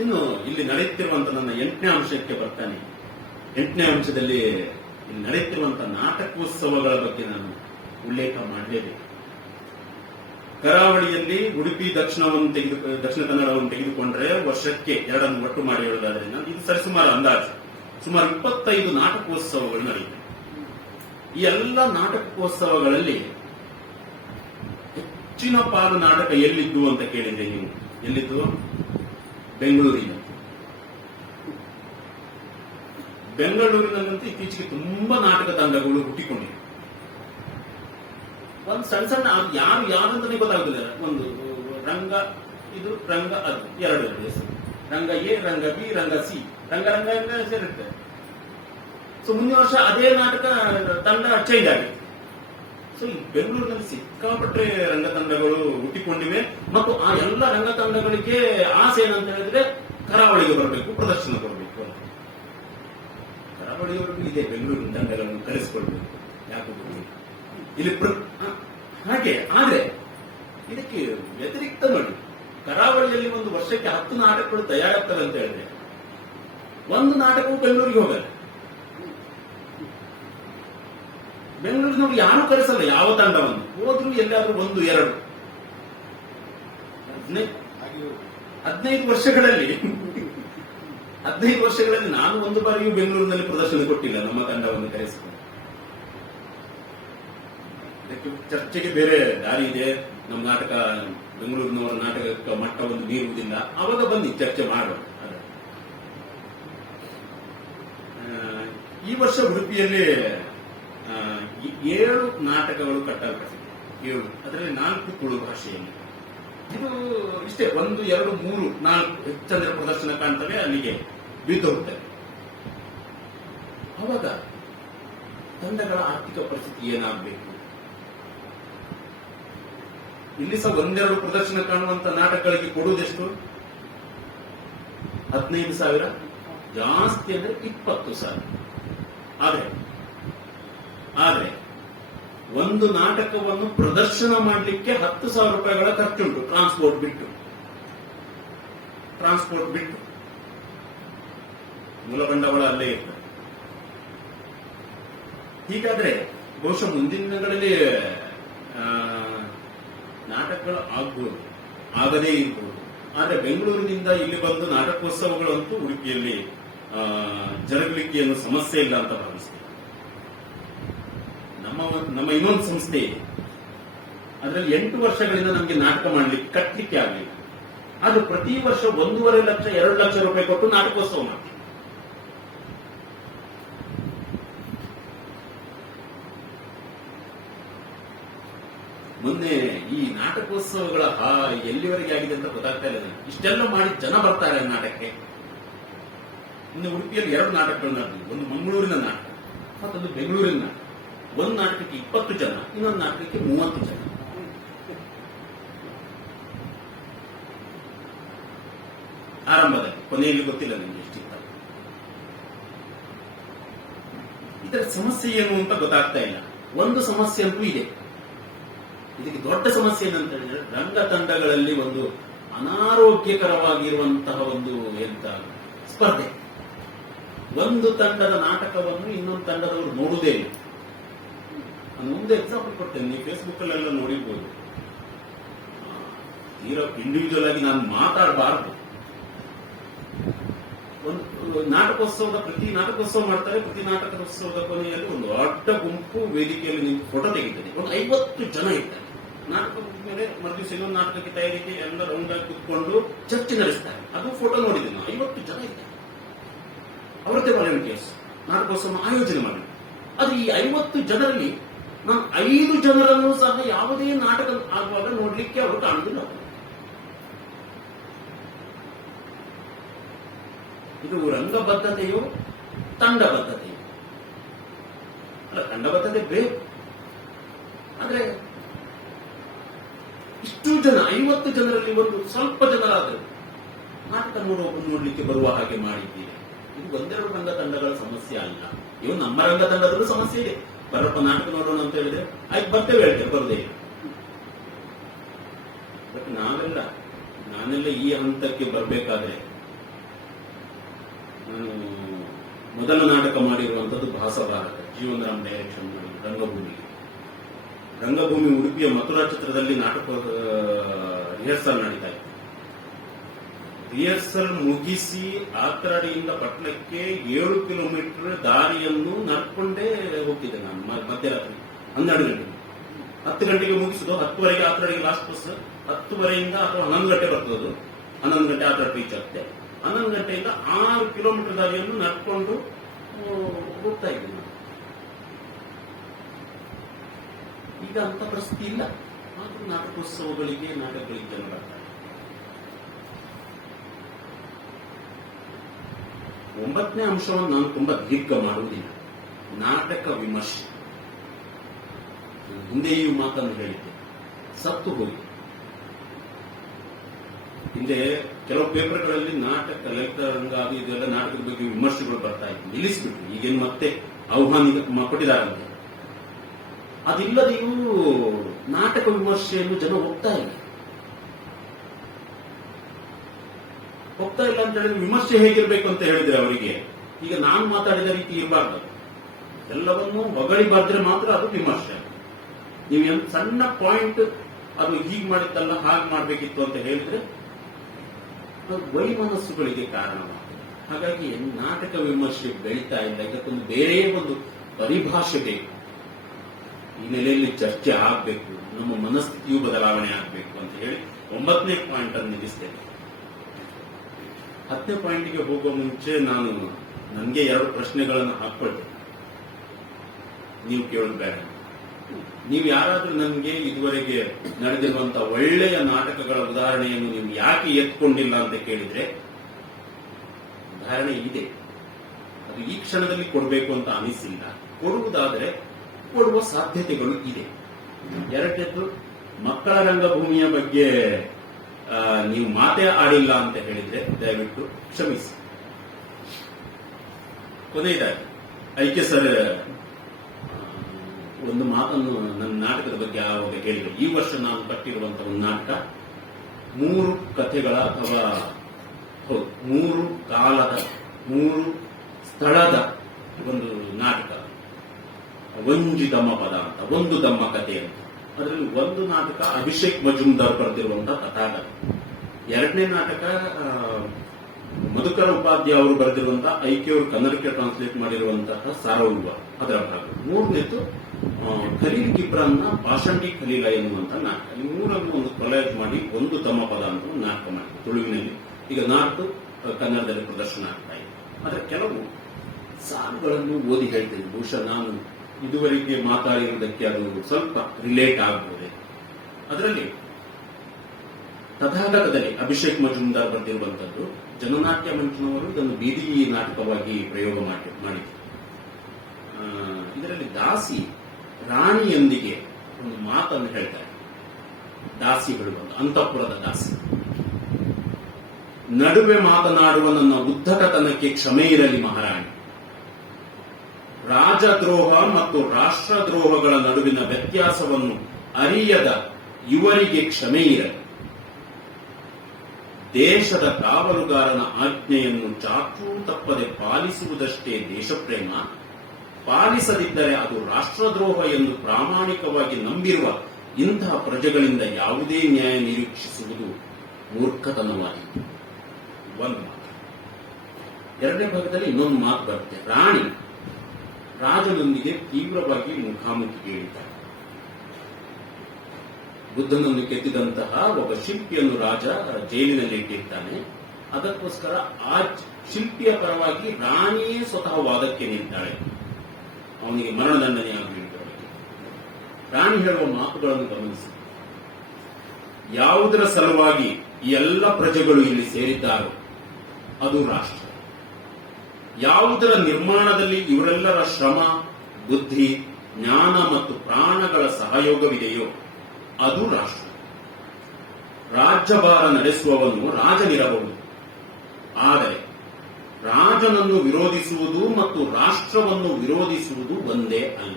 ಇನ್ನು ಇಲ್ಲಿ ನಡೆಯುತ್ತಿರುವಂತಹ ನನ್ನ 8ನೇ ಅಂಶಕ್ಕೆ ಬರ್ತಾನೆ. 8ನೇ ಅಂಶದಲ್ಲಿ ಇಲ್ಲಿ ನಡೆಯುತ್ತಿರುವಂತಹ ನಾಟಕೋತ್ಸವಗಳ ಬಗ್ಗೆ ನಾನು ಉಲ್ಲೇಖ ಮಾಡಲೇಬೇಕು. ಕರಾವಳಿಯಲ್ಲಿ ಉಡುಪಿ ದಕ್ಷಿಣ ಕನ್ನಡವನ್ನು ತೆಗೆದುಕೊಂಡ್ರೆ ವರ್ಷಕ್ಕೆ 2 ಒಟ್ಟು ಮಾಡಿ ಹೇಳುವುದಾದ್ರೆ ಇದು ಸರಿಸುಮಾರು ಅಂದಾಜು ಸುಮಾರು 25 ನಾಟಕೋತ್ಸವಗಳು ನಡೆಯುತ್ತವೆ. ಈ ಎಲ್ಲ ನಾಟಕೋತ್ಸವಗಳಲ್ಲಿ ಹೆಚ್ಚಿನ ಪಾಲು ನಾಟಕ ಎಲ್ಲಿದ್ದು ಅಂತ ಕೇಳಿದ್ರೆ ನೀವು, ಎಲ್ಲಿದ್ದು? ಬೆಂಗಳೂರಿನಲ್ಲಂತೂ ಇತ್ತೀಚೆಗೆ ತುಂಬಾ ನಾಟಕ ತಂಡಗಳು ಹುಟ್ಟಿಕೊಂಡಿವೆ. ಒಂದು ಸಣ್ಣ ಸಣ್ಣ ಯಾರು ಯಾರಂತಾನೆ ಗೊತ್ತಾಗುದಿಲ್ಲ. ಒಂದು ರಂಗ ಇದು, ರಂಗ ಅದು, ಎರಡು ಹೆಸರು, ರಂಗ ಎ, ರಂಗ ಬಿ, ರಂಗ ಸಿ, ರಂಗ ಸೇರಿರ್ತದೆ. ಸೊ ಮುಂದಿನ ವರ್ಷ ಅದೇ ನಾಟಕ ತಂಡ ಚೇಂಜ್ ಆಗಿದೆ. ಸೊ ಈ ಬೆಂಗಳೂರಿನಲ್ಲಿ ಸಿಕ್ಕಾಪಟ್ಟೆ ರಂಗ ತಂಡಗಳು ಹುಟ್ಟಿಕೊಂಡಿವೆ. ಮತ್ತು ಆ ಎಲ್ಲ ರಂಗ ತಂಡಗಳಿಗೆ ಆಸೆ ಏನಂತ ಹೇಳಿದ್ರೆ ಕರಾವಳಿಗೆ ಬರಬೇಕು, ಪ್ರದರ್ಶನ ಕೊಡಬೇಕು. ಕರಾವಳಿಯವರೆಗೂ ಇದೆ ಬೆಂಗಳೂರಿನ ತಂಡಗಳನ್ನು ಕರೆಸಿಕೊಳ್ಬೇಕು. ಯಾಕೆ ಇಲ್ಲಿ ಹಾಗೆ. ಆದ್ರೆ ಇದಕ್ಕೆ ವ್ಯತಿರಿಕ್ತ ನೋಡಿ, ಕರಾವಳಿಯಲ್ಲಿ ಒಂದು ವರ್ಷಕ್ಕೆ 10 ನಾಟಕಗಳು ತಯಾರಾಗ್ತವೆ ಅಂತ ಹೇಳಿದ್ರೆ ಒಂದು ನಾಟಕವು ಬೆಂಗಳೂರಿಗೆ ಹೋಗಲ್ಲ. ಬೆಂಗಳೂರಿನವ್ರು ಯಾರು ಕರೆಸಲ್ಲ ಯಾವ ತಂಡವನ್ನು. ಹೋದ್ರು ಎಲ್ಲಾದ್ರೂ 1-2. 15 ವರ್ಷಗಳಲ್ಲಿ ನಾನು ಒಂದು ಬಾರಿಯೂ ಬೆಂಗಳೂರಿನಲ್ಲಿ ಪ್ರದರ್ಶನ ಕೊಟ್ಟಿಲ್ಲ ನಮ್ಮ ತಂಡವನ್ನು ಕರೆಸಿಕೊಂಡು. ಇದಕ್ಕೆ ಚರ್ಚೆಗೆ ಬೇರೆ ದಾರಿ ಇದೆ. ನಮ್ಮ ನಾಟಕ ಬೆಂಗಳೂರಿನವರ ನಾಟಕಕ್ಕೆ ಮಟ್ಟ ಒಂದು ಮೀರುವುದಿಲ್ಲ. ಅವಾಗ ಬನ್ನಿ ಚರ್ಚೆ ಮಾಡೋಣ. ಈ ವರ್ಷ ಉಡುಪಿಯಲ್ಲಿ 7 ನಾಟಕಗಳು ಕಟ್ಟಲ್ಪಟ್ಟಿದೆ. 7, ಅದರಲ್ಲಿ 4 ತುಳು ಭಾಷೆಯಲ್ಲಿ. ಇದು ಇಷ್ಟೇ, 1, 2, 3, 4 ಹೆಚ್ಚಂದ್ರೆ ಪ್ರದರ್ಶನ ಕಾಣ್ತವೆ, ಅಲ್ಲಿಗೆ ಬಿದ್ದು ಹೋಗ್ತವೆ. ಅವಾಗ ತಂಡಗಳ ಆರ್ಥಿಕ ಪರಿಸ್ಥಿತಿ ಏನಾಗಬೇಕು? ಇಲ್ಲಿ ಸಹ 1-2 ಪ್ರದರ್ಶನ ಕಾಣುವಂತ ನಾಟಕಗಳಿಗೆ ಕೊಡುವುದೆಷ್ಟು? 15,000, ಜಾಸ್ತಿ ಅಂದ್ರೆ 20,000. ಆದ್ರೆ ಒಂದು ನಾಟಕವನ್ನು ಪ್ರದರ್ಶನ ಮಾಡಲಿಕ್ಕೆ 10,000 ರೂಪಾಯಿಗಳ ಖರ್ಚುಂಟು, ಟ್ರಾನ್ಸ್ಪೋರ್ಟ್ ಬಿಟ್ಟು. ಮೂಲ ಬಂಡವಾಳ ಅಲ್ಲೇ ಇರ್ತದೆ. ಹೀಗಾದ್ರೆ ಬಹುಶಃ ಮುಂದಿನ ದಿನಗಳಲ್ಲಿ ನಾಟಕಗಳು ಆಗ್ಬೋದು, ಆಗದೇ ಇರ್ಬೋದು. ಆದ್ರೆ ಬೆಂಗಳೂರಿನಿಂದ ಇಲ್ಲಿ ಬಂದು ನಾಟಕೋತ್ಸವಗಳಂತೂ ಉಡುಪಿಯಲ್ಲಿ ಜರುಗಲಿಕ್ಕೆ ಏನು ಸಮಸ್ಯೆ ಇಲ್ಲ ಅಂತ ಭಾವಿಸ್ತೇನೆ. ನಮ್ಮ ಇನ್ನೊಂದು ಸಂಸ್ಥೆ ಇದೆ, ಅದರಲ್ಲಿ 8 ವರ್ಷಗಳಿಂದ ನಮಗೆ ನಾಟಕ ಮಾಡಲಿಕ್ಕೆ ಕಟ್ಟಲಿಕ್ಕೆ ಆಗಲಿಲ್ಲ. ಅದು ಪ್ರತಿ ವರ್ಷ 1.5 ಲಕ್ಷ 2 ಲಕ್ಷ ರೂಪಾಯಿ ಕೊಟ್ಟು ನಾಟಕೋತ್ಸವ ಮಾಡ್ತೀವಿ. ಮೊನ್ನೆ ಈ ನಾಟಕೋತ್ಸವಗಳ ಎಲ್ಲಿವರೆಗೆ ಆಗಿದೆ ಅಂತ ಗೊತ್ತಾಗ್ತಾ ಇಲ್ಲ. ಇಷ್ಟೆಲ್ಲ ಮಾಡಿ ಜನ ಬರ್ತಾರೆ ನಾಟಕಕ್ಕೆ. ಇನ್ನು ಉಡುಪಿಯಲ್ಲಿ 2 ನಾಟಕಗಳು ನಡೆದಿವೆ. ಒಂದು ಮಂಗಳೂರಿನ ನಾಟಕ, ಮತ್ತೊಂದು ಬೆಂಗಳೂರಿನ ನಾಟಕ. ಒಂದು ನಾಟಕಕ್ಕೆ 20 ಜನ, ಇನ್ನೊಂದು ನಾಟಕಕ್ಕೆ 30 ಜನ. ಆರಂಭದಲ್ಲಿ, ಕೊನೆಯಲ್ಲಿ ಗೊತ್ತಿಲ್ಲ ನಿಮ್ಗೆ ಎಷ್ಟಿತ್ತು. ಇದರ ಸಮಸ್ಯೆ ಏನು ಅಂತ ಗೊತ್ತಾಗ್ತಾ ಇಲ್ಲ. ಒಂದು ಸಮಸ್ಯೆ ಅಂತೂ ಇದೆ. ಇದಕ್ಕೆ ದೊಡ್ಡ ಸಮಸ್ಯೆ ಏನಂತ ಹೇಳಿದ್ರೆ, ರಂಗ ತಂಡಗಳಲ್ಲಿ ಒಂದು ಅನಾರೋಗ್ಯಕರವಾಗಿರುವಂತಹ ಒಂದು ಎಂತ ಸ್ಪರ್ಧೆ. ಒಂದು ತಂಡದ ನಾಟಕವನ್ನು ಇನ್ನೊಂದು ತಂಡದವರು ನೋಡುವುದೇ ಇಲ್ಲ. ನಾನು ಒಂದು ಎಕ್ಸಾಂಪಲ್ ಕೊಡ್ತೇನೆ, ನೀವು ಫೇಸ್ಬುಕ್ ಅಲ್ಲೆಲ್ಲ ನೋಡಿರ್ಬೋದು. ತೀರಾ ಇಂಡಿವಿಜುವಲ್ ಆಗಿ ನಾನು ಮಾತಾಡಬಾರ್ದು. ಒಂದು ನಾಟಕೋತ್ಸವದ ಪ್ರತಿ ನಾಟಕೋತ್ಸವ ಮಾಡ್ತಾರೆ. ಪ್ರತಿ ನಾಟಕೋತ್ಸವದ ಕೊನೆಯಲ್ಲಿ ಒಂದು ದೊಡ್ಡ ಗುಂಪು ವೇದಿಕೆಯಲ್ಲಿ ನಿಂತು ಫೋಟೋ ತೆಗಿತಾರೆ. ಒಂದು 50 ಜನ ಇರ್ತಾರೆ. ನಾಟಕ ಮೇಲೆ ಮರುದಿವಸ ಇನ್ನೊಂದು ನಾಟಕಕ್ಕೆ ತಯಾರಿಕೆ ಎಲ್ಲ ರೌಂಡ್ ಆಗಿ ಕುತ್ಕೊಂಡು ಚರ್ಚೆ ನಡೆಸ್ತಾರೆ. ಅದು ಫೋಟೋ ನೋಡಿದ್ದೀನಿ. 50 ಜನ ಇದ್ದಾರೆ. ಅವರದ್ದೇ ವಾಲಂಟಿಯರ್ಸ್ ನಾಟಕೋತ್ಸವ ಆಯೋಜನೆ ಮಾಡಿ. ಆದ್ರೆ ಈ 50 ಜನರಲ್ಲಿ ನಾನು 5 ಜನರನ್ನು ಸಹ ಯಾವುದೇ ನಾಟಕ ಆಗುವಾಗ ನೋಡ್ಲಿಕ್ಕೆ ಅವರು ಕಾಣುದಿಲ್ಲ. ಇದು ರಂಗಬದ್ಧತೆಯೋ ತಂಡಬದ್ಧತೆಯೋ? ಅಲ್ಲ, ತಂಡಬದ್ಧತೆ ಬೇಕು. ಆದ್ರೆ ಇಷ್ಟು ಜನ 50 ಜನರಲ್ಲಿ ಒಂದು ಸ್ವಲ್ಪ ಜನರಾದರು ನಾಟಕ ನೋಡ್ಲಿಕ್ಕೆ ಬರುವ ಹಾಗೆ ಮಾಡಿದ್ದೀರಿ. ಇದು ಒಂದೆರಡು ರಂಗ ತಂಡಗಳ ಸಮಸ್ಯೆ ಅಲ್ಲ. ಇವು ನಮ್ಮ ರಂಗ ತಂಡದಲ್ಲೂ ಸಮಸ್ಯೆ ಇದೆ. ಬರಪ್ಪ ನಾಟಕ ನೋಡೋಣ ಅಂತ ಹೇಳಿದ್ರೆ ಆಯ್ತು ಬರ್ತೇವೆ ಹೇಳ್ತೇವೆ, ಬರುದೇ ಇಲ್ಲ. ಬಟ್ ನಾನೆಲ್ಲ ಈ ಹಂತಕ್ಕೆ ಬರಬೇಕಾದ್ರೆ ನಾನು ಮೊದಲ ನಾಟಕ ಮಾಡಿರುವಂತದ್ದು ಭಾಸಭಾರತ, ಜೀವನರಾಮ್ ಡೈರೆಕ್ಷನ್ ಮಾಡಿ ರಂಗಭೂಮಿ ಉಡುಪಿಯ ಮಥುರಾ ಚಿತ್ರದಲ್ಲಿ ನಾಟಕ ರಿಹರ್ಸಲ್ ನಡೀತಾ ಇತ್ತು. ರಿಹರ್ಸಲ್ ಮುಗಿಸಿ ಆತರಡಿಯಿಂದ ಪಟ್ಟಣಕ್ಕೆ 7 ಕಿಲೋಮೀಟರ್ ದಾರಿಯನ್ನು ನಡ್ಕೊಂಡೇ ಹೋಗ್ತಿದ್ದೆ ನಾನು. ಮಧ್ಯರಾತ್ರಿ 12 ಗಂಟೆಗೆ 10 ಗಂಟೆಗೆ ಮುಗಿಸುದು, 10:30ಗೆ ಆತರಡಿಗೆ ಲಾಸ್ಟ್ ಬಸ್. 10:30ಯಿಂದ ಅಥವಾ 11 ಗಂಟೆ ಬರ್ತದ್ದು. 11 ಗಂಟೆ ಆತರಡಿ ರೀಚ್ ಆಗುತ್ತೆ. 11 ಗಂಟೆಯಿಂದ 6 ಕಿಲೋಮೀಟರ್ ದಾರಿಯನ್ನು ನಡ್ಕೊಂಡು ಹೋಗ್ತಾ ಇದ್ದೆ ನಾನು. ಈಗ ಅಂತ ಪರಿಸ್ಥಿತಿ ಇಲ್ಲ. ಆದ್ರೂ ನಾಟಕೋತ್ಸವಗಳಿಗೆ ನಾಟಕಗಳಿಗೆ ಜನ ಬರ್ತಾರೆ. 9ನೇ ಅಂಶವನ್ನು ನಾನು ತುಂಬಾ ದೀರ್ಘ ಮಾಡುವುದಿಲ್ಲ. ನಾಟಕ ವಿಮರ್ಶೆ. ಹಿಂದೆಯೂ ಮಾತನ್ನು ಹೇಳಿದ್ದೆ, ಸತ್ತು ಹೋಗಿ. ಹಿಂದೆ ಕೆಲವು ಪೇಪರ್ಗಳಲ್ಲಿ ನಾಟಕ ಲಲಿತ ರಂಗ ಅದು ಇದೆಲ್ಲ ನಾಟಕದ ಬಗ್ಗೆ ವಿಮರ್ಶೆಗಳು ಬರ್ತಾ ಇತ್ತು. ನಿಲ್ಲಿಸಿಬಿಟ್ರು. ಈಗೇನು ಮತ್ತೆ ಆಹ್ವಾನ ಕೊಟ್ಟಿದ್ದಾರಂತೆ. ಅದಿಲ್ಲದೆಯೂ ನಾಟಕ ವಿಮರ್ಶೆಯನ್ನು ಜನ ಹೋಗ್ತಾ ಇಲ್ಲ ಅಂತ ಹೇಳಿದ್ರೆ, ವಿಮರ್ಶೆ ಹೇಗಿರ್ಬೇಕು ಅಂತ ಹೇಳಿದ್ರೆ ಅವರಿಗೆ ಈಗ ನಾನು ಮಾತಾಡಿದ ರೀತಿ ಇರಬಾರ್ದು. ಎಲ್ಲವನ್ನೂ ಹೊಗಳಿ ಬರ್ದ್ರೆ ಮಾತ್ರ ಅದು ವಿಮರ್ಶೆ. ನೀವು ಸಣ್ಣ ಪಾಯಿಂಟ್ ಅದು ಹೀಗೆ ಮಾಡಿದ್ದಲ್ಲ ಹಾಗೆ ಮಾಡ್ಬೇಕಿತ್ತು ಅಂತ ಹೇಳಿದ್ರೆ ಅದು ವೈಮನಸ್ಸುಗಳಿಗೆ ಕಾರಣವಾಗ್ತದೆ. ಹಾಗಾಗಿ ನಾಟಕ ವಿಮರ್ಶೆ ಬೆಳೀತಾ ಇಲ್ಲ. ಇದಕ್ಕೊಂದು ಬೇರೆ ಒಂದು ಪರಿಭಾಷೆ ಬೇಕು. ಈ ನೆಲೆಯಲ್ಲಿ ಚರ್ಚೆ ಆಗಬೇಕು, ನಮ್ಮ ಮನಸ್ಥಿತಿಯು ಬದಲಾವಣೆ ಆಗಬೇಕು ಅಂತ ಹೇಳಿ 9ನೇ ಪಾಯಿಂಟ್ ಅನ್ನು ನಿಲ್ಲಿಸ್ತೇನೆ. 10ನೇ ಪಾಯಿಂಟ್ಗೆ ಹೋಗುವ ಮುಂಚೆ ನನಗೆ 2 ಪ್ರಶ್ನೆಗಳನ್ನು ಹಾಕೊಳ್ತೇನೆ. ನೀವು ಕೇಳೋದು ಬೇಡ. ನೀವು ಯಾರಾದ್ರೂ ನನಗೆ ಇದುವರೆಗೆ ನಡೆದಿರುವಂತಹ ಒಳ್ಳೆಯ ನಾಟಕಗಳ ಉದಾಹರಣೆಯನ್ನು ನೀವು ಯಾಕೆ ಎತ್ಕೊಂಡಿಲ್ಲ ಅಂತ ಕೇಳಿದ್ರೆ, ಉದಾಹರಣೆ ಇದೆ, ಅದು ಈ ಕ್ಷಣದಲ್ಲಿ ಕೊಡಬೇಕು ಅಂತ ಅನಿಸಿಲ್ಲ. ಕೊಡುವುದಾದರೆ ಕೊಡುವ ಸಾಧ್ಯತೆಗಳು ಇದೆ. 2ನೇದು, ಮಕ್ಕಳ ರಂಗಭೂಮಿಯ ಬಗ್ಗೆ ನೀವು ಮಾತೇ ಆಡಿಲ್ಲ ಅಂತ ಹೇಳಿದ್ರೆ ದಯವಿಟ್ಟು ಕ್ಷಮಿಸಿ. ಕೊನೆಯದಾಗಿ ಐಕೆ ಸರ್ ಒಂದು ಮಾತನ್ನು ನನ್ನ ನಾಟಕದ ಬಗ್ಗೆ ಆವಾಗ ಹೇಳಿದರು. ಈ ವರ್ಷ ನಾನು ಕಟ್ಟಿರುವಂತಹ ಒಂದು ನಾಟಕ 3 ಕಥೆಗಳ ಅಥವಾ 3 ಕಾಲದ 3 ಸ್ಥಳದ ಒಂದು ನಾಟಕ. ಒಂಜಿ ದಮ್ಮ ಪದ ಅಂತ, ಒಂದು ದಮ್ಮ ಕಥೆ ಅಂತ. ಅದರಲ್ಲಿ ಒಂದು ನಾಟಕ ಅಭಿಷೇಕ್ ಮಜುಮ್ದಾರ್ ಬರೆದಿರುವಂತಹ ಕಥಾಗತ. 2ನೇ ನಾಟಕ ಮಧುಕರ ಉಪಾಧ್ಯಾಯ ಅವರು ಬರೆದಿರುವಂತಹ ಐಕ್ಯವರು ಕನ್ನಡಕ್ಕೆ ಟ್ರಾನ್ಸ್ಲೇಟ್ ಮಾಡಿರುವಂತಹ ಸಾರವ್ವ, ಅದರ ಭಾಗ. 3ನೇದು ಖಲೀಲ್ ಗಿಬ್ರಾನ್ನ ಪಾಷಂಡಿ ಖಲೀಲ ಎನ್ನುವಂತ ನಾಟಕ. ಈ 3ಅನ್ನು ಒಂದು ಕೊಲೈಜ್ ಮಾಡಿ ಒಂದು ದಮ್ಮ ಪದ ಅಂತ ಒಂದು ನಾಟಕ ಮಾಡಿ ತುಳುವಿನಲ್ಲಿ ಈಗ 4 ಕನ್ನಡದಲ್ಲಿ ಪ್ರದರ್ಶನ ಆಗ್ತಾ ಇದೆ. ಅದರ ಕೆಲವು ಸಾಲುಗಳನ್ನು ಓದಿ ಹೇಳ್ತೇನೆ. ಬಹುಶಃ ನಾನು ಇದುವರೆಗೆ ಮಾತಾಡಿರುವುದಕ್ಕೆ ಅದು ಸ್ವಲ್ಪ ರಿಲೇಟ್ ಆಗಬಹುದೇ. ಅದರಲ್ಲಿ ತಥಾಗತದಲ್ಲಿ ಅಭಿಷೇಕ್ ಮಜುಮ್ದಾರ್ ಬರೆದಿರುವಂತದ್ದು. ಜನನಾಟ್ಯ ಮಂಚನವರು ಇದನ್ನು ಬೀದಿ ನಾಟಕವಾಗಿ ಪ್ರಯೋಗ ಮಾಡಿದ್ರು. ಇದರಲ್ಲಿ ದಾಸಿ ರಾಣಿಯೊಂದಿಗೆ ಒಂದು ಮಾತನ್ನು ಹೇಳ್ತಾರೆ. ದಾಸಿ ಹೇಳುವಂತ ಅಂತಃಪುರದ ದಾಸಿ, ನಡುವೆ ಮಾತನಾಡುವ ನನ್ನ ಉದ್ದಟತನಕ್ಕೆ ಕ್ಷಮೆ ಇರಲಿ ಮಹಾರಾಣಿ. ರಾಜದ್ರೋಹ ಮತ್ತು ರಾಷ್ಟ್ರದ್ರೋಹಗಳ ನಡುವಿನ ವ್ಯತ್ಯಾಸವನ್ನು ಅರಿಯದ ಇವರಿಗೆ ಕ್ಷಮೆ ಇರಲಿ. ದೇಶದ ಕಾವಲುಗಾರನ ಆಜ್ಞೆಯನ್ನು ಚಾಚೂ ತಪ್ಪದೆ ಪಾಲಿಸುವುದಷ್ಟೇ ದೇಶಪ್ರೇಮ, ಪಾಲಿಸದಿದ್ದರೆ ಅದು ರಾಷ್ಟ್ರದ್ರೋಹ ಎಂದು ಪ್ರಾಮಾಣಿಕವಾಗಿ ನಂಬಿರುವ ಇಂತಹ ಪ್ರಜೆಗಳಿಂದ ಯಾವುದೇ ನ್ಯಾಯ ನಿರೀಕ್ಷಿಸುವುದು ಮೂರ್ಖತನವಾಗಿದೆ. ಒಂದು ಮಾತು. ಎರಡನೇ ಭಾಗದಲ್ಲಿ ಇನ್ನೊಂದು ಮಾತು ಬರುತ್ತೆ. ರಾಣಿ ರಾಜನೊಂದಿಗೆ ತೀವ್ರವಾಗಿ ಮುಖಾಮುಖಿ ಹೇಳಿದ್ದಾರೆ. ಬುದ್ಧನನ್ನು ಕೆತ್ತಿದಂತಹ ಒಬ್ಬ ಶಿಲ್ಪಿಯನ್ನು ರಾಜ ಜೈಲಿನಲ್ಲಿ ಇಟ್ಟಿರ್ತಾನೆ. ಅದಕ್ಕೋಸ್ಕರ ಆ ಶಿಲ್ಪಿಯ ಪರವಾಗಿ ರಾಣಿಯೇ ಸ್ವತಃ ವಾದಕ್ಕೆ ನಿಂತಾಳೆ, ಅವನಿಗೆ ಮರಣದಂಡನೆ ಆಗಬೇಕು. ರಾಣಿ ಹೇಳುವ ಮಾತುಗಳನ್ನು ಗಮನಿಸಿ. ಯಾವುದರ ಸಲುವಾಗಿ ಈ ಎಲ್ಲ ಪ್ರಜೆಗಳು ಇಲ್ಲಿ ಸೇರಿದ್ದಾರೋ ಅದು ರಾಷ್ಟ್ರ. ಯಾವುದರ ನಿರ್ಮಾಣದಲ್ಲಿ ಇವರೆಲ್ಲರ ಶ್ರಮ, ಬುದ್ಧಿ, ಜ್ಞಾನ ಮತ್ತು ಪ್ರಾಣಗಳ ಸಹಯೋಗವಿದೆಯೋ ಅದು ರಾಷ್ಟ್ರ. ರಾಜ್ಯಭಾರ ನಡೆಸುವವನು ರಾಜನಿರಬಹುದು, ಆದರೆ ರಾಜನನ್ನು ವಿರೋಧಿಸುವುದು ಮತ್ತು ರಾಷ್ಟ್ರವನ್ನು ವಿರೋಧಿಸುವುದು ಒಂದೇ ಅಲ್ಲ.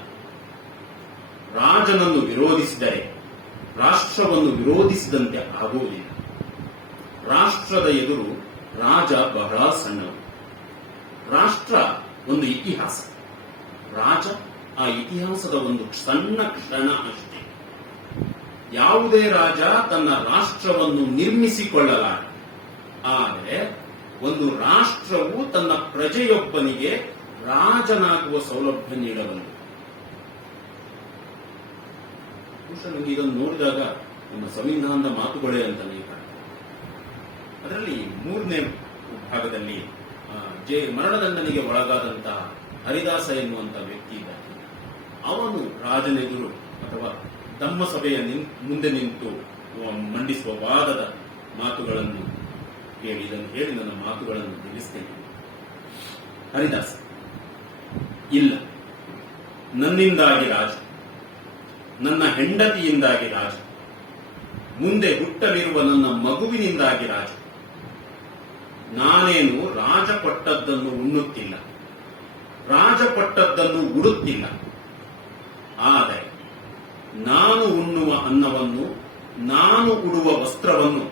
ರಾಜನನ್ನು ವಿರೋಧಿಸಿದರೆ ರಾಷ್ಟ್ರವನ್ನು ವಿರೋಧಿಸಿದಂತೆ ಆಗುವುದಿಲ್ಲ. ರಾಷ್ಟ್ರದ ಎದುರು ರಾಜ ಬಹಳ ಸಣ್ಣವು. ರಾಷ್ಟ್ರ ಒಂದು ಇತಿಹಾಸ, ರಾಜ ಆ ಇತಿಹಾಸದ ಒಂದು ಸಣ್ಣ ಕ್ಷಣ ಅಷ್ಟೇ. ಯಾವುದೇ ರಾಜ ತನ್ನ ರಾಷ್ಟ್ರವನ್ನು ನಿರ್ಮಿಸಿಕೊಳ್ಳಲಾರ, ಆದರೆ ಒಂದು ರಾಷ್ಟ್ರವು ತನ್ನ ಪ್ರಜೆಯೊಬ್ಬನಿಗೆ ರಾಜನಾಗುವ ಸೌಲಭ್ಯ ನೀಡಬಲ್ಲದು. ನನಗೆ ಇದನ್ನು ನೋಡಿದಾಗ ನಮ್ಮ ಸಂವಿಧಾನದ ಮಾತುಗಳೇ ಅಂತಾನೆ ಕಾಣ್ತದೆ. ಅದರಲ್ಲಿ 3ನೇ ಭಾಗದಲ್ಲಿ ಮರಣದಂಡನೆಗೆ ಒಳಗಾದಂತಹ ಹರಿದಾಸ ಎನ್ನುವಂತ ವ್ಯಕ್ತಿ ಇದ್ದಾನೆ. ಅವನು ರಾಜನೆದುರು ಅಥವಾ ಧಮ್ಮ ಸಭೆಯ ಮುಂದೆ ನಿಂತು ಮಂಡಿಸುವ ವಾದದ ಮಾತುಗಳನ್ನು ಕೇಳಿ, ಇದನ್ನು ಹೇಳಿ ನನ್ನ ಮಾತುಗಳನ್ನು ನಿಲ್ಲಿಸ್ತೇನೆ. ಹರಿದಾಸ: ಇಲ್ಲ, ನನ್ನಿಂದಾಗಿ ರಾಜ, ನನ್ನ ಹೆಂಡತಿಯಿಂದಾಗಿ ರಾಜ, ಮುಂದೆ ಹುಟ್ಟಲಿರುವ ನನ್ನ ಮಗುವಿನಿಂದಾಗಿ ರಾಜ. ನಾನೇನು ರಾಜ ಕೊಟ್ಟದ್ದನ್ನು ಉಣ್ಣುತ್ತಿಲ್ಲ, ರಾಜ ಕೊಟ್ಟದ್ದನ್ನು ಉಡುತ್ತಿಲ್ಲ, ಆದರೆ ನಾನು ಉಣ್ಣುವ ಅನ್ನವನ್ನು, ನಾನು ಉಡುವ ವಸ್ತ್ರವನ್ನು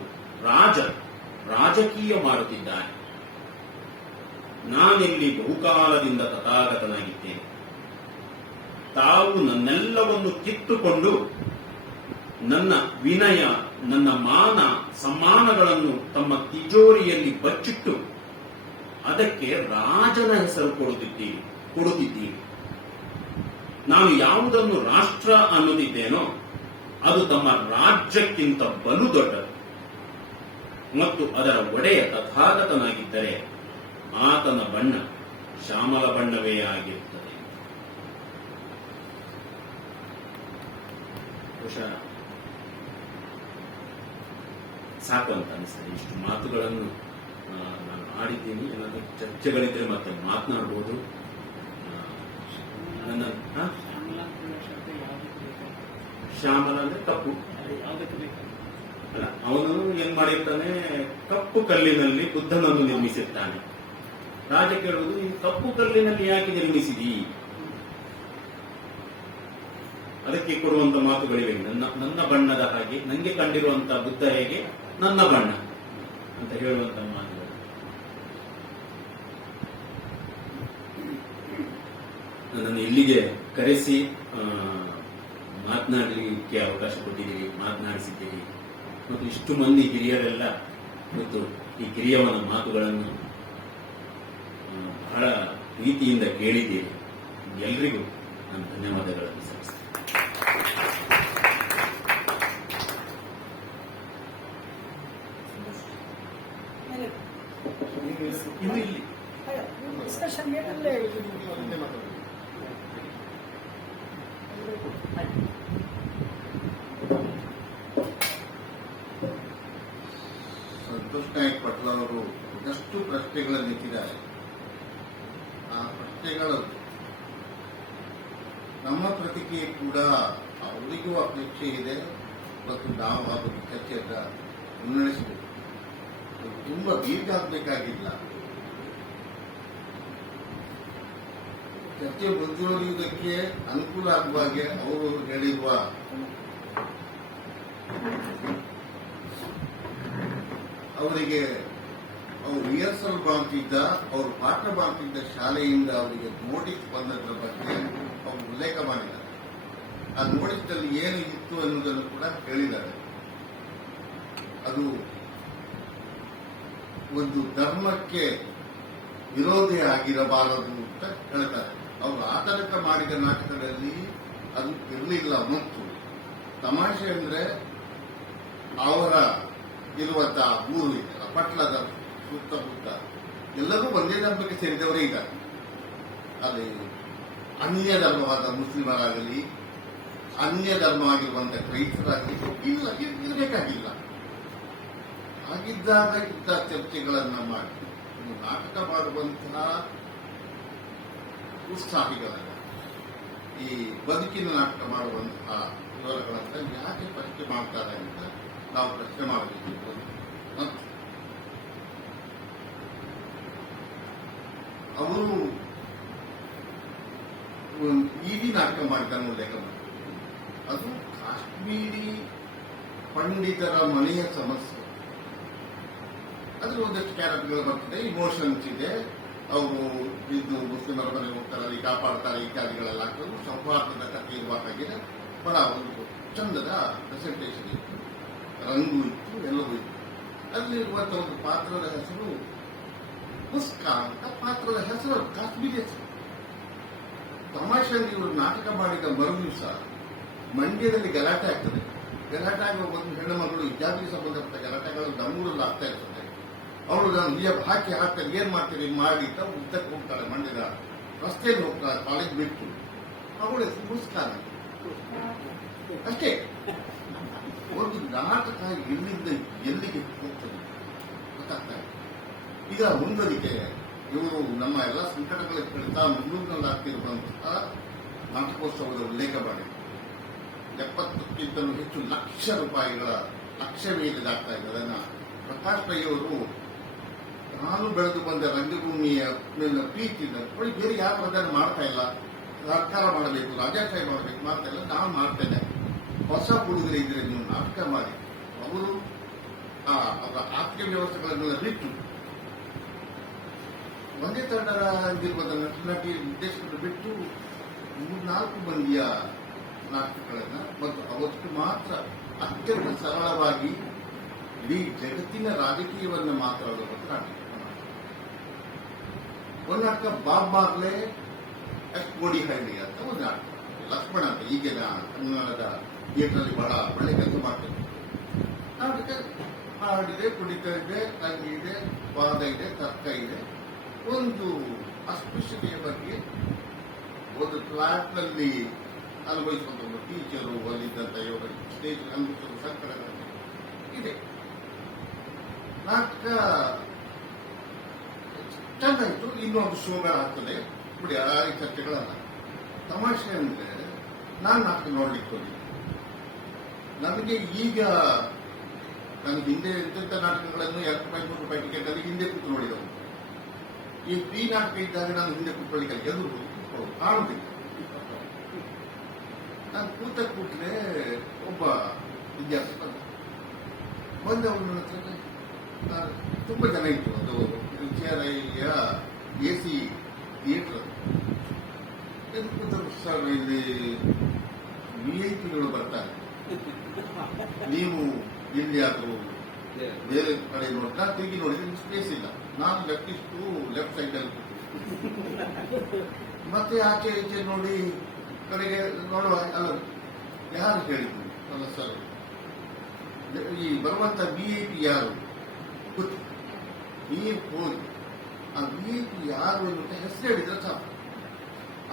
ರಾಜಕೀಯ ಮಾಡುತ್ತಿದ್ದಾನೆ. ನಾನಿಲ್ಲಿ ಬಹುಕಾಲದಿಂದ ತಥಾಗತನಾಗಿದ್ದೇನೆ. ತಾವು ನನ್ನೆಲ್ಲವನ್ನು ಕಿತ್ತುಕೊಂಡು ನನ್ನ ವಿನಯ, ನನ್ನ ಮಾನ ಸಮ್ಮಾನಗಳನ್ನು ತಮ್ಮ ತಿಜೋರಿಯಲ್ಲಿ ಬಚ್ಚಿಟ್ಟು ಅದಕ್ಕೆ ರಾಜನ ಹೆಸರು ಕೊಡುತ್ತಿದ್ದೀರಿ. ನಾನು ಯಾವುದನ್ನು ರಾಷ್ಟ್ರ ಅನ್ನುತ್ತಿದ್ದೇನೋ ಅದು ತಮ್ಮ ರಾಜ್ಯಕ್ಕಿಂತ ಬಲು ದೊಡ್ಡದು ಮತ್ತು ಅದರ ಒಡೆಯ ತಥಾಗತನಾಗಿದ್ದರೆ ಆತನ ಬಣ್ಣ ಶ್ಯಾಮಲ ಬಣ್ಣವೇ ಆಗಿರುತ್ತದೆ. ಬಹುಶಃ ಸಾಕು ಅಂತ ಅನಿಸ್ತದೆ. ಇಷ್ಟು ಮಾತುಗಳನ್ನು ನಾನು ಆಡಿದ್ದೀನಿ. ಏನಾದರೂ ಚರ್ಚೆಗಳಿದ್ರೆ ಮತ್ತೆ ಮಾತನಾಡಬಹುದು. ಶ್ಯಾಮಲ ಅಂದ್ರೆ ಕಪ್ಪು ಅಲ್ಲ, ಅವನು ಏನ್ ಮಾಡಿರ್ತಾನೆ, ಕಪ್ಪು ಕಲ್ಲಿನಲ್ಲಿ ಬುದ್ಧನನ್ನು ನಿರ್ಮಿಸಿರ್ತಾನೆ. ರಾಜ ಕೇಳುವುದು, ಈ ಕಪ್ಪು ಕಲ್ಲಿನಲ್ಲಿ ಯಾಕೆ ನಿರ್ಮಿಸಿದಿ? ಅದಕ್ಕೆ ಕೊಡುವಂತ ಮಾತುಗಳಿವೆ. ನನ್ನ ಬಣ್ಣದ ಹಾಗೆ ನಂಗೆ ಕಂಡಿರುವಂತಹ ಬುದ್ಧ ಹೇಗೆ ನನ್ನ ಬಣ್ಣ ಅಂತ ಹೇಳುವಂತ ಮಾತುಗಳು. ನನ್ನನ್ನು ಇಲ್ಲಿಗೆ ಕರೆಸಿ ಮಾತನಾಡಲಿಕ್ಕೆ ಅವಕಾಶ ಕೊಟ್ಟಿದ್ದೀರಿ, ಮಾತನಾಡಿಸಿದ್ದೀರಿ ಮತ್ತು ಇಷ್ಟು ಮಂದಿ ಹಿರಿಯರೆಲ್ಲ ಮತ್ತು ಈ ಕಿರಿಯವನ ಮಾತುಗಳನ್ನು ಬಹಳ ಪ್ರೀತಿಯಿಂದ ಕೇಳಿದ್ದೀರಿ. ಎಲ್ರಿಗೂ ನಾನು ಧನ್ಯವಾದಗಳನ್ನು ಸಲ್ಲಿಸ್ತೇನೆ. ಇದು ಇಲ್ಲಿ ಡಿಸ್ಕಷನ್ಗೆ ಅಲ್ಲೇ ಸಂತೋಷ್ ನಾಯಕ್ ಪಟ್ಲ ಅವರು ಒಂದಷ್ಟು ಪ್ರಶ್ನೆಗಳನ್ನು ಎತ್ತಿದ್ದಾರೆ. ಆ ಪ್ರಶ್ನೆಗಳು ನಮ್ಮ ಪ್ರತಿಕ್ರಿಯೆ ಕೂಡ ಅವರಿಗೂ ಅಪೇಕ್ಷೆ ಇದೆ ಮತ್ತು ನಾವು ಆ ಬಗ್ಗೆ ಚರ್ಚೆಯನ್ನು ಮುನ್ನಡೆಸಬೇಕು. ತುಂಬಾ ದೀರ್ಘ ಆಗಬೇಕಾಗಿಲ್ಲ. ಚರ್ಚೆ ಮುಂದುವರಿಯುವುದಕ್ಕೆ ಅನುಕೂಲ ಆಗುವ ಹಾಗೆ ಅವರು ಹೇಳಿರುವ ಅವರಿಗೆ ಅವರು ರಿಹರ್ಸಲ್ ಮಾಡ್ತಿದ್ದ ಅವರು ಪಾಠ ಮಾಡ್ತಿದ್ದ ಶಾಲೆಯಿಂದ ಅವರಿಗೆ ನೋಟಿಸ್ ಬಂದದ್ರ ಬಗ್ಗೆ ಅವರು ಉಲ್ಲೇಖ ಮಾಡಿದ್ದಾರೆ. ಆ ನೋಟಿಸ್ನಲ್ಲಿ ಏನು ಇತ್ತು ಅನ್ನೋದನ್ನು ಕೂಡ ಹೇಳಿದ್ದಾರೆ. ಅದು ಒಂದು ಧರ್ಮಕ್ಕೆ ವಿರೋಧಿ ಆಗಿರಬಾರದು ಅಂತ ಹೇಳ್ತಾರೆ. ಅವರು ಆತಂಕ ಮಾಡಿದ ನಾಟಕದಲ್ಲಿ ಅದು ಇರಲಿಲ್ಲ. ಮತ್ತು ತಮಾಷೆ ಅಂದ್ರೆ ಅವರ ಇರುವಂತಹ ಊರು ಇದೆಯಲ್ಲ, ಪಟ್ಲದ ಸುತ್ತಮುತ್ತ ಎಲ್ಲರೂ ಒಂದೇ ಧರ್ಮಕ್ಕೆ ಸೇರಿದವರೇ ಇದ್ದಾರೆ. ಅಲ್ಲಿ ಅನ್ಯ ಧರ್ಮವಾದ ಮುಸ್ಲಿಮರಾಗಲಿ, ಅನ್ಯ ಧರ್ಮವಾಗಿರುವಂತಹ ಕ್ರೈಸ್ತರಾಗಲಿ ಇಲ್ಲ, ಇರಬೇಕಾಗಿಲ್ಲ. ಹಾಗಿದ್ದಾಗ ಇಂಥ ಚರ್ಚೆಗಳನ್ನ ಮಾಡಿ ನಾಟಕ ಮಾಡುವಂತಹ ಉತ್ಸಾಹಿಗಳನ್ನ, ಈ ಬದುಕಿನ ನಾಟಕ ಮಾಡುವಂತಹ ವಿವರಗಳನ್ನ ಯಾಕೆ ಪ್ರಶ್ನೆ ಮಾಡ್ತಾರೆ ಅಂತ ನಾವು ಪ್ರಶ್ನೆ ಮಾಡಬೇಕು. ಮತ್ತು ಅವರು ಈದಿ ನಾಟಕ ಮಾಡಿದ್ದಾನೆ ಉಲ್ಲೇಖ ಮಾಡಿ, ಅದು ಕಾಶ್ಮೀರಿ ಪಂಡಿತರ ಮನೆಯ ಸಮಸ್ಯೆ. ಅದ್ರ ಒಂದಷ್ಟು ಕ್ಯಾರೆಕ್ಟರ್ಗಳು ಬರ್ತದೆ, ಇಮೋಷನ್ಸ್ ಇದೆ. ಅವರು ಇದು ಮುಸ್ಲಿಮರ ಮನೆ ಹೋಗ್ತಾರೆ, ಅಲ್ಲಿ ಕಾಪಾಡ್ತಾರೆ ಇತ್ಯಾದಿಗಳೆಲ್ಲ ಹಾಕೋದು ಸೌಹಾರ್ದದ ಕಥೆ ಇರುವ ಹಾಗೆ ಬಹಳ ಒಂದು ಚಂದದ ಪ್ರೆಸೆಂಟೇಷನ್ ಇತ್ತು, ರಂಗು ಇತ್ತು, ಎಲ್ಲವೂ ಇತ್ತು. ಅಲ್ಲಿರುವಂತಹ ಒಂದು ಪಾತ್ರದ ಹೆಸರು ಮುಸ್ಕಾ ಅಂತ. ಪಾತ್ರದ ಹೆಸರು ಕಾಶ್ಮೀರಿ ಹೆಸರು. ತಮಾಷೆಯಲ್ಲಿ ಇವರು ನಾಟಕ ಮಾಡಿದ ಮರು ದಿವಸ ಮಂಡ್ಯದಲ್ಲಿ ಗಲಾಟೆ ಆಗ್ತದೆ. ಗಲಾಟೆ ಆಗುವ ಒಂದು ಹೆಣ್ಣು ಮಗಳು ಹಿಜಾಬಿಗೆ ಸಂಬಂಧಪಟ್ಟ ಗಲಾಟೆಗಳು ನಮ್ಮೂರಲ್ಲಿ ಆಗ್ತಾ ಇರ್ತದೆ. ಅವಳು ನಾನು ಹಿಜಾಬ್ ಹಾಕಿ ಹಾಕ್ತಾರೆ, ಏನ್ ಮಾಡ್ತೀರಿ ಮಾಡಿ ಅಂತ ಉದ್ದಕ್ಕೆ ಹೋಗ್ತಾಳೆ. ಮಂಡ್ಯದ ರಸ್ತೆಯಲ್ಲಿ ಹೋಗ್ತಾಳೆ ಕಾಲೇಜ್ ಬಿಟ್ಟು. ಅವಳ ಹೆಸರು ಮುಸ್ಕಾನ್ ಅಷ್ಟೇ. ಒಂದು ನಾಟಕ ಎಲ್ಲಿಂದ ಎಲ್ಲಿಗೆ ಹೋಗ್ತದೆ ಗೊತ್ತಾಗ್ತಾ ಇದೆ. ಈಗ ಮುಂದಕ್ಕೆ ಇವರು ನಮ್ಮ ಎಲ್ಲ ಸಂಕಟಗಳ ಕಡಿತ ಮಂಗಳೂರಿನಲ್ಲಾಗ್ತಿರುವಂತಹ ನಾಟಕೋತ್ಸವದ ಉಲ್ಲೇಖ ಮಾಡಿದರು. 70ಕ್ಕಿಂತಲೂ ಹೆಚ್ಚು ಲಕ್ಷ ರೂಪಾಯಿಗಳ ಲಕ್ಷವೇದಾಗ್ತಾ ಇದೆ. ಅದನ್ನ ಪ್ರಕಾಶ್ ರೈ ಅವರು ನಾನು ಬೆಳೆದು ಬಂದ ರಂಗಭೂಮಿಯ ಮೇಲಿನ ಪ್ರೀತಿಯಿಂದ ಬೇರೆ ಯಾರು ಅದನ್ನು ಮಾಡ್ತಾ ಇಲ್ಲ, ಸರ್ಕಾರ ಮಾಡಬೇಕು, ರಾಜಾಶಾಹಿ ಮಾಡಬೇಕು, ಮಾಡ್ತಾ ಇಲ್ಲ, ನಾನು ಮಾಡ್ತೇನೆ. ಹೊಸ ಹುಡುಗರು ಇದ್ರೆ ನೀವು ನಾಟಕ ಮಾಡಿ. ಅವರು ಅವರ ಆರ್ಥಿಕ ವ್ಯವಸ್ಥೆಗಳನ್ನೆಲ್ಲ ಬಿಟ್ಟು ಒಂದೇ ತಂಡದ ಇರ್ಬೋದ ನಟಿ ನಿರ್ದೇಶಕರು ಬಿಟ್ಟು 3-4 ಮಂದಿಯ ನಾಟಕಗಳನ್ನ ಮತ್ತು ಅವತ್ತು ಮಾತ್ರ ಅತ್ಯಂತ ಸರಳವಾಗಿ ಇಡೀ ಜಗತ್ತಿನ ರಾಜಕೀಯವನ್ನು ಮಾತಾಡುವ ನಾಟಕ. ಒಂದು ನಾಟಕ ಬಾಬ್ ಮಾರ್ಲೆ ಕೋಡಿ ಹಳ್ಳಿ ಅಂತ ಒಂದು ನಾಟಕ. ಲಕ್ಷ್ಮಣ ಅಂತ ಈಗಿನ ಕನ್ನಡದ ಥಿಯೇಟರ್ ಬಹಳ ಒಳ್ಳೆ ಕೆಲಸ ಮಾಡ್ತೇವೆ. ನಾಟಕ ಹಾಡಿದೆ, ಕುಡಿತ ಇದೆ, ತಂಗಿ ಇದೆ, ವಾದ ಇದೆ, ತರ್ಕ ಇದೆ. ಒಂದು ಅಸ್ಪೃಶ್ಯತೆಯ ಬಗ್ಗೆ ಒಂದು ಫ್ಲಾಟ್ ನಲ್ಲಿ ಅನುಭವಿಸುವಂತ ಒಂದು ಟೀಚರು, ಅಲ್ಲಿದ್ದಂತ ಯೋಗ ಸ್ಟೇಜ್ ಅನುಭವಿಸುವ ಸಂಕಟಗಳು ಇದೆ. ನಾಟಕ ಚೆನ್ನಾಯಿತು. ಇನ್ನೂ ಅದು ಶೋಭೆ ಆಗ್ತದೆ ಬಿಡಿ, ಆ ಚರ್ಚೆಗಳಲ್ಲ. ತಮಾಷೆ ಅಂದ್ರೆ ನಾನು ನಾಟಕ ನೋಡ್ಲಿಕ್ಕೆ ಹೋಗಿ ನನಗೆ ಈಗ ನಾನು ಹಿಂದೆ ಎಂತೆಂಥ ನಾಟಕಗಳನ್ನು ₹2-3 ಟಿಕೆಟ್ ಅಲ್ಲಿ ಹಿಂದೆ ಕೂತು ನೋಡಿದವು. ಈ ಫ್ರೀ ನಾಟಕ ಇದ್ದಾಗ ನಾನು ಹಿಂದೆ ಕೂತ್ಕೊಳ್ಳಿಕ್ಕೆ ಎದುರು ಕಾಣುವುದಿಲ್ಲ. ನಾನು ಕೂತಲೇ ಒಬ್ಬ ವಿದ್ಯಾರ್ಥಿ ಬಂದ ಅವನ ಹತ್ರ ತುಂಬಾ ಜನ ಇತ್ತು. ಅದು ವಿಚಾರಯ್ಯ AC ಥಿಯೇಟರ್. ಸರ್, ಇಲ್ಲಿ VIP ಬರ್ತಾರೆ, ನೀವು ಇಲ್ಲಿ ಅದು ಬೇರೆ ಕಡೆ ನೋಡಿ. ನಾನು ತಿರುಗಿ ನೋಡಿದ್ರೆ ಸ್ಪೇಸ್ ಇಲ್ಲ. ನಾನು ಲೆಫ್ಟ್ ಸೈಡ್ ಅಲ್ಲಿ ಮತ್ತೆ ಆಚೆ ಈಚೆ ನೋಡಿ ಕಡೆಗೆ ನೋಡುವ. ಅಲ್ಲ, ಯಾರು ಹೇಳಿದ್ರು? ಅಲ್ಲ ಸರ್, ಈ ಬರುವಂತ VIP ಯಾರು ಗೊತ್ತು. ನೀವು ಹೋಗಿ ಆ VIP ಯಾರು ಅಂತ ಹೆಸರು ಹೇಳಿದ್ರೆ ಸಾಕು.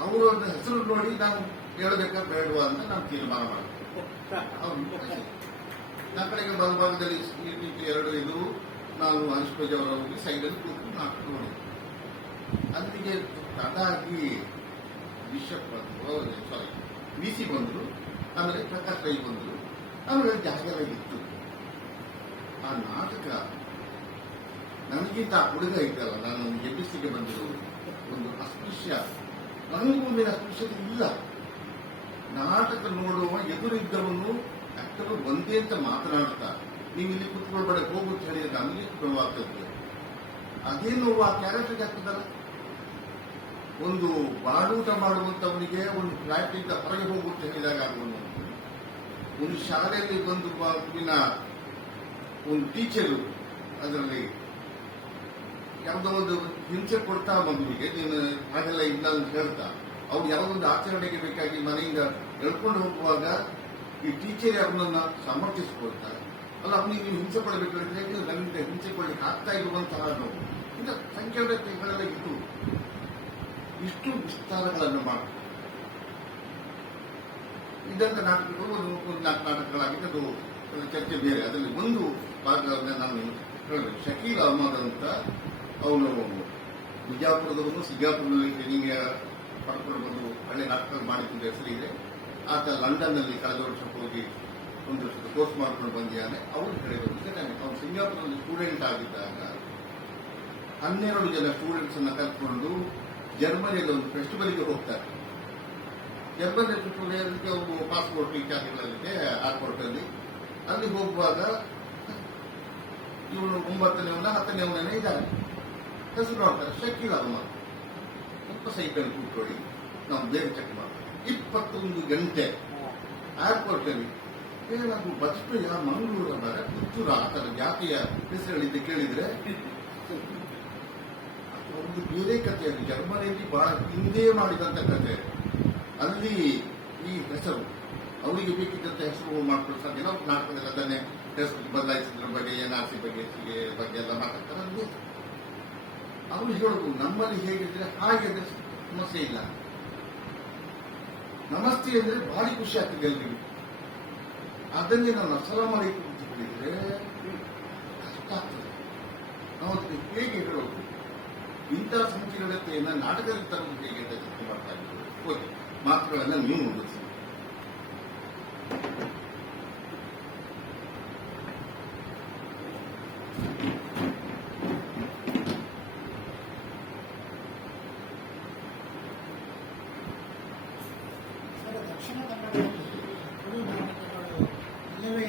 ಅವರು ಒಂದು ಹೆಸರು ನೋಡಿ ನಾನು ಹೇಳಬೇಕಾ ಬೇಡವಾ ಅಂತ ನಾನು ತೀರ್ಮಾನ ಮಾಡಿದೆ. ನನ್ನ ಕಡೆಗೆ ಬಲಭಾಗದಲ್ಲಿ ಎರಡು ಇದು ನಾನು ಹರೀಶ್ ಅವರ ಹೋಗಿ ಸೈಡಲ್ಲಿ ಕೂತು ನಾಟಕ ನೋಡಿದೆ. ಅಲ್ಲಿಗೆ ಅದಾಗಿ ಬಿಷಪ್ ಬಂದರು, VC ಬಂದರು, ಆಮೇಲೆ ಪ್ರಕಾಶ್ ರೈ ಬಂದರು, ಆಮೇಲೆ ಜಾಗವಾಗಿತ್ತು. ಆ ನಾಟಕ ನನಗಿಂತ ಆ ಹುಡುಗ ಇದ್ದಲ್ಲ, ನಾನು MSc ಗೆ ಬಂದಿರೋ ಒಂದು ಅಸ್ಪೃಶ್ಯ, ನನಗೆ ರಂಗಭೂಮಿನ ಸ್ಪರ್ಶತೆ ಇಲ್ಲ. ನಾಟಕ ನೋಡುವ ಎದುರಿದ್ದವನು ಆಕ್ಟರ್ ಒಂದೇ ಅಂತ ಮಾತನಾಡ್ತಾ ನೀವು ಇಲ್ಲಿ ಕುತ್ಕೊಳ್ಬೇಡ ಹೋಗುತ್ತೆ ಹೇಳಿದ್ರೆ ನಮಗೆ ನೋವಾಗ್ತದೆ. ಅದೇ ನೋವು ಆ ಕ್ಯಾರೆಕ್ಟರ್ಗೆ ಆಗ್ತದಲ್ಲ. ಒಂದು ಬಾಡೂಟ ಮಾಡುವಂತವನಿಗೆ ಒಂದು ಫ್ಲಾಟಿಂದ ಹೊರಗೆ ಹೋಗುತ್ತೆ ಹೇಳಿದಾಗ ಆಗುವುದು. ಒಂದು ಶಾಲೆಯಲ್ಲಿ ಒಂದು ಒಂದು ಟೀಚರು ಅದರಲ್ಲಿ ಯಾವುದೋ ಒಂದು ಹಿಂಸೆ ಕೊಡ್ತಾ ಮಗುವಿಗೆ ನೀನು ಹಾಗೆಲ್ಲ ಇಲ್ಲ ಅಂತ ಹೇಳ್ತಾ ಅವ್ರು ಯಾವುದೊಂದು ಆಚರಣೆಗೆ ಬೇಕಾಗಿ ಮನೆಯಿಂದ ಎಳ್ಕೊಂಡು ಹೋಗುವಾಗ ಈ ಟೀಚರ್ ಅವನನ್ನ ಸಮರ್ಥಿಸಿಕೊಳ್ತಾರೆ. ಅಲ್ಲ ಅವನಿಗೆ ನೀವು ಹಿಂಸೆ ಪಡಬೇಕು ಹೇಳಿದ್ರೆ ನನ್ನಿಂದ ಹಿಂಸೆ ಕೊಡ್ಲಿಕ್ಕೆ ಆಗ್ತಾ ಇರುವಂತಹ ನೋವು ಇಂಥ ಸಂಕೀರ್ಣತೆಗಳೆಲ್ಲ ಇದ್ದು ಇಷ್ಟು ವಿಸ್ತಾರಗಳನ್ನು ಮಾಡಿ ಇದ್ದಂತ ನಾಟಕಗಳು ಒಂದು 4 ನಾಟಕಗಳಾಗಿದೆ. ಅದು ಚರ್ಚೆ ಬೇರೆ. ಅದರಲ್ಲಿ ಒಂದು ಭಾಗವನ್ನು ನಾನು ಹೇಳಬೇಕು. ಶಕೀಲ್ ಅಹಮದ್ ಅಂತ ಅವನು ಬಿಜಾಪುರದವನು, ಸಿಂಗಾಪುರದಲ್ಲಿ ಟ್ರೈನಿಂಗ್ ಪಡ್ಕೊಂಡು ಬಂದು ಹಳ್ಳಿ ನಾಟಕ ಮಾಡಿಕೊಂಡು ಹೆಸರಿದೆ. ಆತ ಲಂಡನ್ನಲ್ಲಿ ಕಳೆದ ವರ್ಷ ಹೋಗಿ ಒಂದು ವರ್ಷದ ಕೋರ್ಸ್ ಮಾಡ್ಕೊಂಡು ಬಂದಿದ್ದಾನೆ. ಅವರು ಹೇಳಿದ್ರು ಅವನು ಸಿಂಗಾಪುರದಲ್ಲಿ ಸ್ಟೂಡೆಂಟ್ ಆಗಿದ್ದಾಗ 12 ಜನ ಸ್ಟೂಡೆಂಟ್ಸ್ ಅನ್ನ ಕಲ್ತ್ಕೊಂಡು ಜರ್ಮನಿಯಲ್ಲಿ ಒಂದು ಫೆಸ್ಟಿವಲ್ಗೆ ಹೋಗ್ತಾರೆ. ಜರ್ಮನಿ ಸುತ್ತುವರಿಯೋದಕ್ಕೆ ಅವರು ಪಾಸ್ಪೋರ್ಟ್ ಇತ್ಯಾದಿಗಳಲ್ಲಿದೆ ಏರ್ಪೋರ್ಟಲ್ಲಿ. ಅಲ್ಲಿ ಹೋಗುವಾಗ ಇವನು 9ನೇವನ 10ನೇವನೇ ಇದ್ದಾನೆ. ಹೆಸರು ನೋಡ್ತಾರೆ ಶಕೀಲ್ ಅಹಮದ್. ಸ್ವಲ್ಪ ಸೈಕಲ್ ಕೂತ್ಕೊಳ್ಳಿ, ನಾವು ಬೇರೆ ಚೆಕ್ ಮಾಡ್ತೀವಿ. 21 ಗಂಟೆ ಏರ್ಪೋರ್ಟ್ ಅಲ್ಲಿ ಏನಾದ್ರು ಬಸ್ಟುಯ ಮಂಗಳೂರು ಬೇರೆ ಪುತ್ತೂರು ಆ ತರ ಜಾತಿಯ ಹೆಸರುಗಳಿದ್ದೆ ಕೇಳಿದ್ರೆ ಒಂದು ಬೇರೆ ಕಥೆಯಲ್ಲಿ ಜರ್ಮನಿಯಲ್ಲಿ ಬಹಳ ಹಿಂದೆ ಮಾಡಿದಂತ ಕಥೆ. ಅಲ್ಲಿ ಈ ಹೆಸರು ಅವರಿಗೆ ಬೇಕಿದ್ದಂತ ಹೆಸರು ಮಾಡ್ಕೊಳ್ಳೋ ಸಾಧ್ಯ. ನಾವು ನಾಟಕದಲ್ಲಿ ಅದನ್ನೇ ಹೆಸರು ಬದಲಾಯಿಸಿದ್ರ ಬಗ್ಗೆ NRC ಬಗ್ಗೆ ಎಲ್ಲ ಮಾತಾಡ್ತಾರೆ. ಅಲ್ಲಿ ಅವರು ಹೇಳುದು ನಮ್ಮಲ್ಲಿ ಹೇಗಿದ್ರೆ ಹಾಗೆ ಸಮಸ್ಯೆ ಇಲ್ಲ. ನಮಸ್ತೆ ಅಂದ್ರೆ ಭಾರಿ ಖುಷಿ ಆಗ್ತದೆ ಎಲ್ರಿಗೂ. ಅದನ್ನೇ ನಾವು ಅಸಲಾಮ್ ಅಲೈಕುಂ ಅಂತ ಹೇಳಿದ್ರೆ ಕಷ್ಟ ಆಗ್ತದೆ. ನಾವು ಅದಕ್ಕೆ ಹೇಗೆ ಹೇಳೋದು? ಇಂತಹ ಸಂಕೀರ್ಣತೆಯನ್ನು ನಾಟಕದಲ್ಲಿ ತರುವುದು ಹೇಗೆ ಅಂತ ಚರ್ಚೆ ಮಾಡ್ತಾ ಇದ್ದೀವಿ. ಓಕೆ, ಮಾತುಗಳನ್ನು ನೀವು ಮುಂದುವರಿಸಿ. ದಕ್ಷಿಣ ಕನ್ನಡದಲ್ಲಿ ತುಳು ನಾಟಕಗಳು ಇಲ್ಲವೇ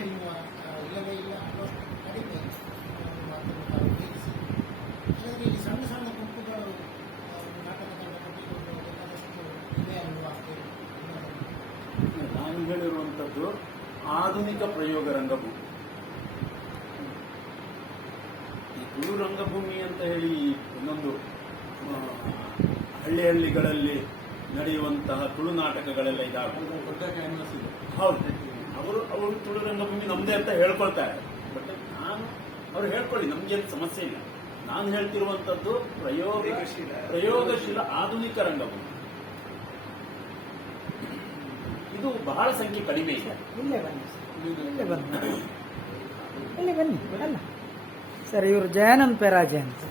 ಇಲ್ಲ ಅನ್ನೋಷ್ಟು ಕಡಿಮೆ ಮಾತನ್ನು ನಾವು ಉಪಯೋಗಿಸಿ. ಆದರೆ ಈ ಸಣ್ಣ ಸಣ್ಣ ಗುಂಪುಗಳು ನಾಟಕಗಳನ್ನು ಕಟ್ಟಿಕೊಂಡು ಬೇಕಾದಷ್ಟು ಇದೆ ಅಲ್ವಾ? ನಾನು ಹೇಳಿರುವಂಥದ್ದು ಆಧುನಿಕ ಪ್ರಯೋಗ ರಂಗಭೂಮಿ. ಈ ತುಳು ರಂಗಭೂಮಿ ಅಂತ ಹೇಳಿ ಇನ್ನೊಂದು ಹಳ್ಳಿಗಳಲ್ಲಿ ನಡೆಯುವಂತಹ ತುಳು ನಾಟಕಗಳೆಲ್ಲ ಇದಾವೆ. ಹೌದು, ಅವರು ತುಳು ರಂಗಭೂಮಿ ನಮ್ದೇ ಅಂತ ಹೇಳ್ಕೊಳ್ತಾರೆ. ಬಟ್ ಅವ್ರು ಹೇಳ್ಕೊಳ್ಳಿ, ನಮ್ಗೇನು ಸಮಸ್ಯೆ ಇಲ್ಲ. ನಾನು ಹೇಳ್ತಿರುವಂತದ್ದು ಪ್ರಯೋಗಶೀಲ ಆಧುನಿಕ ರಂಗಭೂಮಿ. ಇದು ಬಹಳ ಸಂಖ್ಯೆ ಕಡಿಮೆ ಇದೆ. ಇಲ್ಲೇ ಬನ್ನಿ ಸರ್, ಇಲ್ಲಿ ಬನ್ನಿ ಅಲ್ಲ ಸರ್. ಇವರು ಜಯಾನಂದ್ ಪೆರಾಜೆ ಅಂತ.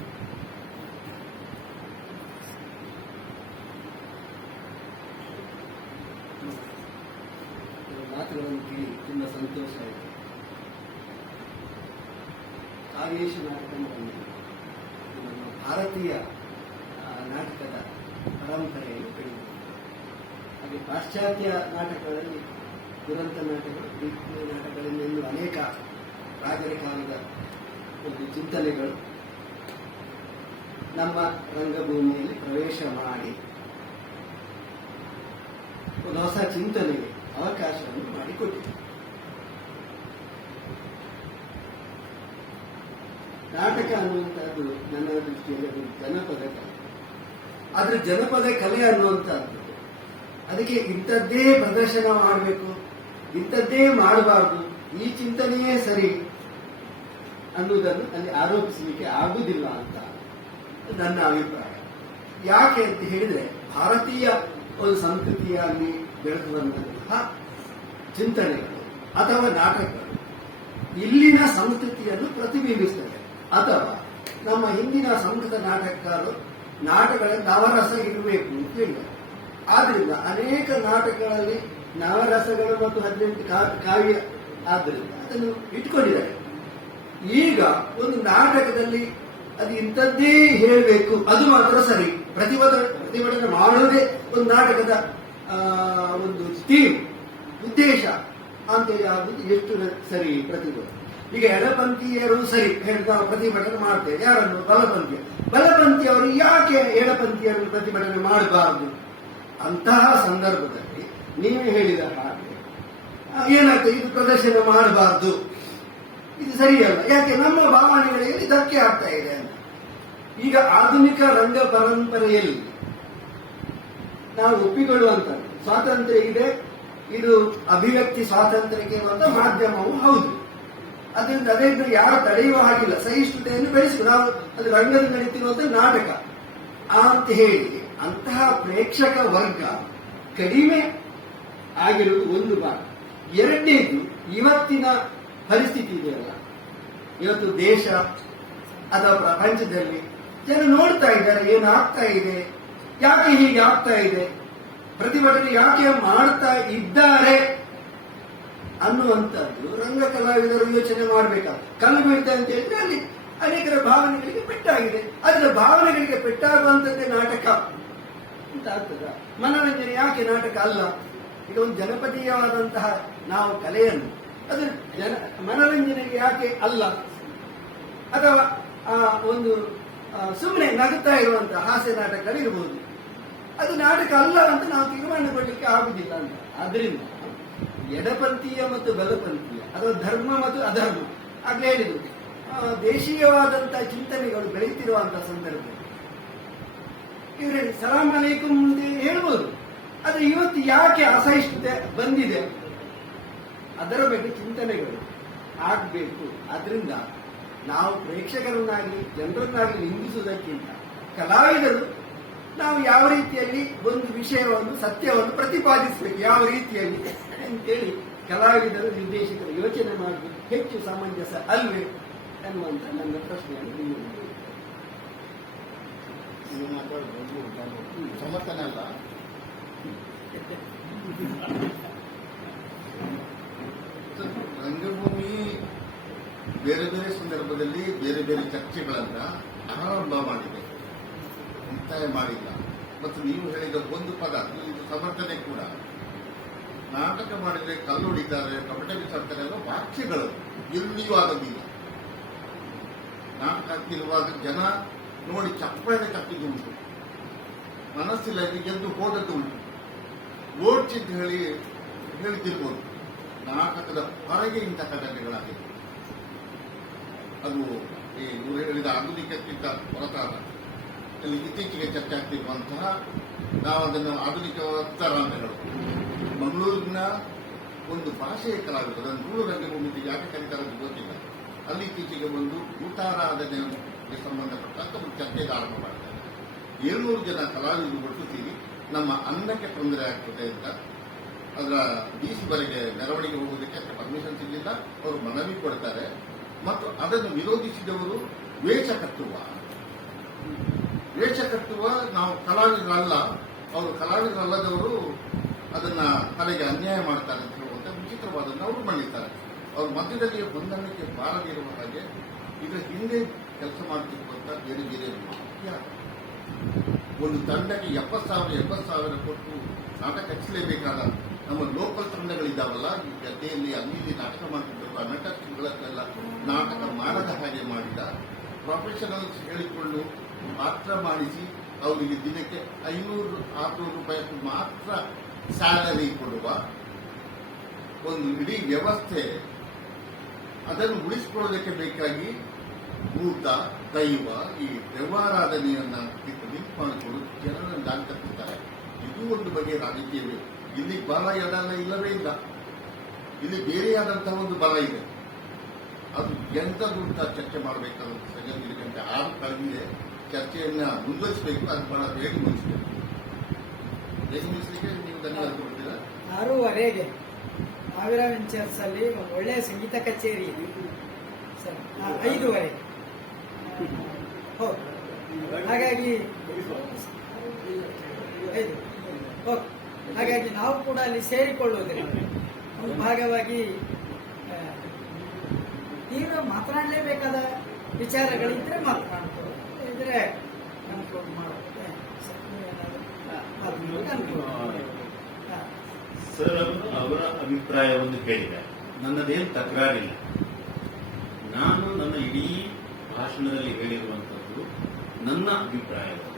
ಮಾತುಗಳನ್ನು ಕೇಳಿ ತುಂಬ ಸಂತೋಷ ಆಯಿತು. ಕಾವ್ಯೇಶ ನಾಟಕ ನಮ್ಮ ಭಾರತೀಯ ನಾಟಕದ ಪರಂಪರೆಯನ್ನು ಬೆಳೆದಿದೆ. ಹಾಗೆ ಪಾಶ್ಚಾತ್ಯ ನಾಟಕಗಳಲ್ಲಿ ದುರಂತ ನಾಟಕಗಳು, ಬೀದಿ ನಾಟಕಗಳಿಂದ ಇನ್ನೂ ಅನೇಕ ರಾಜರ ಕಾಲದ ಒಂದು ಚಿಂತನೆಗಳು ನಮ್ಮ ರಂಗಭೂಮಿಯಲ್ಲಿ ಪ್ರವೇಶ ಮಾಡಿ ಒಂದು ಹೊಸ ಚಿಂತನೆಗೆ ಅವಕಾಶವನ್ನು ಮಾಡಿಕೊಟ್ಟಿದೆ. ನಾಟಕ ಅನ್ನುವಂಥದ್ದು ನನ್ನ ದೃಷ್ಟಿಯಲ್ಲಿ ಅದು ಜನಪದ ಕಲೆ. ಆದ್ರೆ ಜನಪದ ಕಲೆ ಅನ್ನುವಂಥದ್ದು ಅದಕ್ಕೆ ಇಂಥದ್ದೇ ಪ್ರದರ್ಶನ ಮಾಡಬೇಕು, ಇಂಥದ್ದೇ ಮಾಡಬಾರ್ದು, ಈ ಚಿಂತನೆಯೇ ಸರಿ ಅನ್ನುವುದನ್ನು ಅಲ್ಲಿ ಆರೋಪಿಸಲಿಕ್ಕೆ ಆಗುವುದಿಲ್ಲ ಅಂತ ನನ್ನ ಅಭಿಪ್ರಾಯ. ಯಾಕೆ ಅಂತ ಹೇಳಿದ್ರೆ ಭಾರತೀಯ ಒಂದು ಸಂಸ್ಕೃತಿಯಲ್ಲಿ ಬೆಳೆದು ಬಂದಂತಹ ಚಿಂತನೆಗಳು ಅಥವಾ ನಾಟಕಗಳು ಇಲ್ಲಿನ ಸಂಸ್ಕೃತಿಯನ್ನು ಪ್ರತಿಬಿಂಬಿಸ್ತದೆ. ಅಥವಾ ನಮ್ಮ ಹಿಂದಿನ ಸಂಸ್ಕೃತ ನಾಟಕಗಳು ನಾಟಕಗಳಲ್ಲಿ ನವರಸ ಇರಬೇಕು ಅಂತ ಹೇಳಿದ್ದಾರೆ. ಆದ್ರಿಂದ ಅನೇಕ ನಾಟಕಗಳಲ್ಲಿ ನವರಸಗಳು ಮತ್ತು 18 ಕಾವ್ಯ ಆದ್ರಿಂದ ಅದನ್ನು ಇಟ್ಕೊಂಡಿದ್ದಾರೆ. ಈಗ ಒಂದು ನಾಟಕದಲ್ಲಿ ಅದು ಇಂಥದ್ದೇ ಹೇಳಬೇಕು, ಅದು ಮಾತ್ರ ಸರಿ ಪ್ರತಿಭಟನೆ ಮಾಡೋದೇ ಒಂದು ನಾಟಕದ ಒಂದು ಥೀಮ್, ಉದ್ದೇಶ ಅಂತೇಳಿ ಆಗುದು ಎಷ್ಟು ಸರಿ ಪ್ರತಿಭಟನೆ. ಈಗ ಎಡಪಂಥೀಯರು ಸರಿ ನಾವು ಪ್ರತಿಭಟನೆ ಮಾಡ್ತೇವೆ, ಯಾರನ್ನು? ಬಲಪಂಥೀಯವರು ಯಾಕೆ ಎಡಪಂಥೀಯರನ್ನು ಪ್ರತಿಭಟನೆ ಮಾಡಬಾರದು? ಅಂತಹ ಸಂದರ್ಭದಲ್ಲಿ ನೀವು ಹೇಳಿದ ಹಾಗೆ ಏನಾಗ್ತದೆ, ಇದು ಪ್ರದರ್ಶನ ಮಾಡಬಾರದು, ಇದು ಸರಿಯಲ್ಲ, ಯಾಕೆ ನಮ್ಮ ಭಾವನೆಗಳಿಗೆ ಧಕ್ಕೆ ಆಗ್ತಾ ಇದೆ ಅಂತ. ಈಗ ಆಧುನಿಕ ರಂಗ ಪರಂಪರೆಯಲ್ಲಿ ನಾವು ಒಪ್ಪಿಕೊಳ್ಳುವಂತ ಸ್ವಾತಂತ್ರ್ಯ ಇದೆ, ಇದು ಅಭಿವ್ಯಕ್ತಿ ಸ್ವಾತಂತ್ರ್ಯಕ್ಕೆ ಒಂದು ಮಾಧ್ಯಮವೂ ಹೌದು. ಅದರಿಂದ ಅದನ್ನು ಯಾರು ತಡೆಯುವ ಹಾಗಿಲ್ಲ, ಸಹಿಷ್ಣುತೆಯನ್ನು ಬೆಳೆಸುವ ನಾವು ಅದು ರಂಗದಲ್ಲಿ ನಡೀತಿರುವಂತ ನಾಟಕ ಅಂತ ಹೇಳಿ ಅಂತಹ ಪ್ರೇಕ್ಷಕ ವರ್ಗ ಕಡಿಮೆ ಆಗಿರುವುದು ಒಂದು ಭಾಗ. ಎರಡನೇದು, ಇವತ್ತಿನ ಪರಿಸ್ಥಿತಿ ಇದೆಯಲ್ಲ, ಇವತ್ತು ದೇಶ ಅಥವಾ ಪ್ರಪಂಚದಲ್ಲಿ ಜನ ನೋಡ್ತಾ ಇದ್ದಾರೆ ಏನಾಗ್ತಾ ಇದೆ, ಯಾಕೆ ಹೀಗೆ ಆಗ್ತಾ ಇದೆ, ಪ್ರತಿಭಟನೆ ಯಾಕೆ ಮಾಡ್ತಾ ಇದ್ದಾರೆ ಅನ್ನುವಂಥದ್ದು ರಂಗ ಕಲಾವಿದರು ಯೋಚನೆ ಮಾಡಬೇಕಾಗ್ತದೆ. ಕಲ್ಲು ಬೀಳ್ತಾ ಅಂತ ಹೇಳಿದ್ರೆ ಅಲ್ಲಿ ಅನೇಕರ ಭಾವನೆಗಳಿಗೆ ಪೆಟ್ಟಾಗಿದೆ. ಅದರ ಭಾವನೆಗಳಿಗೆ ಪೆಟ್ಟಾಗುವಂಥದ್ದೇ ನಾಟಕ ಅಂತ ಆಗ್ತದ. ಮನೋರಂಜನೆ ಯಾಕೆ ನಾಟಕ ಅಲ್ಲ? ಈಗ ಒಂದು ಜನಪದೀಯವಾದಂತಹ ನಾವು ಕಲೆಯನ್ನು ಅದು ಮನೋರಂಜನೆಗೆ ಯಾಕೆ ಅಲ್ಲ? ಅಥವಾ ಒಂದು ಸುಮ್ಮನೆ ನಗುತ್ತಾ ಇರುವಂತಹ ಹಾಸ್ಯ ನಾಟಕಗಳಿರ್ಬೋದು, ಅದು ನಾಟಕ ಅಲ್ಲ ಅಂತ ನಾವು ತೀರ್ಮಾನಗೊಳ್ಳಲಿಕ್ಕೆ ಆಗುದಿಲ್ಲ ಅಂತ. ಆದ್ರಿಂದ ಎಡಪಂಥೀಯ ಮತ್ತು ಬಲಪಂಥೀಯ ಅಥವಾ ಧರ್ಮ ಮತ್ತು ಅಧರ್ಮ ಆಗ್ಲೇ ಹೇಳಿದ್ರು, ದೇಶೀಯವಾದಂತಹ ಚಿಂತನೆಗಳು ಬೆಳೀತಿರುವಂತಹ ಸಂದರ್ಭದಲ್ಲಿ ಇವ್ರೆ ಸಲಾಂ ಅಲೈಕುಂ ಅಂತ ಹೇಳ್ಬೋದು. ಆದ್ರೆ ಇವತ್ತು ಯಾಕೆ ಅಸಹಿಷ್ಣುತೆ ಬಂದಿದೆ, ಅದರ ಬಗ್ಗೆ ಚಿಂತನೆಗಳು ಆಗ್ಬೇಕು. ಆದ್ರಿಂದ ನಾವು ಪ್ರೇಕ್ಷಕರನ್ನಾಗಲಿ ಜನರನ್ನಾಗಲಿ ನಿಂದಿಸುವುದಕ್ಕಿಂತ ಕಲಾವಿದರು ನಾವು ಯಾವ ರೀತಿಯಲ್ಲಿ ಒಂದು ವಿಷಯವನ್ನು ಸತ್ಯವನ್ನು ಪ್ರತಿಪಾದಿಸಬೇಕು, ಯಾವ ರೀತಿಯಲ್ಲಿ ಅಂತೇಳಿ ಕಲಾವಿದರು ನಿರ್ದೇಶಕರು ಯೋಚನೆ ಮಾಡಬೇಕು. ಹೆಚ್ಚು ಸಮಂಜಸ ಅಲ್ವೇ ಎನ್ನುವಂತ ನನ್ನ ಪ್ರಶ್ನೆಯನ್ನು ನೀವು ಸಮರ್ಥನೆ ಅಲ್ಲ. ರಂಗಭೂಮಿ ಬೇರೆ ಬೇರೆ ಸಂದರ್ಭದಲ್ಲಿ ಬೇರೆ ಬೇರೆ ಚರ್ಚೆಗಳನ್ನ ಆರಂಭ ಮಾಡಿದೆ, ಮುಕ್ತಾಯ ಮಾಡಿಲ್ಲ. ಮತ್ತು ನೀವು ಹೇಳಿದ ಒಂದು ಪದ, ಇದು ಸಮರ್ಥನೆ ಕೂಡ. ನಾಟಕ ಮಾಡಿದ್ರೆ ಕಲ್ಲು ಹೊಡಿತಾರೆ, ಕಪಟೆ ಬಿಸಾಡ್ತಾರೆ ಅನ್ನೋ ವಾಕ್ಯಗಳು ಎಲ್ಲಿಯೂ ಆಗೋದಿಲ್ಲ. ನಾಟಕ ಆಗ್ತಿರುವಾಗ ಜನ ನೋಡಿ ಚಪ್ಪಳೆ ಕಟ್ಟಿದ್ದು ಉಂಟು, ಮನಸ್ಸಿಲ್ಲ ಗೆದ್ದು ಹೋದದ್ದು ಉಂಟು, ಓಡ್ಚಿದ್ದು ಹೇಳ್ತಿರ್ಬೋದು. ನಾಟಕದ ಹೊರಗೆ ಇಂಥ ಘಟನೆಗಳಾಗಿದೆ. ಅದು ಇವರು ಹೇಳಿದ ಆಧುನಿಕಕ್ಕಿಂತ ಹೊರತಾದ ಅಲ್ಲಿ ಇತ್ತೀಚೆಗೆ ಚರ್ಚೆ ಆಗ್ತಿರುವಂತಹ, ನಾವು ಅದನ್ನು ಆಧುನಿಕ ಒತ್ತರ ಅಂತ ಹೇಳ್ಬೋದು. ಮಂಗಳೂರಿನ ಒಂದು ಭಾಷೆಯ ಕಲಾವಿದರು ಅದನ್ನು ನೂರು ರಂಗಭೂಮಿಗೆ ಯಾಕೆ ಕರೀತಾರೆ ಅಂತ ಗೊತ್ತಿಲ್ಲ. ಅಲ್ಲಿ ಇತ್ತೀಚೆಗೆ ಒಂದು ಊಟಾರಾಧನೆಗೆ ಸಂಬಂಧಪಟ್ಟಂತ ಒಂದು ಚರ್ಚೆಗೆ ಆರಂಭ ಮಾಡ್ತಾರೆ. 700 ಜನ ಕಲಾವಿದರು ಒಟ್ಟು ಸೇರಿ ನಮ್ಮ ಅನ್ನಕ್ಕೆ ತೊಂದರೆ ಆಗ್ತದೆ ಅಂತ ಅದರ ಬೀಸಿವರೆಗೆ ಮೆರವಣಿಗೆ ಹೋಗೋದಕ್ಕೆ ಅಷ್ಟು ಪರ್ಮಿಷನ್ ಸಿಗಲಿಲ್ಲ. ಅವರು ಮನವಿ ಕೊಡ್ತಾರೆ. ಮತ್ತು ಅದನ್ನು ವಿರೋಧಿಸಿದವರು ವೇಷ ಕಟ್ಟುವ ನಾವು ಕಲಾವಿದರಲ್ಲ, ಅವರು ಕಲಾವಿದರಲ್ಲದವರು ಅದನ್ನ ಕಲೆಗೆ ಅನ್ಯಾಯ ಮಾಡ್ತಾರೆ ಅಂತ ಹೇಳುವಂತ ವಿಚಿತ್ರವಾದನ್ನು ಅವರು ಮಂಡಿತಾರೆ. ಅವ್ರ ಮಧ್ಯದಲ್ಲಿ ಹೊಂದಾಣಿಕೆ ಬಾರದಿರುವ ಹಾಗೆ ಇದರ ಹಿಂದೆ ಕೆಲಸ ಮಾಡ್ತಿರುವಂತ ಬೇರೆ ಬೇರೆ ಮಾಫಿಯಾ ಒಂದು ತಂಡಕ್ಕೆ 70,000 ಕೊಟ್ಟು ನಾಟಕ ಹಚ್ಚಲೇಬೇಕಾದ ನಮ್ಮ ಲೋಕಲ್ ತಂಡಗಳಿದ್ದಾವಲ್ಲ, ಈ ಗದ್ದೆಯಲ್ಲಿ ಅಲ್ಲಿ ನಾಟಕ ಮಾಡ್ತಿದ್ರು ಆ ನಟಕಗಳನ್ನೆಲ್ಲ ನಾಟಕ ಮಾಡದ ಹಾಗೆ ಮಾಡಿದ ಪ್ರೊಫೆಷನಲ್ಸ್ ಹೇಳಿಕೊಂಡು ಮಾತ್ರ ಮಾಡಿಸಿ ಅವರಿಗೆ ದಿನಕ್ಕೆ 500-600 ರೂಪಾಯಿ ಮಾತ್ರ ಸ್ಯಾಲರಿ ಕೊಡುವ ಒಂದು ಇಡೀ ವ್ಯವಸ್ಥೆ, ಅದನ್ನು ಉಳಿಸಿಕೊಳ್ಳೋದಕ್ಕೆ ಬೇಕಾಗಿ ಭೂತ ದೈವ ಈ ದೈವಾರಾಧನೆಯನ್ನ ಲಿಂಕ್ ಮಾಡಿಕೊಂಡು ಜನರನ್ನು ದಾರಿ ತಪ್ಪಿದ್ದಾರೆ. ಇದು ಒಂದು ಬಗೆಯ ರಾಜಕೀಯವೇ. ಇಲ್ಲಿ ಬಲ ಎಡಲ್ಲ ಇಲ್ಲವೇ ಇಲ್ಲ, ಇಲ್ಲಿ ಬೇರೆಯಾದಂತಹ ಒಂದು ಬಲ ಇದೆ. ಅದು ಎಂಥದ್ದು ಅಂತ ಚರ್ಚೆ ಮಾಡಬೇಕಾದ ಸಂಗತಿ. ಗಂಟೆ 6 ಕಳೆದಿದೆ. ಚರ್ಚೆಯನ್ನ ಮುಂದುವರಿಸಬೇಕು, ಅದು ಬಹಳ ಬೇಗ ಮುಗಿಸಬೇಕು. ಬೇಗ ಮುಗಿಸಲಿಕ್ಕೆ ನೀವು ಧನ್ಯವಾದ ಕೊಡ್ತೀರಾ? 6:30ಗೆ ಸಾವಿರ ವೆಂಚರ್ಸ್ ಅಲ್ಲಿ ಒಂದು ಒಳ್ಳೆಯ ಸಂಗೀತ ಕಚೇರಿ ಇದೆ ಸರ್. 5:30 ಹಾಗಾಗಿ ಹಾಗಾಗಿ ನಾವು ಕೂಡ ಅಲ್ಲಿ ಸೇರಿಕೊಳ್ಳುವುದಿಲ್ಲ. ಒಂದು ಭಾಗವಾಗಿ ತೀವ್ರ ಮಾತನಾಡಲೇಬೇಕಾದ ವಿಚಾರಗಳಿದ್ರೆ ಮಾತನಾಡ್ಬೋದು, ಇದ್ರೆ ಕನ್ಕ್ಲೂಡ್ ಮಾಡೋಕ್ಕೆ ಸರ್ ಅವರು ಅವರ ಅಭಿಪ್ರಾಯವನ್ನು ಹೇಳಿದ್ದಾರೆ. ನನ್ನದೇನು ತಕರಾರಿಲ್ಲ. ನಾನು ನನ್ನ ಇಡೀ ಭಾಷಣದಲ್ಲಿ ಹೇಳಿರುವಂತದ್ದು ನನ್ನ ಅಭಿಪ್ರಾಯಗಳು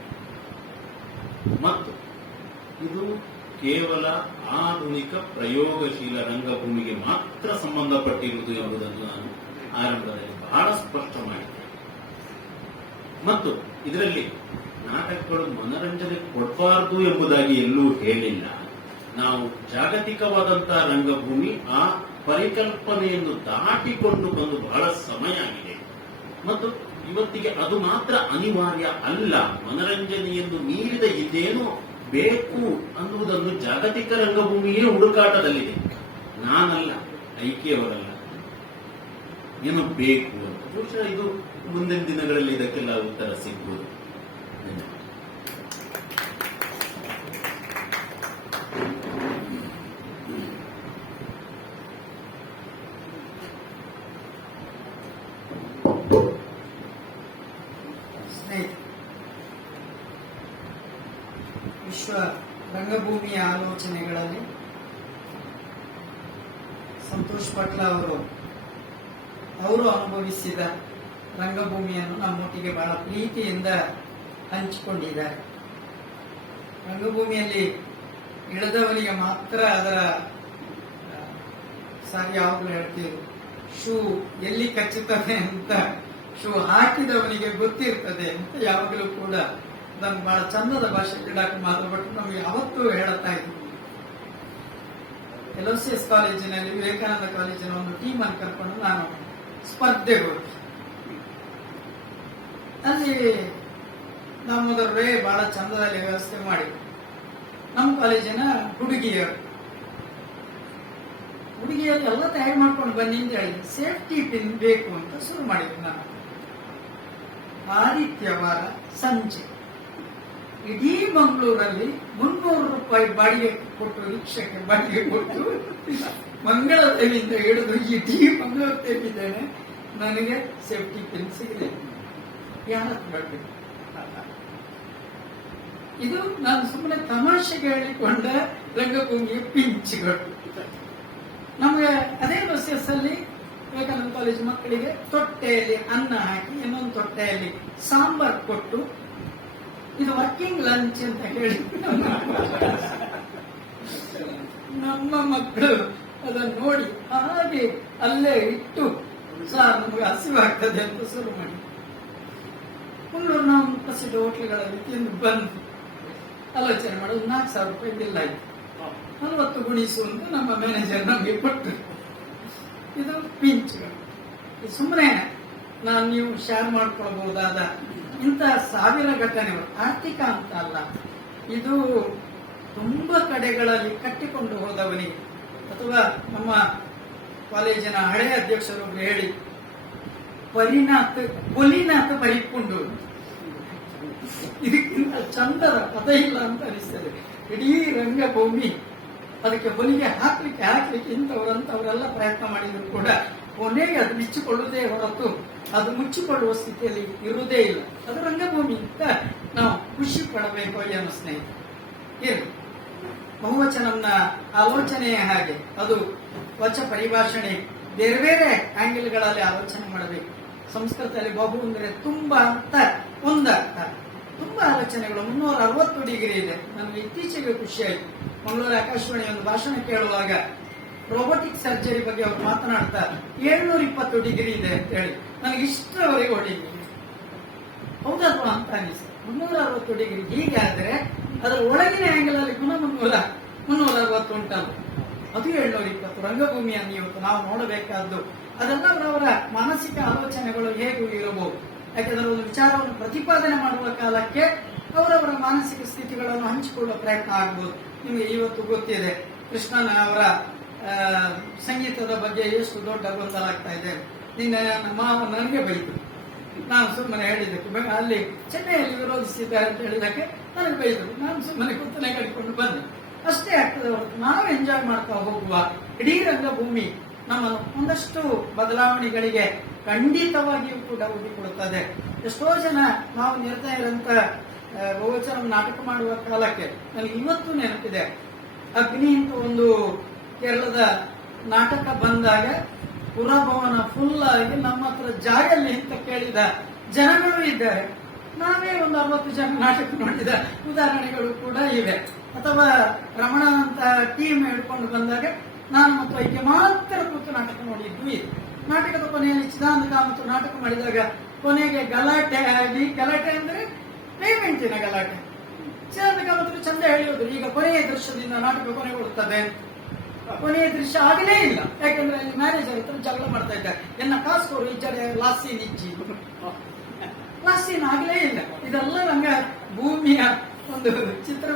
ಮತ್ತು ಇದು ಕೇವಲ ಆಧುನಿಕ ಪ್ರಯೋಗಶೀಲ ರಂಗಭೂಮಿಗೆ ಮಾತ್ರ ಸಂಬಂಧಪಟ್ಟಿರುವುದು ಎಂಬುದನ್ನು ನಾನು ಆರಂಭದಲ್ಲಿ ಬಹಳ ಸ್ಪಷ್ಟ ಮಾಡಿದ್ದೇನೆ. ಮತ್ತು ಇದರಲ್ಲಿ ನಾಟಕಗಳು ಮನರಂಜನೆ ಕೊಡಬಾರದು ಎಂಬುದಾಗಿ ಎಲ್ಲೂ ಹೇಳಿಲ್ಲ. ನಾವು ಜಾಗತಿಕವಾದಂತಹ ರಂಗಭೂಮಿ ಆ ಪರಿಕಲ್ಪನೆಯನ್ನು ದಾಟಿಕೊಂಡು ಬಂದು ಬಹಳ ಸಮಯ ಆಗಿದೆ ಮತ್ತು ಇವತ್ತಿಗೆ ಅದು ಮಾತ್ರ ಅನಿವಾರ್ಯ ಅಲ್ಲ. ಮನರಂಜನೆಯನ್ನು ಮೀರಿದ ಇದೇನೋ ಬೇಕು ಅನ್ನುವುದನ್ನು ಜಾಗತಿಕ ರಂಗಭೂಮಿಯೇ ಹುಡುಕಾಟದಲ್ಲಿದೆ. ನಾನಲ್ಲ, ಐಕ್ಯವರಲ್ಲ, ಏನೋ ಬೇಕು ಅಂತ. ಬಹುಶಃ ಇದು ಮುಂದಿನ ದಿನಗಳಲ್ಲಿ ಇದಕ್ಕೆಲ್ಲ ಉತ್ತರ ಸಿಗ್ಬೋದು. ವಿಶ್ವ ರಂಗಭೂಮಿಯ ಆಲೋಚನೆಗಳಲ್ಲಿ ಸಂತೋಷ್ ಪಾಟ್ಲ ಅವರು ಅನುಭವಿಸಿದ ರಂಗಭೂಮಿಯನ್ನು ನಮ್ಮೊಟ್ಟಿಗೆ ಬಹಳ ಪ್ರೀತಿಯಿಂದ ಹಂಚಿಕೊಂಡಿದ್ದಾರೆ. ರಂಗಭೂಮಿಯಲ್ಲಿ ಇಳಿದವನಿಗೆ ಮಾತ್ರ ಅದರ ಯಾವಾಗಲೂ ಹೇಳ್ತೀವಿ, ಶೂ ಎಲ್ಲಿ ಕಚ್ಚುತ್ತದೆ ಅಂತ ಶೂ ಹಾಕಿದವನಿಗೆ ಗೊತ್ತಿರ್ತದೆ ಅಂತ ಯಾವಾಗಲೂ ಕೂಡ ನಮ್ಗೆ ಬಹಳ ಚಂದದ ಭಾಷೆ ಇಡಕ್ಕೆ ಮಾತಾಡ್ಬಿಟ್ಟು ನಮ್ಗೆ ಯಾವತ್ತೂ ಹೇಳುತ್ತಾ ಇದ್ವಿ. LOCS ಕಾಲೇಜಿನಲ್ಲಿ, ವಿವೇಕಾನಂದ ಕಾಲೇಜಿನ ಒಂದು ಟೀಮ್ ಅನ್ನು ಕರ್ಕೊಂಡು ನಾನು ಸ್ಪರ್ಧೆಗೆ ಹೋಗಿ ಅಲ್ಲಿ ನಾವು ಮೊದಲೇ ಬಹಳ ಚಂದದಲ್ಲಿ ವ್ಯವಸ್ಥೆ ಮಾಡಿ ನಮ್ಮ ಕಾಲೇಜಿನ ಹುಡುಗಿಯರು ಎಲ್ಲ ತಯಾರು ಮಾಡ್ಕೊಂಡು ಬನ್ನಿ ಅಂತ ಹೇಳಿ ಸೇಫ್ಟಿ ಪಿನ್ ಬೇಕು ಅಂತ ಶುರು ಮಾಡಿದ್ವಿ. ನಾನು ಆದಿತ್ಯವಾರ ಸಂಜೆ ಇಡೀ ಮಂಗಳೂರಲ್ಲಿ 300 ರೂಪಾಯಿ ಬಾಡಿಗೆ ಕೊಟ್ಟು, ರಿಕ್ಷಕ್ಕೆ ಬಾಡಿಗೆ ಕೊಟ್ಟು ಮಂಗಳ ದೇವಿಯಿಂದ ಹಿಡಿದು ಇಡೀ ಮಂಗಳೂರು ತೆಗೆದಿದ್ದೇನೆ. ನನಗೆ ಸೇಫ್ಟಿ ಪಿನ್ ಸಿಗಲಿಲ್ಲ. ಯಾರತ್ತು ಮಾಡಬೇಕು? ಇದು ನಾನು ಸುಮ್ಮನೆ ತಮಾಷೆಗೆ ಹೇಳಿಕೊಂಡ ರಂಗಭೂಮಿಯ ಪಿಂಚ್ಗಳು. ನಮಗೆ ಅದೇ LOCS ಅಲ್ಲಿ ವಿವೇಕಾನಂದ ಕಾಲೇಜ್ ಮಕ್ಕಳಿಗೆ ತೊಟ್ಟೆಯಲ್ಲಿ ಅನ್ನ ಹಾಕಿ ಇನ್ನೊಂದು ತೊಟ್ಟೆಯಲ್ಲಿ ಸಾಂಬಾರ್ ಕೊಟ್ಟು ಇದು ವರ್ಕಿಂಗ್ ಲಂಚ್ ಅಂತ ಹೇಳಿ ನಮ್ಮ ಮಕ್ಕಳು ಅದನ್ನು ನೋಡಿ ಹಾಗೆ ಅಲ್ಲೇ ಇಟ್ಟು ಸಾರ್ ನಮಗೆ ಹಸಿವಾಗ್ತದೆ ಅಂತ ಶುರು ಮಾಡಿ ಮಂಗಳೂರು ನಾವು ಪ್ರಸಿದ್ಧ ಹೋಟ್ಲುಗಳಲ್ಲಿ ತಿಂದು ಬಂದು ಆಲೋಚನೆ ಮಾಡೋದು 4,000 ರೂಪಾಯಿ ಬಿಲ್ ಆಯ್ತು. 40 ಗುಣಿಸು ಅಂತ ನಮ್ಮ ಮ್ಯಾನೇಜರ್ ನಮಗೆ ಕೊಟ್ಟರು. ಇದು ಪಿಂಚ್ಗಳು. ಸುಮ್ಮನೆ ನೀವು ಶೇರ್ ಮಾಡ್ಕೊಳ್ಬಹುದಾದ ಇಂತಹ ಸಾವಿರ ಘಟನೆಗಳು, ಆರ್ಥಿಕ ಅಂತ ಅಲ್ಲ, ಇದು ತುಂಬಾ ಕಡೆಗಳಲ್ಲಿ ಕಟ್ಟಿಕೊಂಡು ಹೋದವನಿಗೆ ಅಥವಾ ನಮ್ಮ ಕಾಲೇಜಿನ ಹಳೆಯ ಅಧ್ಯಕ್ಷರು ಹೇಳಿ ಪೊಲಿನಾಥ ಪರಿಕೊಂಡು ಇದಕ್ಕಿಂತ ಚಂದದ ಪದ ಇಲ್ಲ ಅಂತ ಅನಿಸ್ತದೆ. ಇಡೀ ರಂಗಭೂಮಿ ಅದಕ್ಕೆ ಹೊಲಿಗೆ ಹಾಕ್ಲಿಕ್ಕೆ ಇಂಥವರಂತವರೆಲ್ಲ ಪ್ರಯತ್ನ ಮಾಡಿದ್ರು ಕೂಡ ಕೊನೆಗೆ ಅದು ಬಿಚ್ಚಿಕೊಳ್ಳುವುದೇ ಹೊರತು ಅದು ಮುಚ್ಚಿಕೊಳ್ಳುವ ಸ್ಥಿತಿಯಲ್ಲಿ ಇರುವುದೇ ಇಲ್ಲ. ಅದು ರಂಗಭೂಮಿ ಅಂತ ನಾವು ಖುಷಿ ಪಡಬೇಕು ಏನೋ ಸ್ನೇಹಿತರೆ. ಬಹುವಚನಂನ ಆಲೋಚನೆಯೇ ಹಾಗೆ, ಅದು ವಚ ಪರಿಭಾಷಣೆ ಬೇರೆ ಬೇರೆ ಆಂಗಲ್ಗಳಲ್ಲಿ ಆಲೋಚನೆ ಮಾಡಬೇಕು. ಸಂಸ್ಕೃತದಲ್ಲಿ ಬಹು ಅಂದ್ರೆ ತುಂಬಾ ಅಂತ ಒಂದರ್ಥ, ತುಂಬಾ ಆಲೋಚನೆಗಳು 360 ಡಿಗ್ರಿ ಇದೆ. ನನಗೆ ಇತ್ತೀಚೆಗೆ ಖುಷಿ ಆಯ್ತು. ಮಂಗಳೂರು ಆಕಾಶವಾಣಿ ಒಂದು ಭಾಷಣ ಕೇಳುವಾಗ ರೋಬೋಟಿಕ್ ಸರ್ಜರಿ ಬಗ್ಗೆ ಅವರು ಮಾತನಾಡ್ತಾ 720 ಡಿಗ್ರಿ ಇದೆ ಅಂತ ಹೇಳಿ ನನಗೆ ಇಷ್ಟರವರೆಗೆ ಹೊಡಿದ್ದೀನಿ. ಹೌದಲ್ವಾ ಅಂತ ಅನಿಸ್ತು. 360 ಡಿಗ್ರಿ ಹೀಗಾದ್ರೆ ಅದರ ಒಳಗಿನ ಆಂಗಲ್ ಅಲ್ಲಿ ಪುನಃ 360 ಉಂಟಲ್ಲ, ಅದು 720. ರಂಗಭೂಮಿಯನ್ನು ಇವತ್ತು ನಾವು ನೋಡಬೇಕಾದ್ದು ಅದೆಲ್ಲ ಅವರವರ ಮಾನಸಿಕ ಆಲೋಚನೆಗಳು ಹೇಗೂ ಇರಬಹುದು. ಯಾಕೆಂದ್ರೆ ಒಂದು ವಿಚಾರವನ್ನು ಪ್ರತಿಪಾದನೆ ಮಾಡುವ ಕಾಲಕ್ಕೆ ಅವರವರ ಮಾನಸಿಕ ಸ್ಥಿತಿಗಳನ್ನು ಹಂಚಿಕೊಳ್ಳುವ ಪ್ರಯತ್ನ ಆಗಬಹುದು. ನಿಮಗೆ ಇವತ್ತು ಗೊತ್ತಿದೆ ಕೃಷ್ಣನ ಅವರ ಸಂಗೀತದ ಬಗ್ಗೆ ಎಷ್ಟು ದೊಡ್ಡ ಗೊಂದಲ ಆಗ್ತಾ ಇದೆ. ನಿನ್ನೆ ನಮ್ಮ ನನಗೆ ಬೈತು, ನಾನು ಸುಮ್ಮನೆ ಹೇಳಿದ್ದಕ್ಕೆ, ಅಲ್ಲಿ ಚೆನ್ನೈಯಲ್ಲಿ ವಿರೋಧಿಸಿದ್ದಾರೆ ಅಂತ ಹೇಳಿದಕ್ಕೆ ನನಗೆ ಬೈದರು. ನಾನು ಸುಮ್ಮನೆ ಕುತ್ತನೆ ಕಡಿಕೊಂಡು ಬಂದೆ. ಅಷ್ಟೇ ಆಗ್ತದೆ ಹೊರತು ನಾವು ಎಂಜಾಯ್ ಮಾಡ್ತಾ ಹೋಗುವ ಇಡೀ ರಂಗಭೂಮಿ ನಮ್ಮನ್ನು ಒಂದಷ್ಟು ಬದಲಾವಣೆಗಳಿಗೆ ಖಂಡಿತವಾಗಿಯೂ ಕೂಡ ಒಡ್ಡಿಕೊಡುತ್ತದೆ. ಎಷ್ಟೋ ಜನ ನಾವು ನಿರ್ದಯರಂತ ಬಹುವಚನ ನಾಟಕ ಮಾಡುವ ಕಾಲಕ್ಕೆ ನನಗೆ ಇವತ್ತು ನೆನಪಿದೆ. ಅಗ್ನಿ ಅಂತ ಒಂದು ಕೇರಳದ ನಾಟಕ ಬಂದಾಗ ಪುರಭವನ ಫುಲ್ ಆಗಿ ನಮ್ಮ ಹತ್ರ ಜಾಗಲ್ಲಿ ಅಂತ ಕೇಳಿದ ಜನಗಳು ಇದ್ದಾರೆ. ನಾವೇ ಒಂದು 60 ಜನ ನಾಟಕ ನೋಡಿದ ಉದಾಹರಣೆಗಳು ಕೂಡ ಇವೆ. ಅಥವಾ ರಮಣ ಅಂತ ಟೀಮ್ ಹಿಡ್ಕೊಂಡು ಬಂದಾಗ ನಾನು ಮತ್ತು ಐಕ್ಯ ಮಾತ್ರ ಕೂತು ನಾಟಕ ನೋಡಿದ್ದು ಇದೆ. ನಾಟಕದ ಕೊನೆಯಲ್ಲಿ ಚಿದಾನಂದ ಕಾಮತ್ ನಾಟಕ ಮಾಡಿದಾಗ ಕೊನೆಗೆ ಗಲಾಟೆ ಆಗಿ, ಗಲಾಟೆ ಅಂದ್ರೆ ಪೇಮೆಂಟಿನ ಗಲಾಟೆ. ಚಿದಾನಂದ ಕಾಮತ್ ಚಂದ ಹೇಳಿದ್ರು, ಈಗ ಕೊನೆಯ ದೃಶ್ಯದಿಂದ ನಾಟಕ ಕೊನೆಗೊಳ್ಳುತ್ತದೆ. ಕೊನೆಯ ದೃಶ್ಯ ಆಗಲೇ ಇಲ್ಲ, ಯಾಕಂದ್ರೆ ಅಲ್ಲಿ ಮ್ಯಾನೇಜರ್ ಹತ್ರ ಜಗಳ ಮಾಡ್ತಾ ಇದ್ದಾರೆ, ಎನ್ನ ಕಾಸ್ಕೋರು ಇಜ್ಜಡೆ ಲಾಸ್ಸೀನ್ ಇಜ್ಜಿ, ಲಾಸ್ಸೀನ್ ಆಗಲೇ ಇಲ್ಲ. ಇದೆಲ್ಲ ನಂಗೆ ಭೂಮಿಯ ಒಂದು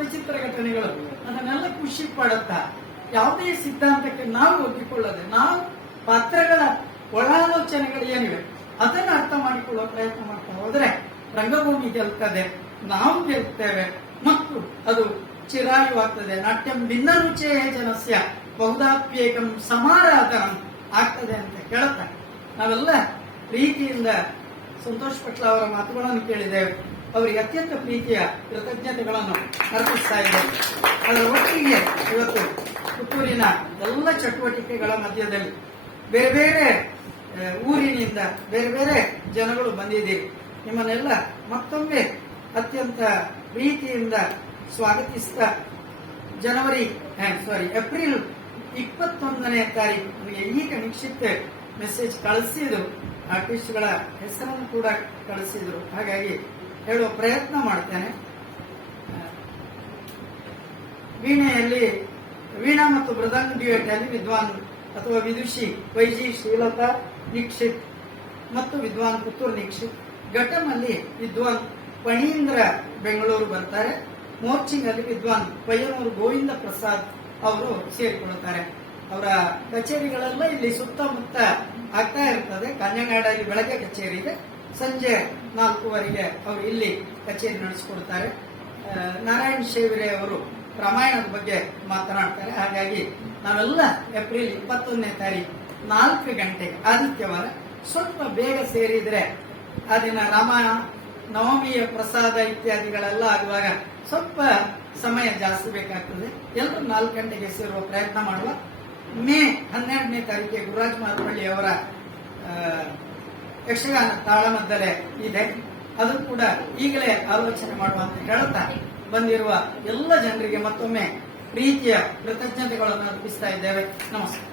ವಿಚಿತ್ರ ಘಟನೆಗಳು. ಅದನ್ನೆಲ್ಲ ಖುಷಿ ಪಡುತ್ತಾ ಯಾವುದೇ ಸಿದ್ಧಾಂತಕ್ಕೆ ನಾವು ಒಪ್ಪಿಕೊಳ್ಳದೆ, ನಾವು ಪಾತ್ರಗಳ ಒಳಾಲೋಚನೆಗಳು ಏನಿವೆ ಅದನ್ನು ಅರ್ಥ ಮಾಡಿಕೊಳ್ಳುವ ಪ್ರಯತ್ನ ಮಾಡ್ತಾ ಹೋದ್ರೆ ರಂಗಭೂಮಿ ಗೆಲ್ತದೆ, ನಾವು ಗೆಲ್ತೇವೆ ಮತ್ತು ಅದು ಚಿರಾಯುವಾಗ್ತದೆ. ನಾಟ್ಯಂ ಭಿನ್ನ ರುಚೇ ಜನಸ್ಯ ಬಹುಧಾಪ್ಯೇಕಂ ಸಮಾರಾಧನಂ ಆಗ್ತದೆ ಅಂತ ಹೇಳ್ತಾ ನಾವೆಲ್ಲ ಪ್ರೀತಿಯಿಂದ ಸಂತೋಷ್ ಪಟ್ಲ ಅವರ ಮಾತುಗಳನ್ನು ಕೇಳಿದ್ದೇವೆ. ಅವರಿಗೆ ಅತ್ಯಂತ ಪ್ರೀತಿಯ ಕೃತಜ್ಞತೆಗಳನ್ನು ಅರ್ಪಿಸ್ತಾ ಇದ್ದೇವೆ. ಅದರ ಒಟ್ಟಿಗೆ ಇವತ್ತು ಪುತ್ತೂರಿನ ಎಲ್ಲ ಚಟುವಟಿಕೆಗಳ ಮಧ್ಯದಲ್ಲಿ ಬೇರೆ ಬೇರೆ ಊರಿನಿಂದ ಬೇರೆ ಬೇರೆ ಜನಗಳು ಬಂದಿದ್ದೀರಿ. ನಿಮ್ಮನ್ನೆಲ್ಲ ಮತ್ತೊಮ್ಮೆ ಅತ್ಯಂತ ಪ್ರೀತಿಯಿಂದ ಸ್ವಾಗತಿಸ್ತಾ ಏಪ್ರಿಲ್ 21ನೇ ತಾರೀಕು ನನಗೆ ಈಗ ನಿಶ್ಚಿತ ಮೆಸೇಜ್ ಕಳಿಸಿದ್ರು, ಆರ್ಟಿಸ್ಟ್ಗಳ ಹೆಸರನ್ನು ಕೂಡ ಕಳಿಸಿದ್ರು. ಹಾಗಾಗಿ ಹೇಳುವ ಪ್ರಯತ್ನ ಮಾಡ್ತೇನೆ. ವೀಣೆಯಲ್ಲಿ ವೀಣಾ ಮತ್ತು ಮೃದಂಗ ಡ್ಯೂಯೆಟ್ ಅಲ್ಲಿ ವಿದ್ವಾನ್ ಅಥವಾ ವಿದುಷಿ ವೈಜಿ ಶ್ರೀಲತಾ ದೀಕ್ಷಿತ್ ಮತ್ತು ವಿದ್ವಾನ್ ಪುತ್ತೂರು ದೀಕ್ಷಿತ್. ಘಟಮಲ್ಲಿ ವಿದ್ವಾನ್ ಫಣೀಂದ್ರ ಬೆಂಗಳೂರು ಬರ್ತಾರೆ. ಮೋರ್ಚಿಂಗ್ ಅಲ್ಲಿ ವಿದ್ವಾನ್ ಪಯ್ಯನೂರು ಗೋವಿಂದ ಪ್ರಸಾದ್ ಅವರು ಸೇರಿಕೊಳ್ಳುತ್ತಾರೆ. ಅವರ ಕಚೇರಿಗಳೆಲ್ಲ ಇಲ್ಲಿ ಸುತ್ತಮುತ್ತ ಆಗ್ತಾ ಇರ್ತದೆ. ಕಾಂಜಂಗಾಡಲ್ಲಿ ಬೆಳಗ್ಗೆ ಕಚೇರಿ ಇದೆ, ಸಂಜೆ 4:15 ಅವರು ಇಲ್ಲಿ ಕಚೇರಿ ನಡೆಸಿಕೊಡ್ತಾರೆ. ನಾರಾಯಣ್ ಶೇವಿರೆ ಅವರು ರಾಮಾಯಣದ ಬಗ್ಗೆ ಮಾತನಾಡ್ತಾರೆ. ಹಾಗಾಗಿ ನಾವೆಲ್ಲ ಏಪ್ರಿಲ್ 21ನೇ ತಾರೀಕು 4 ಗಂಟೆಗೆ ಆದಿತ್ಯವಾರ ಸ್ವಲ್ಪ ಬೇಗ ಸೇರಿದ್ರೆ ಆ ದಿನ ರಾಮಾಯಣ ನವಮಿಯ ಪ್ರಸಾದ ಇತ್ಯಾದಿಗಳೆಲ್ಲ ಆಗುವಾಗ ಸ್ವಲ್ಪ ಸಮಯ ಜಾಸ್ತಿ ಬೇಕಾಗ್ತದೆ. ಎಲ್ಲರೂ 4 ಗಂಟೆಗೆ ಸೇರುವ ಪ್ರಯತ್ನ ಮಾಡುವ. ಮೇ 12ನೇ ತಾರೀಕಿಗೆ ಗುರುರಾಜ್ ಮಾರಪಳ್ಳಿ ಅವರ ಯಕ್ಷಗಾನ ತಾಳಮದ್ದಲೆ ಇದೆ. ಅದು ಕೂಡ ಈಗಲೇ ಆಲೋಚನೆ ಮಾಡುವ ಅಂತ ಹೇಳ್ತಾ ಬಂದಿರುವ ಎಲ್ಲ ಜನರಿಗೆ ಮತ್ತೊಮ್ಮೆ ಪ್ರೀತಿಯ ಕೃತಜ್ಞತೆಗಳನ್ನು ಅರ್ಪಿಸ್ತಾ ಇದ್ದೇವೆ. ನಮಸ್ಕಾರ.